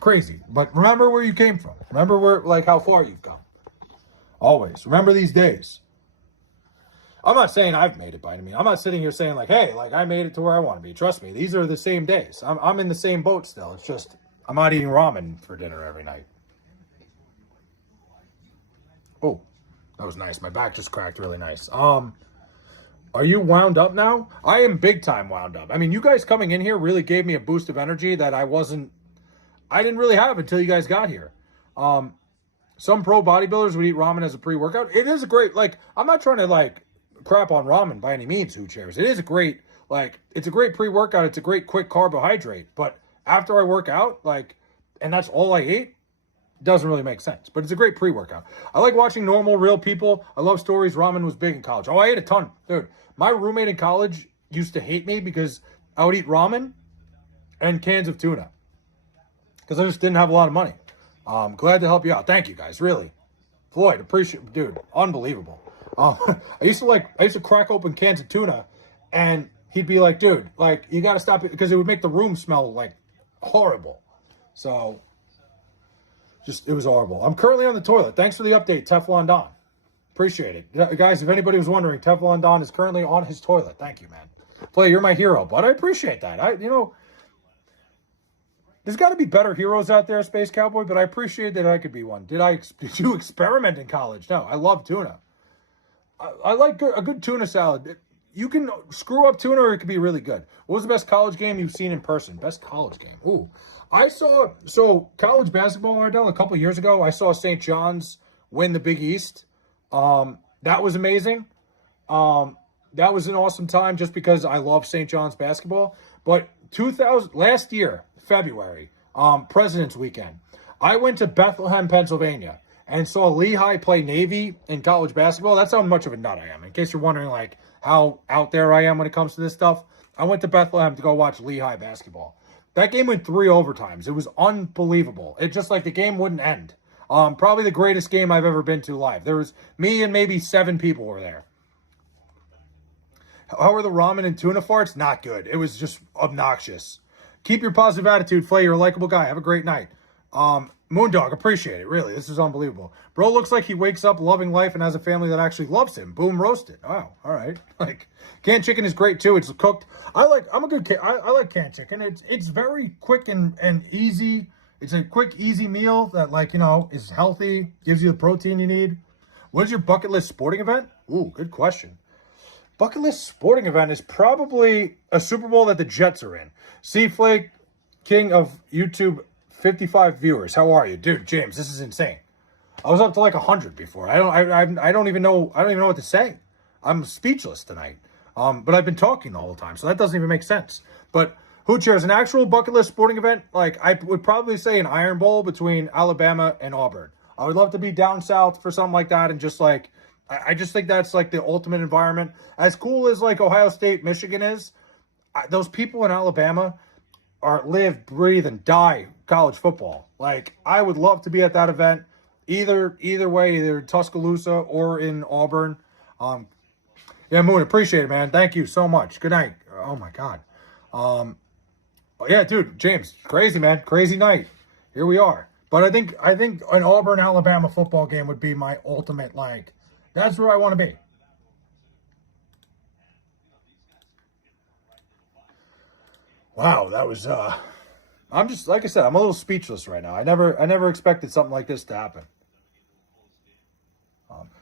crazy. But remember where you came from. Remember how far you've come. Always remember these days. I'm not saying I've made it by any means. I'm not sitting here saying like, hey, like I made it to where I want to be. Trust me, these are the same days. I'm in the same boat still. It's just I'm not eating ramen for dinner every night. Oh, that was nice. My back just cracked really nice. Are you wound up now? I am big time wound up. I mean, you guys coming in here really gave me a boost of energy that I didn't really have until you guys got here. Some pro bodybuilders would eat ramen as a pre-workout. It is a great, I'm not trying to crap on ramen by any means, who cares? It is a great, it's a great pre-workout. It's a great quick carbohydrate. But after I work out, and that's all I ate, it doesn't really make sense. But it's a great pre-workout. I like watching normal, real people. I love stories. Ramen was big in college. Oh, I ate a ton. Dude, my roommate in college used to hate me because I would eat ramen and cans of tuna. Because I just didn't have a lot of money. Glad to help you out. Thank you, guys. Really. Floyd, appreciate, dude, unbelievable. I used to crack open cans of tuna, and he'd be like, dude, you got to stop it, because it would make the room smell, horrible. So, it was horrible. I'm currently on the toilet. Thanks for the update, Teflon Don. Appreciate it. Guys, if anybody was wondering, Teflon Don is currently on his toilet. Thank you, man. Play, you're my hero, but I appreciate that. There's got to be better heroes out there, Space Cowboy, but I appreciate that I could be one. Did you experiment in college? No, I love tuna. I like a good tuna salad. You can screw up tuna or it could be really good. What was the best college game you've seen in person? Best college game? Ooh. College basketball, Ardell, a couple years ago, I saw St. John's win the Big East. That was amazing. That was an awesome time just because I love St. John's basketball. But last year, February, President's Weekend, I went to Bethlehem, Pennsylvania, and saw Lehigh play Navy in college basketball. That's how much of a nut I am. In case you're wondering, how out there I am when it comes to this stuff, I went to Bethlehem to go watch Lehigh basketball. That game went 3 overtimes. It was unbelievable. It just the game wouldn't end. Probably the greatest game I've ever been to live. There was me and maybe 7 people were there. How are the ramen and tuna farts? Not good. It was just obnoxious. Keep your positive attitude, Flay. You're a likable guy. Have a great night. Moondog, appreciate it. Really, this is unbelievable. Bro looks like he wakes up loving life and has a family that actually loves him. Boom, roasted. Wow, all right. Like, canned chicken is great too. It's cooked. I'm a good kid. I like canned chicken. It's very quick and easy. It's a quick, easy meal that, like, you know, is healthy, gives you the protein you need. What is your bucket list sporting event? Ooh, good question. Bucket list sporting event is probably a Super Bowl that the Jets are in. C-Flake, king of YouTube, 55 viewers. How are you, dude? James, this is insane. I was up to like 100 before. I don't even know what to say. I'm speechless tonight. But I've been talking the whole time, so that doesn't even make sense. But Hoocher, as an actual bucket list sporting event, like, I would probably say an Iron Bowl between Alabama and Auburn. I would love to be down south for something like that, and just like, I just think that's like the ultimate environment. As cool as like Ohio State, Michigan is, those people in Alabama live, breathe, and die college football. Like, I would love to be at that event, either way, either in Tuscaloosa or in Auburn. Yeah, Moon, appreciate it, man. Thank you so much. Good night. Oh my God. Yeah, dude, James, crazy, man, crazy night. Here we are. But I think an Auburn Alabama football game would be my ultimate, like, that's where I want to be. Wow, that was I'm just, like I said, I'm a little speechless right now. I never expected something like this to happen.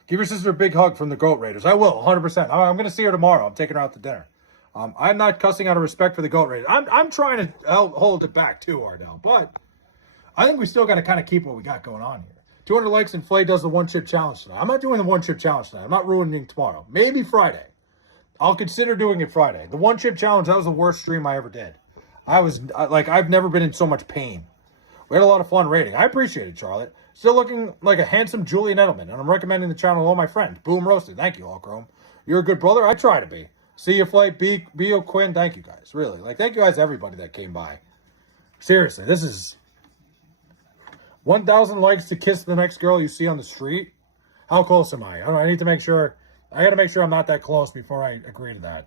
Give your sister a big hug from the Goat Raiders. I will, 100%. I'm going to see her tomorrow. I'm taking her out to dinner. I'm not cussing out of respect for the Goat Raiders. I'm trying to hold it back too, Ardell. But I think we still got to kind of keep what we got going on here. 200 likes and Flay does the one-chip challenge tonight. I'm not doing the one-chip challenge tonight. I'm not ruining tomorrow. Maybe Friday. I'll consider doing it Friday. The one-chip challenge, that was the worst stream I ever did. I've never been in so much pain. We had a lot of fun rating. I appreciate it, Charlotte. Still looking like a handsome Julian Edelman, and I'm recommending the channel to all my friends. Boom roasted. Thank you, Allchrome. You're a good brother. I try to be. See you, Flight. B. Quinn. Thank you, guys. Really. Like, thank you guys, everybody that came by. Seriously, this is 1,000 likes to kiss the next girl you see on the street. How close am I? I need to make sure. I got to make sure I'm not that close before I agree to that.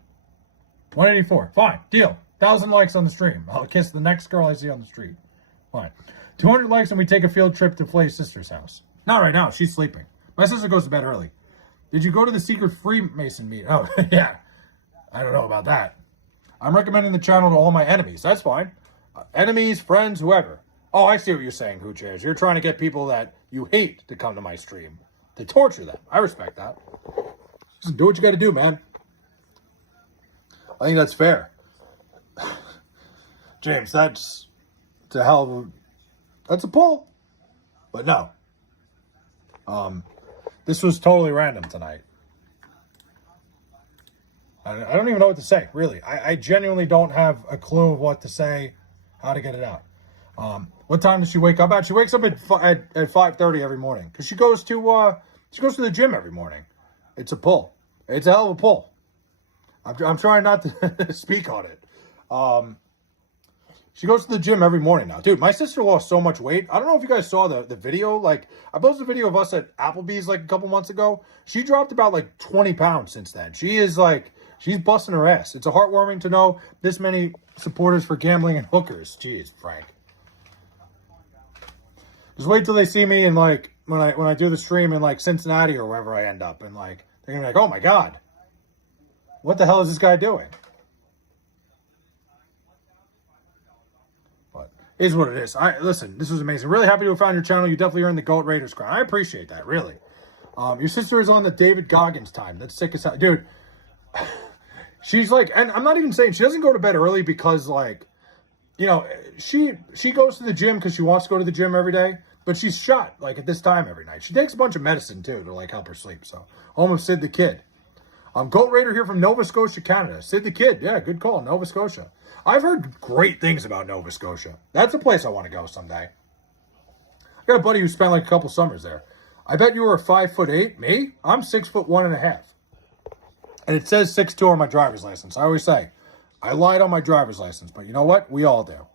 184. Fine. Deal. 1,000 likes on the stream. I'll kiss the next girl I see on the street. Fine. 200 likes and we take a field trip to Flay's sister's house. Not right now. She's sleeping. My sister goes to bed early. Did you go to the secret Freemason meeting? Oh, yeah. I don't know about that. I'm recommending the channel to all my enemies. That's fine. Enemies, friends, whoever. Oh, I see what you're saying, Hoochers. You're trying to get people that you hate to come to my stream. To torture them. I respect that. Just do what you got to do, man. I think that's fair. James, that's to hell. That's a pull. But no. This was totally random tonight. I don't even know what to say, really. I genuinely don't have a clue of what to say, how to get it out. What time does she wake up at? She wakes up at 5:30 every morning because she goes to the gym every morning. It's a pull. It's a hell of a pull. I'm trying not to speak on it. She goes to the gym every morning now. Dude, my sister lost so much weight. I don't know if you guys saw the video. Like, I posted a video of us at Applebee's like a couple months ago. She dropped about like 20 pounds since then. She's busting her ass. It's heartwarming to know this many supporters for gambling and hookers. Jeez, Frank. Just wait till they see me in like, when I do the stream in like Cincinnati or wherever I end up. And like, they're going to be like, oh my God. What the hell is this guy doing? Is what it is. Listen, this was amazing. Really happy to have found your channel. You definitely earned the Goat Raiders crown. I appreciate that, really. Your sister is on the David Goggins time. That's sick as hell. Dude, she's like, and I'm not even saying she doesn't go to bed early because, like, you know, she goes to the gym because she wants to go to the gym every day, but she's shot, like, at this time every night. She takes a bunch of medicine, too, to, like, help her sleep. So, home of Sid the Kid. Goat Raider here from Nova Scotia, Canada. Sid the Kid. Yeah, good call. Nova Scotia. I've heard great things about Nova Scotia. That's a place I want to go someday. I got a buddy who spent like a couple summers there. I bet you were 5'8". Me? I'm 6'1.5". And it says 6'2" on my driver's license. I always say, I lied on my driver's license, but you know what? We all do.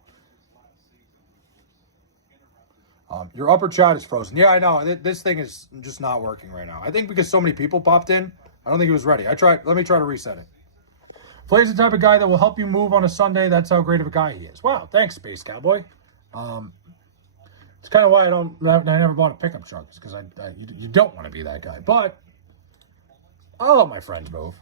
Your upper chat is frozen. Yeah, I know. This thing is just not working right now. I think because so many people popped in, I don't think it was ready. Let me try to reset it. Flay's the type of guy that will help you move on a Sunday. That's how great of a guy he is. Wow, thanks, Space Cowboy. It's kind of why I never bought a pickup truck, because you don't want to be that guy. But I'll let my friends move.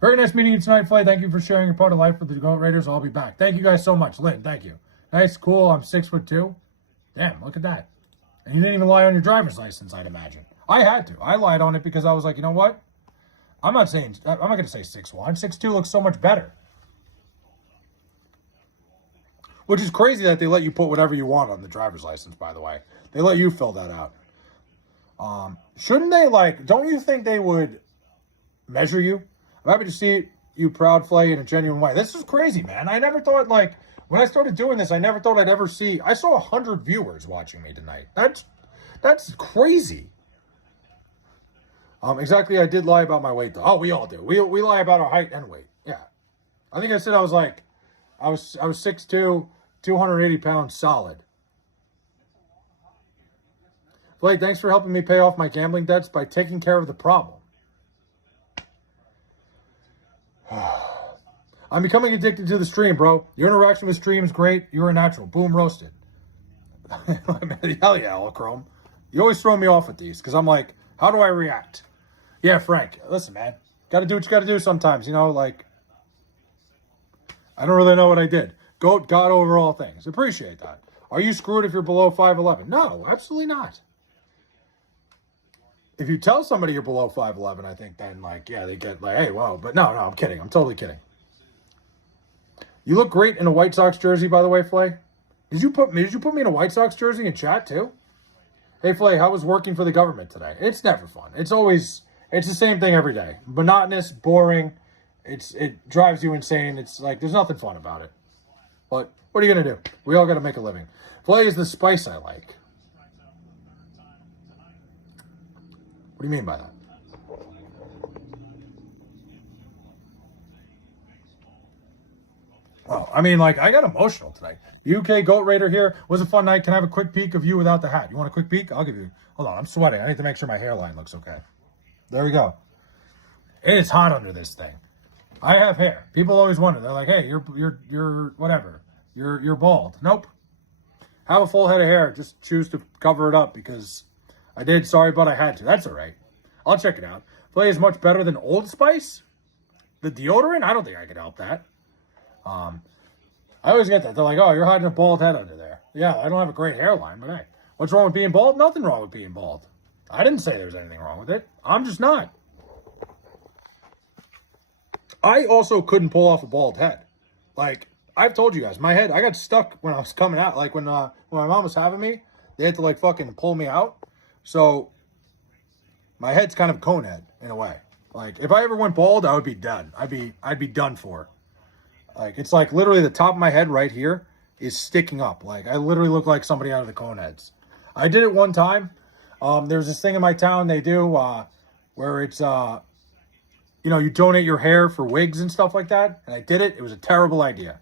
Very nice meeting you tonight, Flay. Thank you for sharing your part of life with the Goat Raiders. I'll be back. Thank you guys so much. Lynn, thank you. Nice, cool. I'm 6'2". Damn, look at that. And you didn't even lie on your driver's license, I'd imagine. I had to. I lied on it because I was like, you know what? I'm not going to say 6'1". 6'2" looks so much better. Which is crazy that they let you put whatever you want on the driver's license, by the way. They let you fill that out. Shouldn't they, don't you think they would measure you? I'm happy to see you proud, Flay, in a genuine way. This is crazy, man. I never thought, when I started doing this, I never thought I'd ever see... I saw 100 viewers watching me tonight. That's crazy. Exactly, I did lie about my weight, though. Oh, we all do. We lie about our height and weight. Yeah. I think I said I was 6'2", 280 pounds solid. Flay, thanks for helping me pay off my gambling debts by taking care of the problem. I'm becoming addicted to the stream, bro. Your interaction with stream is great. You're a natural. Boom, roasted. Hell yeah, Holochrome. You always throw me off with these because I'm like, how do I react? Yeah, Frank, listen, man. Got to do what you got to do sometimes, I don't really know what I did. God over all things. Appreciate that. Are you screwed if you're below 5'11"? No, absolutely not. If you tell somebody you're below 5'11", I think then, they get hey, wow. But no, I'm kidding. I'm totally kidding. You look great in a White Sox jersey, by the way, Flay. Did you put me in a White Sox jersey in chat, too? Hey, Flay, how was working for the government today? It's never fun. It's the same thing every day. Monotonous, boring. It drives you insane. It's there's nothing fun about it. But what are you going to do? We all got to make a living. Flay is the spice I like. What do you mean by that? Oh, I got emotional tonight. UK Goat Raider here. Was a fun night. Can I have a quick peek of you without the hat? You want a quick peek? I'll give you. Hold on, I'm sweating. I need to make sure my hairline looks okay. There we go. It is hot under this thing. I have hair. People always wonder. They're like, hey, you're whatever. You're bald. Nope. Have a full head of hair. Just choose to cover it up because I did. Sorry, but I had to. That's all right. I'll check it out. Flay is much better than Old Spice. The deodorant? I don't think I could help that. I always get that. They're like, oh, you're hiding a bald head under there. Yeah, I don't have a great hairline, but hey, what's wrong with being bald? Nothing wrong with being bald. I didn't say there's anything wrong with it. I'm just not. I also couldn't pull off a bald head. I've told you guys, my head, I got stuck when I was coming out. When my mom was having me, they had to fucking pull me out. So my head's kind of a cone head in a way. If I ever went bald, I would be done. I'd be done for. It's literally the top of my head right here is sticking up. I literally look like somebody out of the cone heads. I did it one time. There's this thing in my town they do where it's, you donate your hair for wigs and stuff like that. And I did it. It was a terrible idea.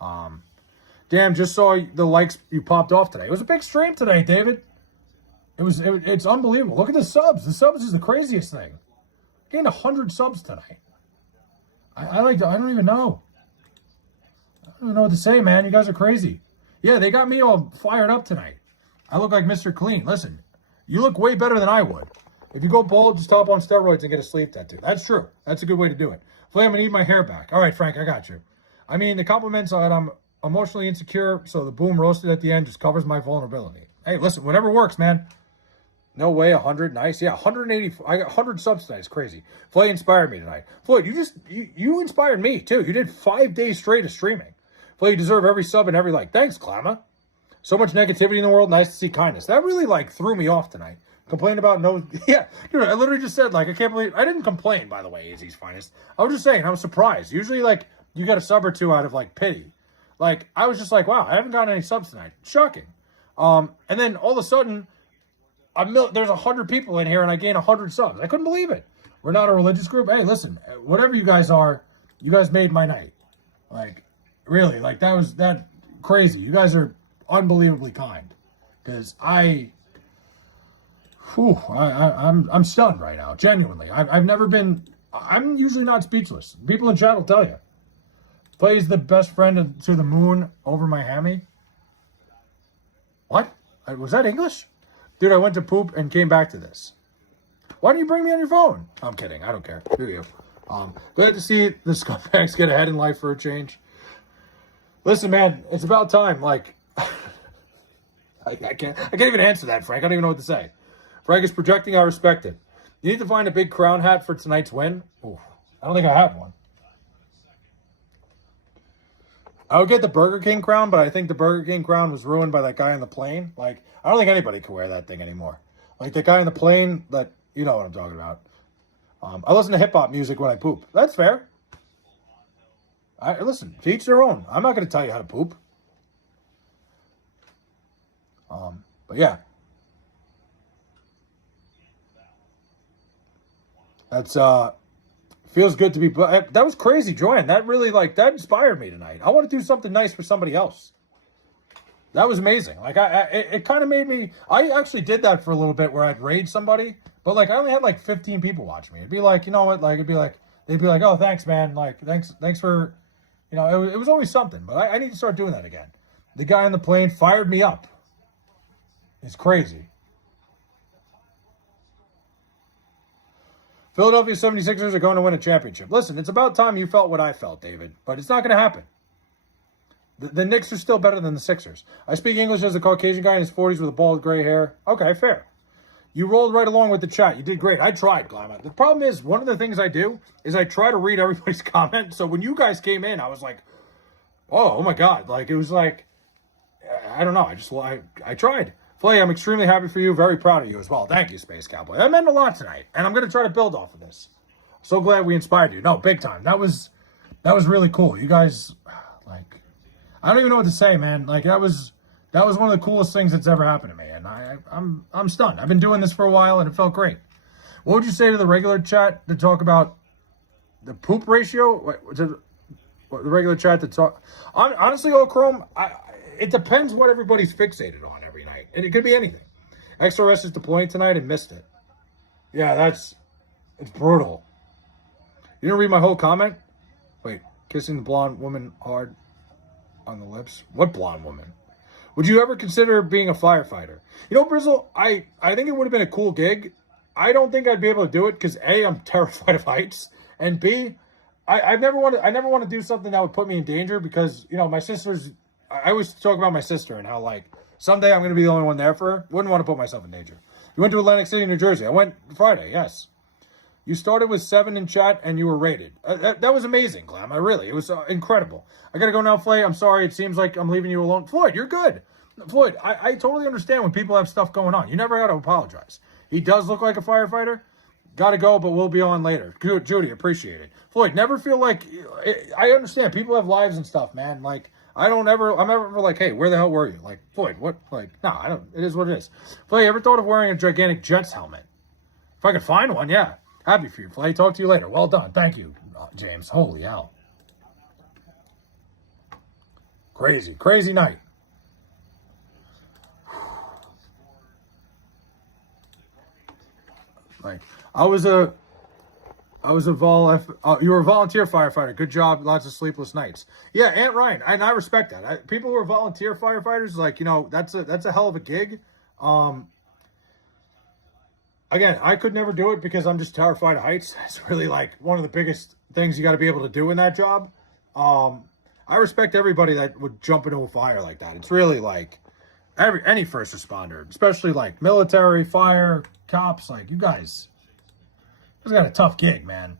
Damn, just saw the likes you popped off today. It was a big stream today, David. It's unbelievable. Look at the subs. The subs is the craziest thing. Gained 100 subs tonight. I don't even know. I don't know what to say, man. You guys are crazy. Yeah, they got me all fired up tonight. I look like Mr. Clean. Listen, you look way better than I would. If you go bald, just hop on steroids and get a sleeve tattoo. That's true. That's a good way to do it. Flay, I'm going to need my hair back. All right, Frank, I got you. The compliments are that I'm emotionally insecure, so the boom roasted at the end just covers my vulnerability. Hey, listen, whatever works, man. No way, 100, nice. Yeah, 180, I got 100 subs tonight. It's crazy. Flay inspired me tonight. Floyd, you inspired me, too. You did 5 days straight of streaming. Flay, you deserve every sub and every like. Thanks, Clama. So much negativity in the world. Nice to see kindness. That really, threw me off tonight. Complain about no... Yeah, dude, I literally just said, I can't believe... I didn't complain, by the way, AZ's finest. I was just saying, I was surprised. Usually, you get a sub or two out of, pity. I was just wow, I haven't gotten any subs tonight. Shocking. And then, all of a sudden, there's 100 people in here, and I gain 100 subs. I couldn't believe it. We're not a religious group. Hey, listen, whatever you guys are, you guys made my night. Really, that was that crazy. You guys are unbelievably kind. Because I'm stunned right now. Genuinely. I've never been... I'm usually not speechless. People in chat will tell you. Plays the best friend to the moon over my hammy. Was that English? Dude, I went to poop and came back to this. Why don't you bring me on your phone? I'm kidding. I don't care. Do you? Glad to see the scumbags get ahead in life for a change. Listen, man, it's about time. Like, I can't even answer that, Frank. I don't even know what to say. Frank is projecting. I respect it. You need to find a big crown hat for tonight's win. Ooh, I don't think I have one. I would get the Burger King crown, but I think the Burger King crown was ruined by that guy on the plane. Like, I don't think anybody can wear that thing anymore. Like, the guy on the plane, that, you know what I'm talking about. I listen to hip-hop music when I poop. That's fair. Listen, to each their own. I'm not going to tell you how to poop. But yeah. That's, feels good to be, that was crazy, Joanne. That really, like, that inspired me tonight. I want to do something nice for somebody else. That was amazing. Like, it kind of made me, I actually did that for a little bit where I'd raid somebody, but, like, I only had, like, 15 people watch me. It'd be like, you know what, like, it'd be like, they'd be like, oh, thanks, man. Like, thanks for, you know, it was always something, but I need to start doing that again. The guy on the plane fired me up. It's crazy. Philadelphia 76ers are going to win a championship. Listen, it's about time you felt what I felt, David, but it's not going to happen. The Knicks are still better than the Sixers. I speak English as a Caucasian guy in his 40s with a bald gray hair. Okay, fair. You rolled right along with the chat. You did great. I tried, Glamour. The problem is, one of the things I do is I try to read everybody's comment. So when you guys came in, I was like, oh my God. Like, it was like, I don't know. I tried. Flay, I'm extremely happy for you. Very proud of you as well. Thank you, Space Cowboy. That meant a lot tonight, and I'm going to try to build off of this. So glad we inspired you. No, big time. That was really cool. You guys, like, I don't even know what to say, man. Like, that was one of the coolest things that's ever happened to me, and I'm stunned. I've been doing this for a while, and it felt great. What would you say to the regular chat to talk about the poop ratio? The regular chat to talk. Honestly, Chrome, it depends what everybody's fixated on every night, and it could be anything. XRS is deploying tonight and missed it. Yeah, it's brutal. You didn't read my whole comment? Wait, kissing the blonde woman hard on the lips? What blonde woman? Would you ever consider being a firefighter? You know, Brizzle, I think it would have been a cool gig. I don't think I'd be able to do it because A, I'm terrified of heights, and B, I never want to do something that would put me in danger because, you know, my sister's, I always talk about my sister and how, like, someday I'm going to be the only one there for her. Wouldn't want to put myself in danger. You went to Atlantic City, New Jersey. I went Friday, yes. You started with 7 in chat and you were rated. That was amazing, Glam. It was incredible. I got to go now, Flay. I'm sorry. It seems like I'm leaving you alone. Floyd, you're good. Floyd, I totally understand when people have stuff going on. You never got to apologize. He does look like a firefighter. Got to go, but we'll be on later. Judy, appreciate it. Floyd, never feel like, I understand. People have lives and stuff, man. Like, I'm never like, hey, where the hell were you? Like, Floyd, what? Like, no, I don't. It is what it is. Flay, ever thought of wearing a gigantic Jets helmet? If I could find one, yeah. Happy for you, Flay. Talk to you later. Well done. Thank you, James. Holy hell. Crazy night. Like, you were a volunteer firefighter. Good job. Lots of sleepless nights. Yeah, Aunt Ryan, and I respect that. People who are volunteer firefighters, like, you know, that's a hell of a gig. Again, I could never do it because I'm just terrified of heights. It's really, like, one of the biggest things you got to be able to do in that job. I respect everybody that would jump into a fire like that. It's really, like, any first responder, especially, like, military, fire, cops, like, you guys got a tough gig, man.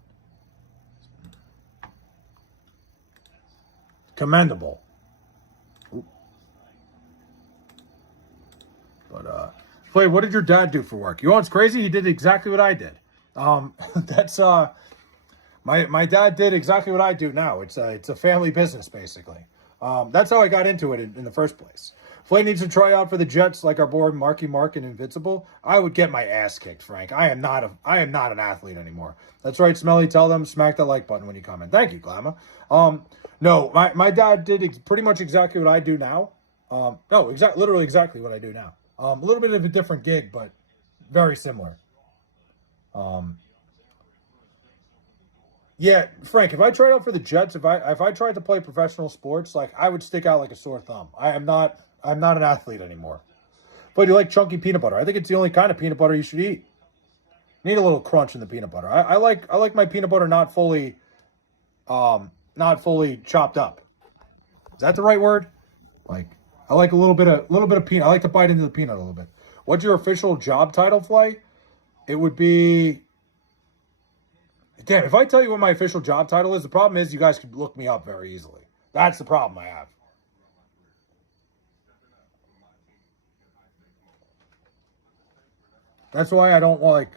Commendable. But, Flay, what did your dad do for work? You know what's crazy? He did exactly what I did. That's, my dad did exactly what I do now. It's a family business, basically. That's how I got into it in the first place. Flay needs to try out for the Jets like our boy Marky Mark and Invincible. I would get my ass kicked, Frank. I am not an athlete anymore. That's right, Smelly. Tell them, smack the like button when you comment. Thank you, Glamour. No, my dad did pretty much exactly what I do now. Literally exactly what I do now. A little bit of a different gig, but very similar. Yeah, Frank, if I tried out for the Jets, if I tried to play professional sports, like, I would stick out like a sore thumb. I'm not an athlete anymore. But you like chunky peanut butter. I think it's the only kind of peanut butter you should eat. Need a little crunch in the peanut butter. I like my peanut butter not fully chopped up. Is that the right word? Like, I like a little bit of peanut. I like to bite into the peanut a little bit. What's your official job title, Flay? It would be... Again, if I tell you what my official job title is, the problem is you guys could look me up very easily. That's the problem I have. That's why I don't like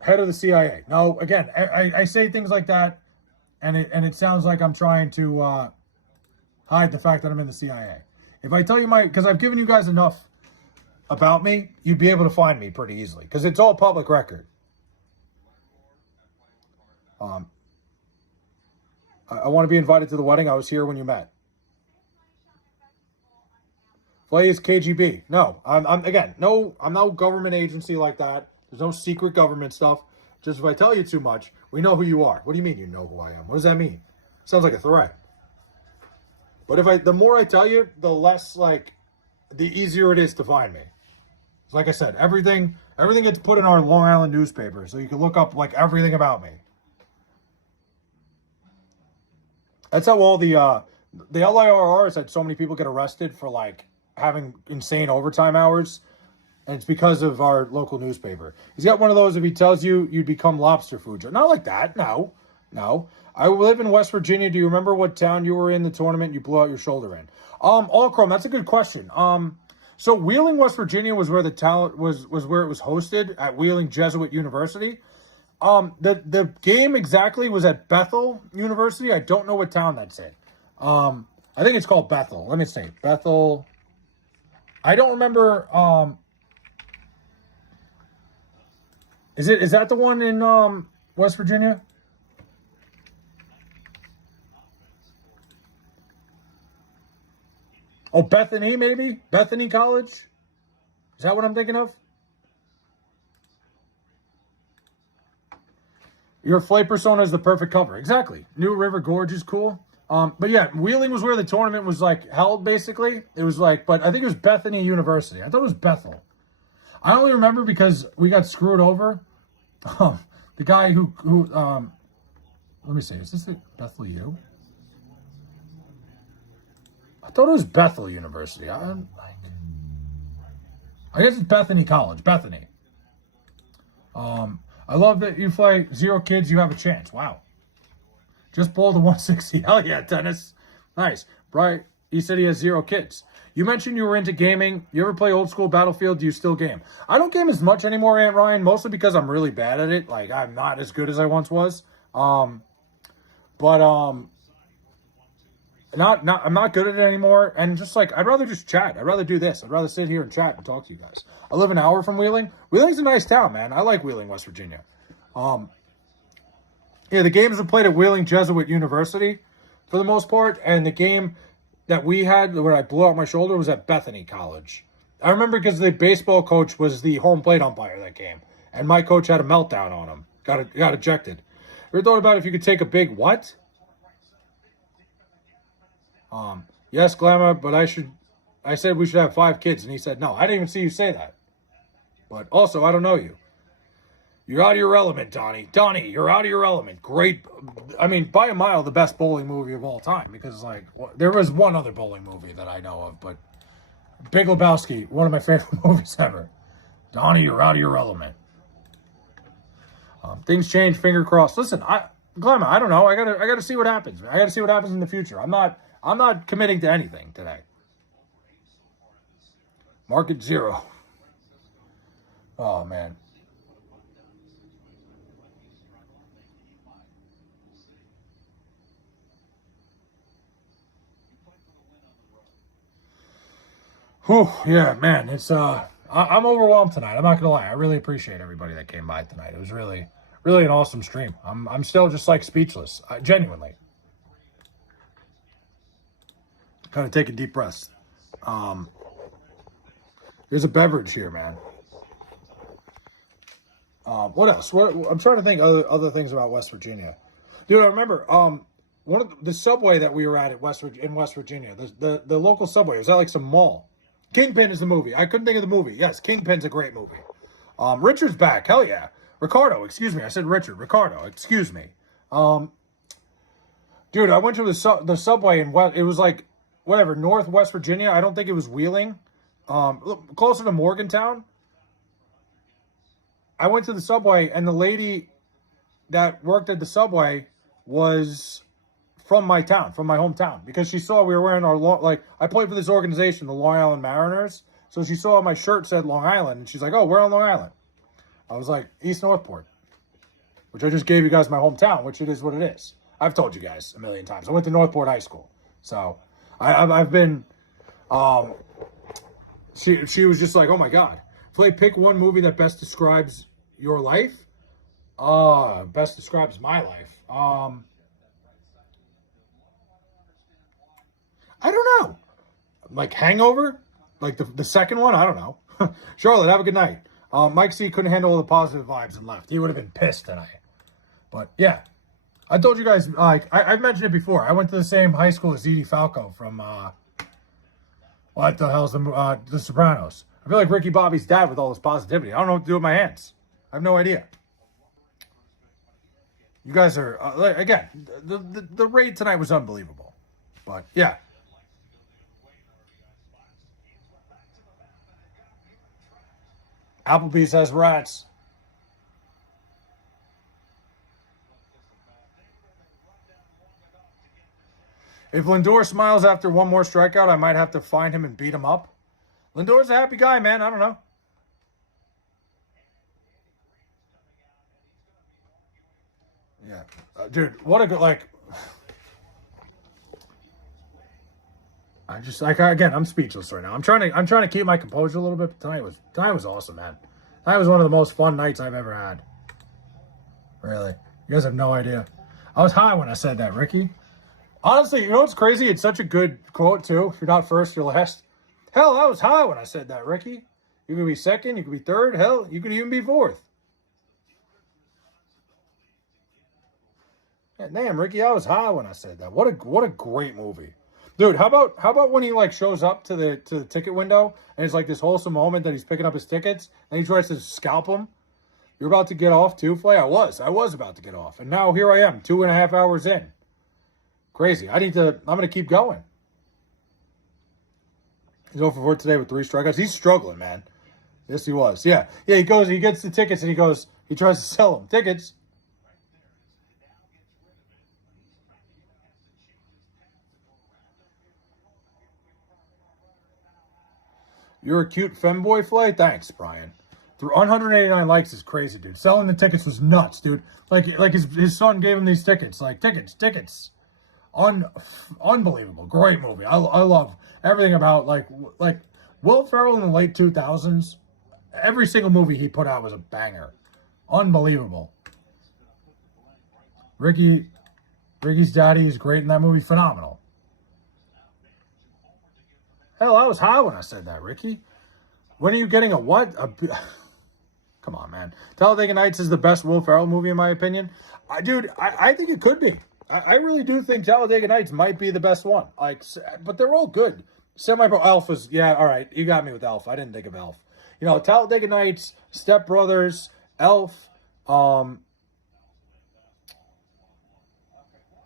head of the CIA. No, again, I say things like that, and it sounds like I'm trying to hide the fact that I'm in the CIA. If I tell you because I've given you guys enough about me, you'd be able to find me pretty easily, because it's all public record. I want to be invited to the wedding. I was here when you met. Flay is KGB. No, I'm no government agency like that. There's no secret government stuff. Just if I tell you too much, we know who you are. What do you mean you know who I am? What does that mean? Sounds like a threat. But the more I tell you, the less the easier it is to find me. Like I said, everything gets put in our Long Island newspaper, so you can look up everything about me. That's how all the LIRRs had so many people get arrested for having insane overtime hours, and it's because of our local newspaper. He's got one of those, if he tells you you'd become lobster food. Not like that. No. I live in West Virginia. Do you remember what town you were in the tournament you blew out your shoulder in? All Chrome, that's a good question. So Wheeling, West Virginia was where the talent was where it was hosted, at Wheeling Jesuit University. The game exactly was at Bethel University. I don't know what town that's in. I think it's called Bethel. Let me see. Bethel. I don't remember. Is that the one in West Virginia? Oh, Bethany, maybe? Bethany College? Is that what I'm thinking of? Your Flay persona is the perfect cover. Exactly. New River Gorge is cool. But yeah, Wheeling was where the tournament was held, basically. It was but I think it was Bethany University. I thought it was Bethel. I only remember because we got screwed over. The guy who let me see, is this the Bethel U? I thought it was Bethel University. I guess it's Bethany College. Bethany. I love that you Flay 0 kids, you have a chance. Wow. Just bowled the 160. Hell yeah, Dennis. Nice. Brian, he said he has 0 kids. You mentioned you were into gaming. You ever play old school Battlefield? Do you still game? I don't game as much anymore, Aunt Ryan, mostly because I'm really bad at it. I'm not as good as I once was. I'm not good at it anymore. And just I'd rather just chat. I'd rather do this. I'd rather sit here and chat and talk to you guys. I live an hour from Wheeling. Wheeling's a nice town, man. I like Wheeling, West Virginia. Yeah, the games are played at Wheeling Jesuit University for the most part. And the game that we had where I blew out my shoulder was at Bethany College. I remember because the baseball coach was the home plate umpire that game. And my coach had a meltdown on him. Got ejected. Ever thought about if you could take a big what? Yes, Glamour, but I said we should have 5 kids, and he said no. I didn't even see you say that. But also, I don't know you. You're out of your element, Donnie. Donnie, you're out of your element. Great. I mean, by a mile, the best bowling movie of all time. Because, there was one other bowling movie that I know of, but Big Lebowski, one of my favorite movies ever. Donnie, you're out of your element. Things change, finger crossed. Listen, Glamour, I don't know. I gotta see what happens. I gotta see what happens in the future. I'm not committing to anything today. Market 0. Oh, man. Whew, yeah, man. It's I'm overwhelmed tonight. I'm not gonna lie. I really appreciate everybody that came by tonight. It was really, really an awesome stream. I'm still just speechless. Genuinely. Kind of taking deep breaths. There's a beverage here, man. What else? I'm trying to think other things about West Virginia. Dude, I remember one of the subway that we were at in West Virginia. The local subway, it was at some mall. Kingpin is the movie. I couldn't think of the movie. Yes, Kingpin's a great movie. Richard's back. Hell yeah. Ricardo, excuse me. I said Richard. Ricardo, excuse me. Dude, I went to the subway in it was like, whatever, Northwest Virginia. I don't think it was Wheeling. Closer to Morgantown. I went to the subway, and the lady that worked at the subway was from my town, from my hometown, because she saw we were wearing our, I played for this organization, the Long Island Mariners, so she saw my shirt said Long Island, and she's like, oh, we're on Long Island. I was like, East Northport, which I just gave you guys my hometown, which it is what it is. I've told you guys a million times. I went to Northport High School, so I've been, she was just like, oh my God. Pick one movie that best describes your life. Best describes my life. I don't know. Like Hangover? Like the second one? I don't know. Charlotte, have a good night. Mike C couldn't handle all the positive vibes and left. He would have been pissed tonight. But yeah. I told you guys, I've mentioned it before. I went to the same high school as Edie Falco from, what the hell's The Sopranos. I feel like Ricky Bobby's dad with all this positivity. I don't know what to do with my hands. I have no idea. You guys are, again, the raid tonight was unbelievable. But, yeah. Applebee's has rats. If Lindor smiles after one more strikeout, I might have to find him and beat him up. Lindor's a happy guy, man. I don't know. Yeah. Dude, what a good, I'm speechless right now. I'm trying to keep my composure a little bit. But tonight was awesome, man. Tonight was one of the most fun nights I've ever had. Really. You guys have no idea. I was high when I said that, Ricky. Honestly, you know what's crazy? It's such a good quote, too. If you're not first, you're last. Hell, I was high when I said that, Ricky. You could be second, you could be third. Hell, you could even be fourth. Yeah, damn, Ricky, I was high when I said that. What a great movie. Dude, how about when he shows up to the ticket window and it's this wholesome moment that he's picking up his tickets and he tries to scalp him? You're about to get off too, Flay? I was about to get off. And now here I am, 2.5 hours in. Crazy. I'm going to keep going. He's over for today with 3 strikeouts. He's struggling, man. Yes, he was. Yeah, he gets the tickets and he tries to sell them. Tickets. You're a cute femboy, Flay? Thanks, Brian. 189 likes is crazy, dude. Selling the tickets was nuts, dude. Like his son gave him these tickets. Tickets. Unbelievable. Great movie. I love everything about Will Ferrell in the late 2000s. Every single movie he put out was a banger. Unbelievable. Ricky's daddy is great in that movie. Phenomenal. Hell, I was high when I said that, Ricky. When are you getting a what? Come on, man. Talladega Nights is the best Will Ferrell movie, in my opinion. Dude, I think it could be. I really do think Talladega Nights might be the best one. But they're all good. Semi-Pro Elf was, yeah, all right. You got me with Elf. I didn't think of Elf. You know, Talladega Nights, Step Brothers, Elf. There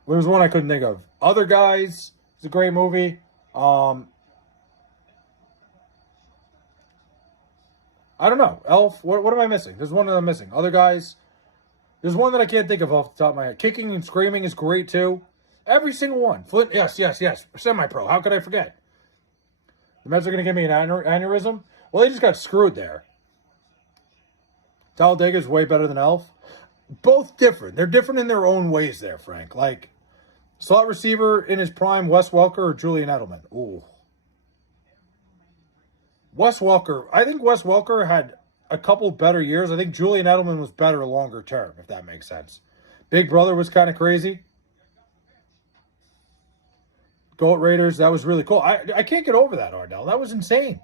was one I couldn't think of. Other Guys. It's a great movie. I don't know. Elf. What am I missing? There's one that I'm missing. Other Guys. There's one that I can't think of off the top of my head. Kicking and Screaming is great, too. Every single one. Flint, yes. Semi-Pro. How could I forget? The Mets are going to give me an aneurysm? Well, they just got screwed there. Talladega is way better than Elf. Both different. They're different in their own ways there, Frank. Slot receiver in his prime, Wes Welker or Julian Edelman? Ooh. Wes Welker. I think Wes Welker had a couple better years. I think Julian Edelman was better longer term, if that makes sense. Big Brother was kind of crazy. Goat Raiders, that was really cool. I can't get over that, Ardell. That was insane.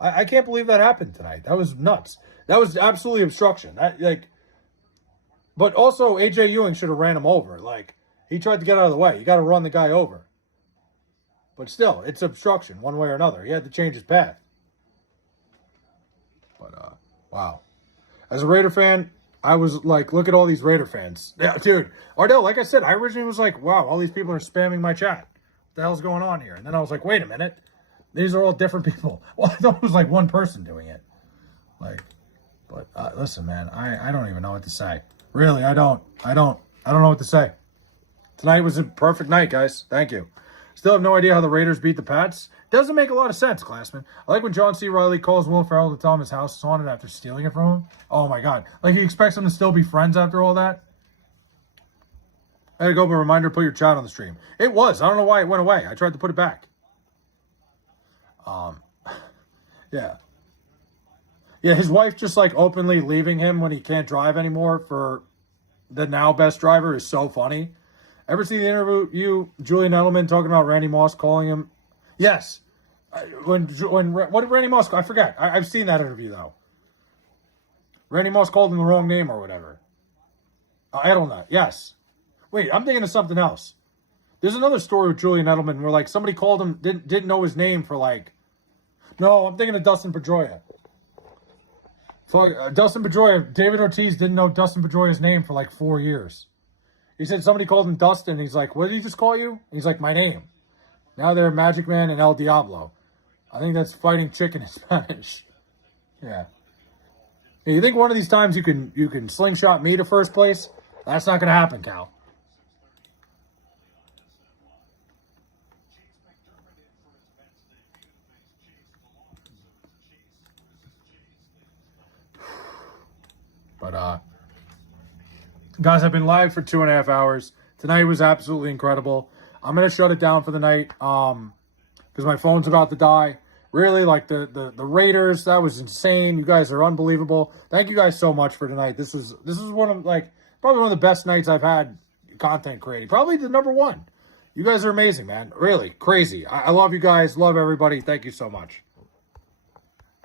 I can't believe that happened tonight. That was nuts. That was absolutely obstruction. But also, A.J. Ewing should have ran him over. He tried to get out of the way. You got to run the guy over. But still, it's obstruction one way or another. He had to change his path. But, wow. As a Raider fan, I was like, look at all these Raider fans. Yeah, dude. Ardell, like I said, I originally was like, wow, all these people are spamming my chat. What the hell's going on here? And then I was like, wait a minute. These are all different people. Well, I thought it was like one person doing it. Like, but listen, man, I don't even know what to say. Really, I don't know what to say. Tonight was a perfect night, guys. Thank you. Still have no idea how the Raiders beat the Pats. Doesn't make a lot of sense, Glassman. I like when John C. Reilly calls Will Ferrell to tell him his house is haunted after stealing it from him. Oh, my God. Like, he expects them to still be friends after all that? I had to go up a reminder to put your chat on the stream. It was. I don't know why it went away. I tried to put it back. Yeah. Yeah, his wife just, like, openly leaving him when he can't drive anymore for the now best driver is so funny. Ever see the interview, Julian Edelman talking about Randy Moss calling him? Yes. When what did Randy Moss? I forget. I've seen that interview though. Randy Moss called him the wrong name or whatever. Edelnut. Yes. Wait, I'm thinking of something else. There's another story with Julian Edelman where like somebody called him didn't know his name for like. No, I'm thinking of Dustin Pedroia. For Dustin Pedroia, David Ortiz didn't know Dustin Pedroia's name for like 4 years. He said somebody called him Dustin. He's like, what did he just call you? And he's like, my name. Now they're Magic Man and El Diablo. I think that's fighting chicken in Spanish. Yeah. Hey, you think one of these times you can slingshot me to first place? That's not going to happen, Cal. But, guys, I've been live for 2.5 hours. Tonight was absolutely incredible. I'm going to shut it down for the night because my phone's about to die. Really, like the Raiders, that was insane. You guys are unbelievable. Thank you guys so much for tonight. This was one of like probably one of the best nights I've had content creating. Probably the number one. You guys are amazing, man. Really crazy. I love you guys. Love everybody. Thank you so much.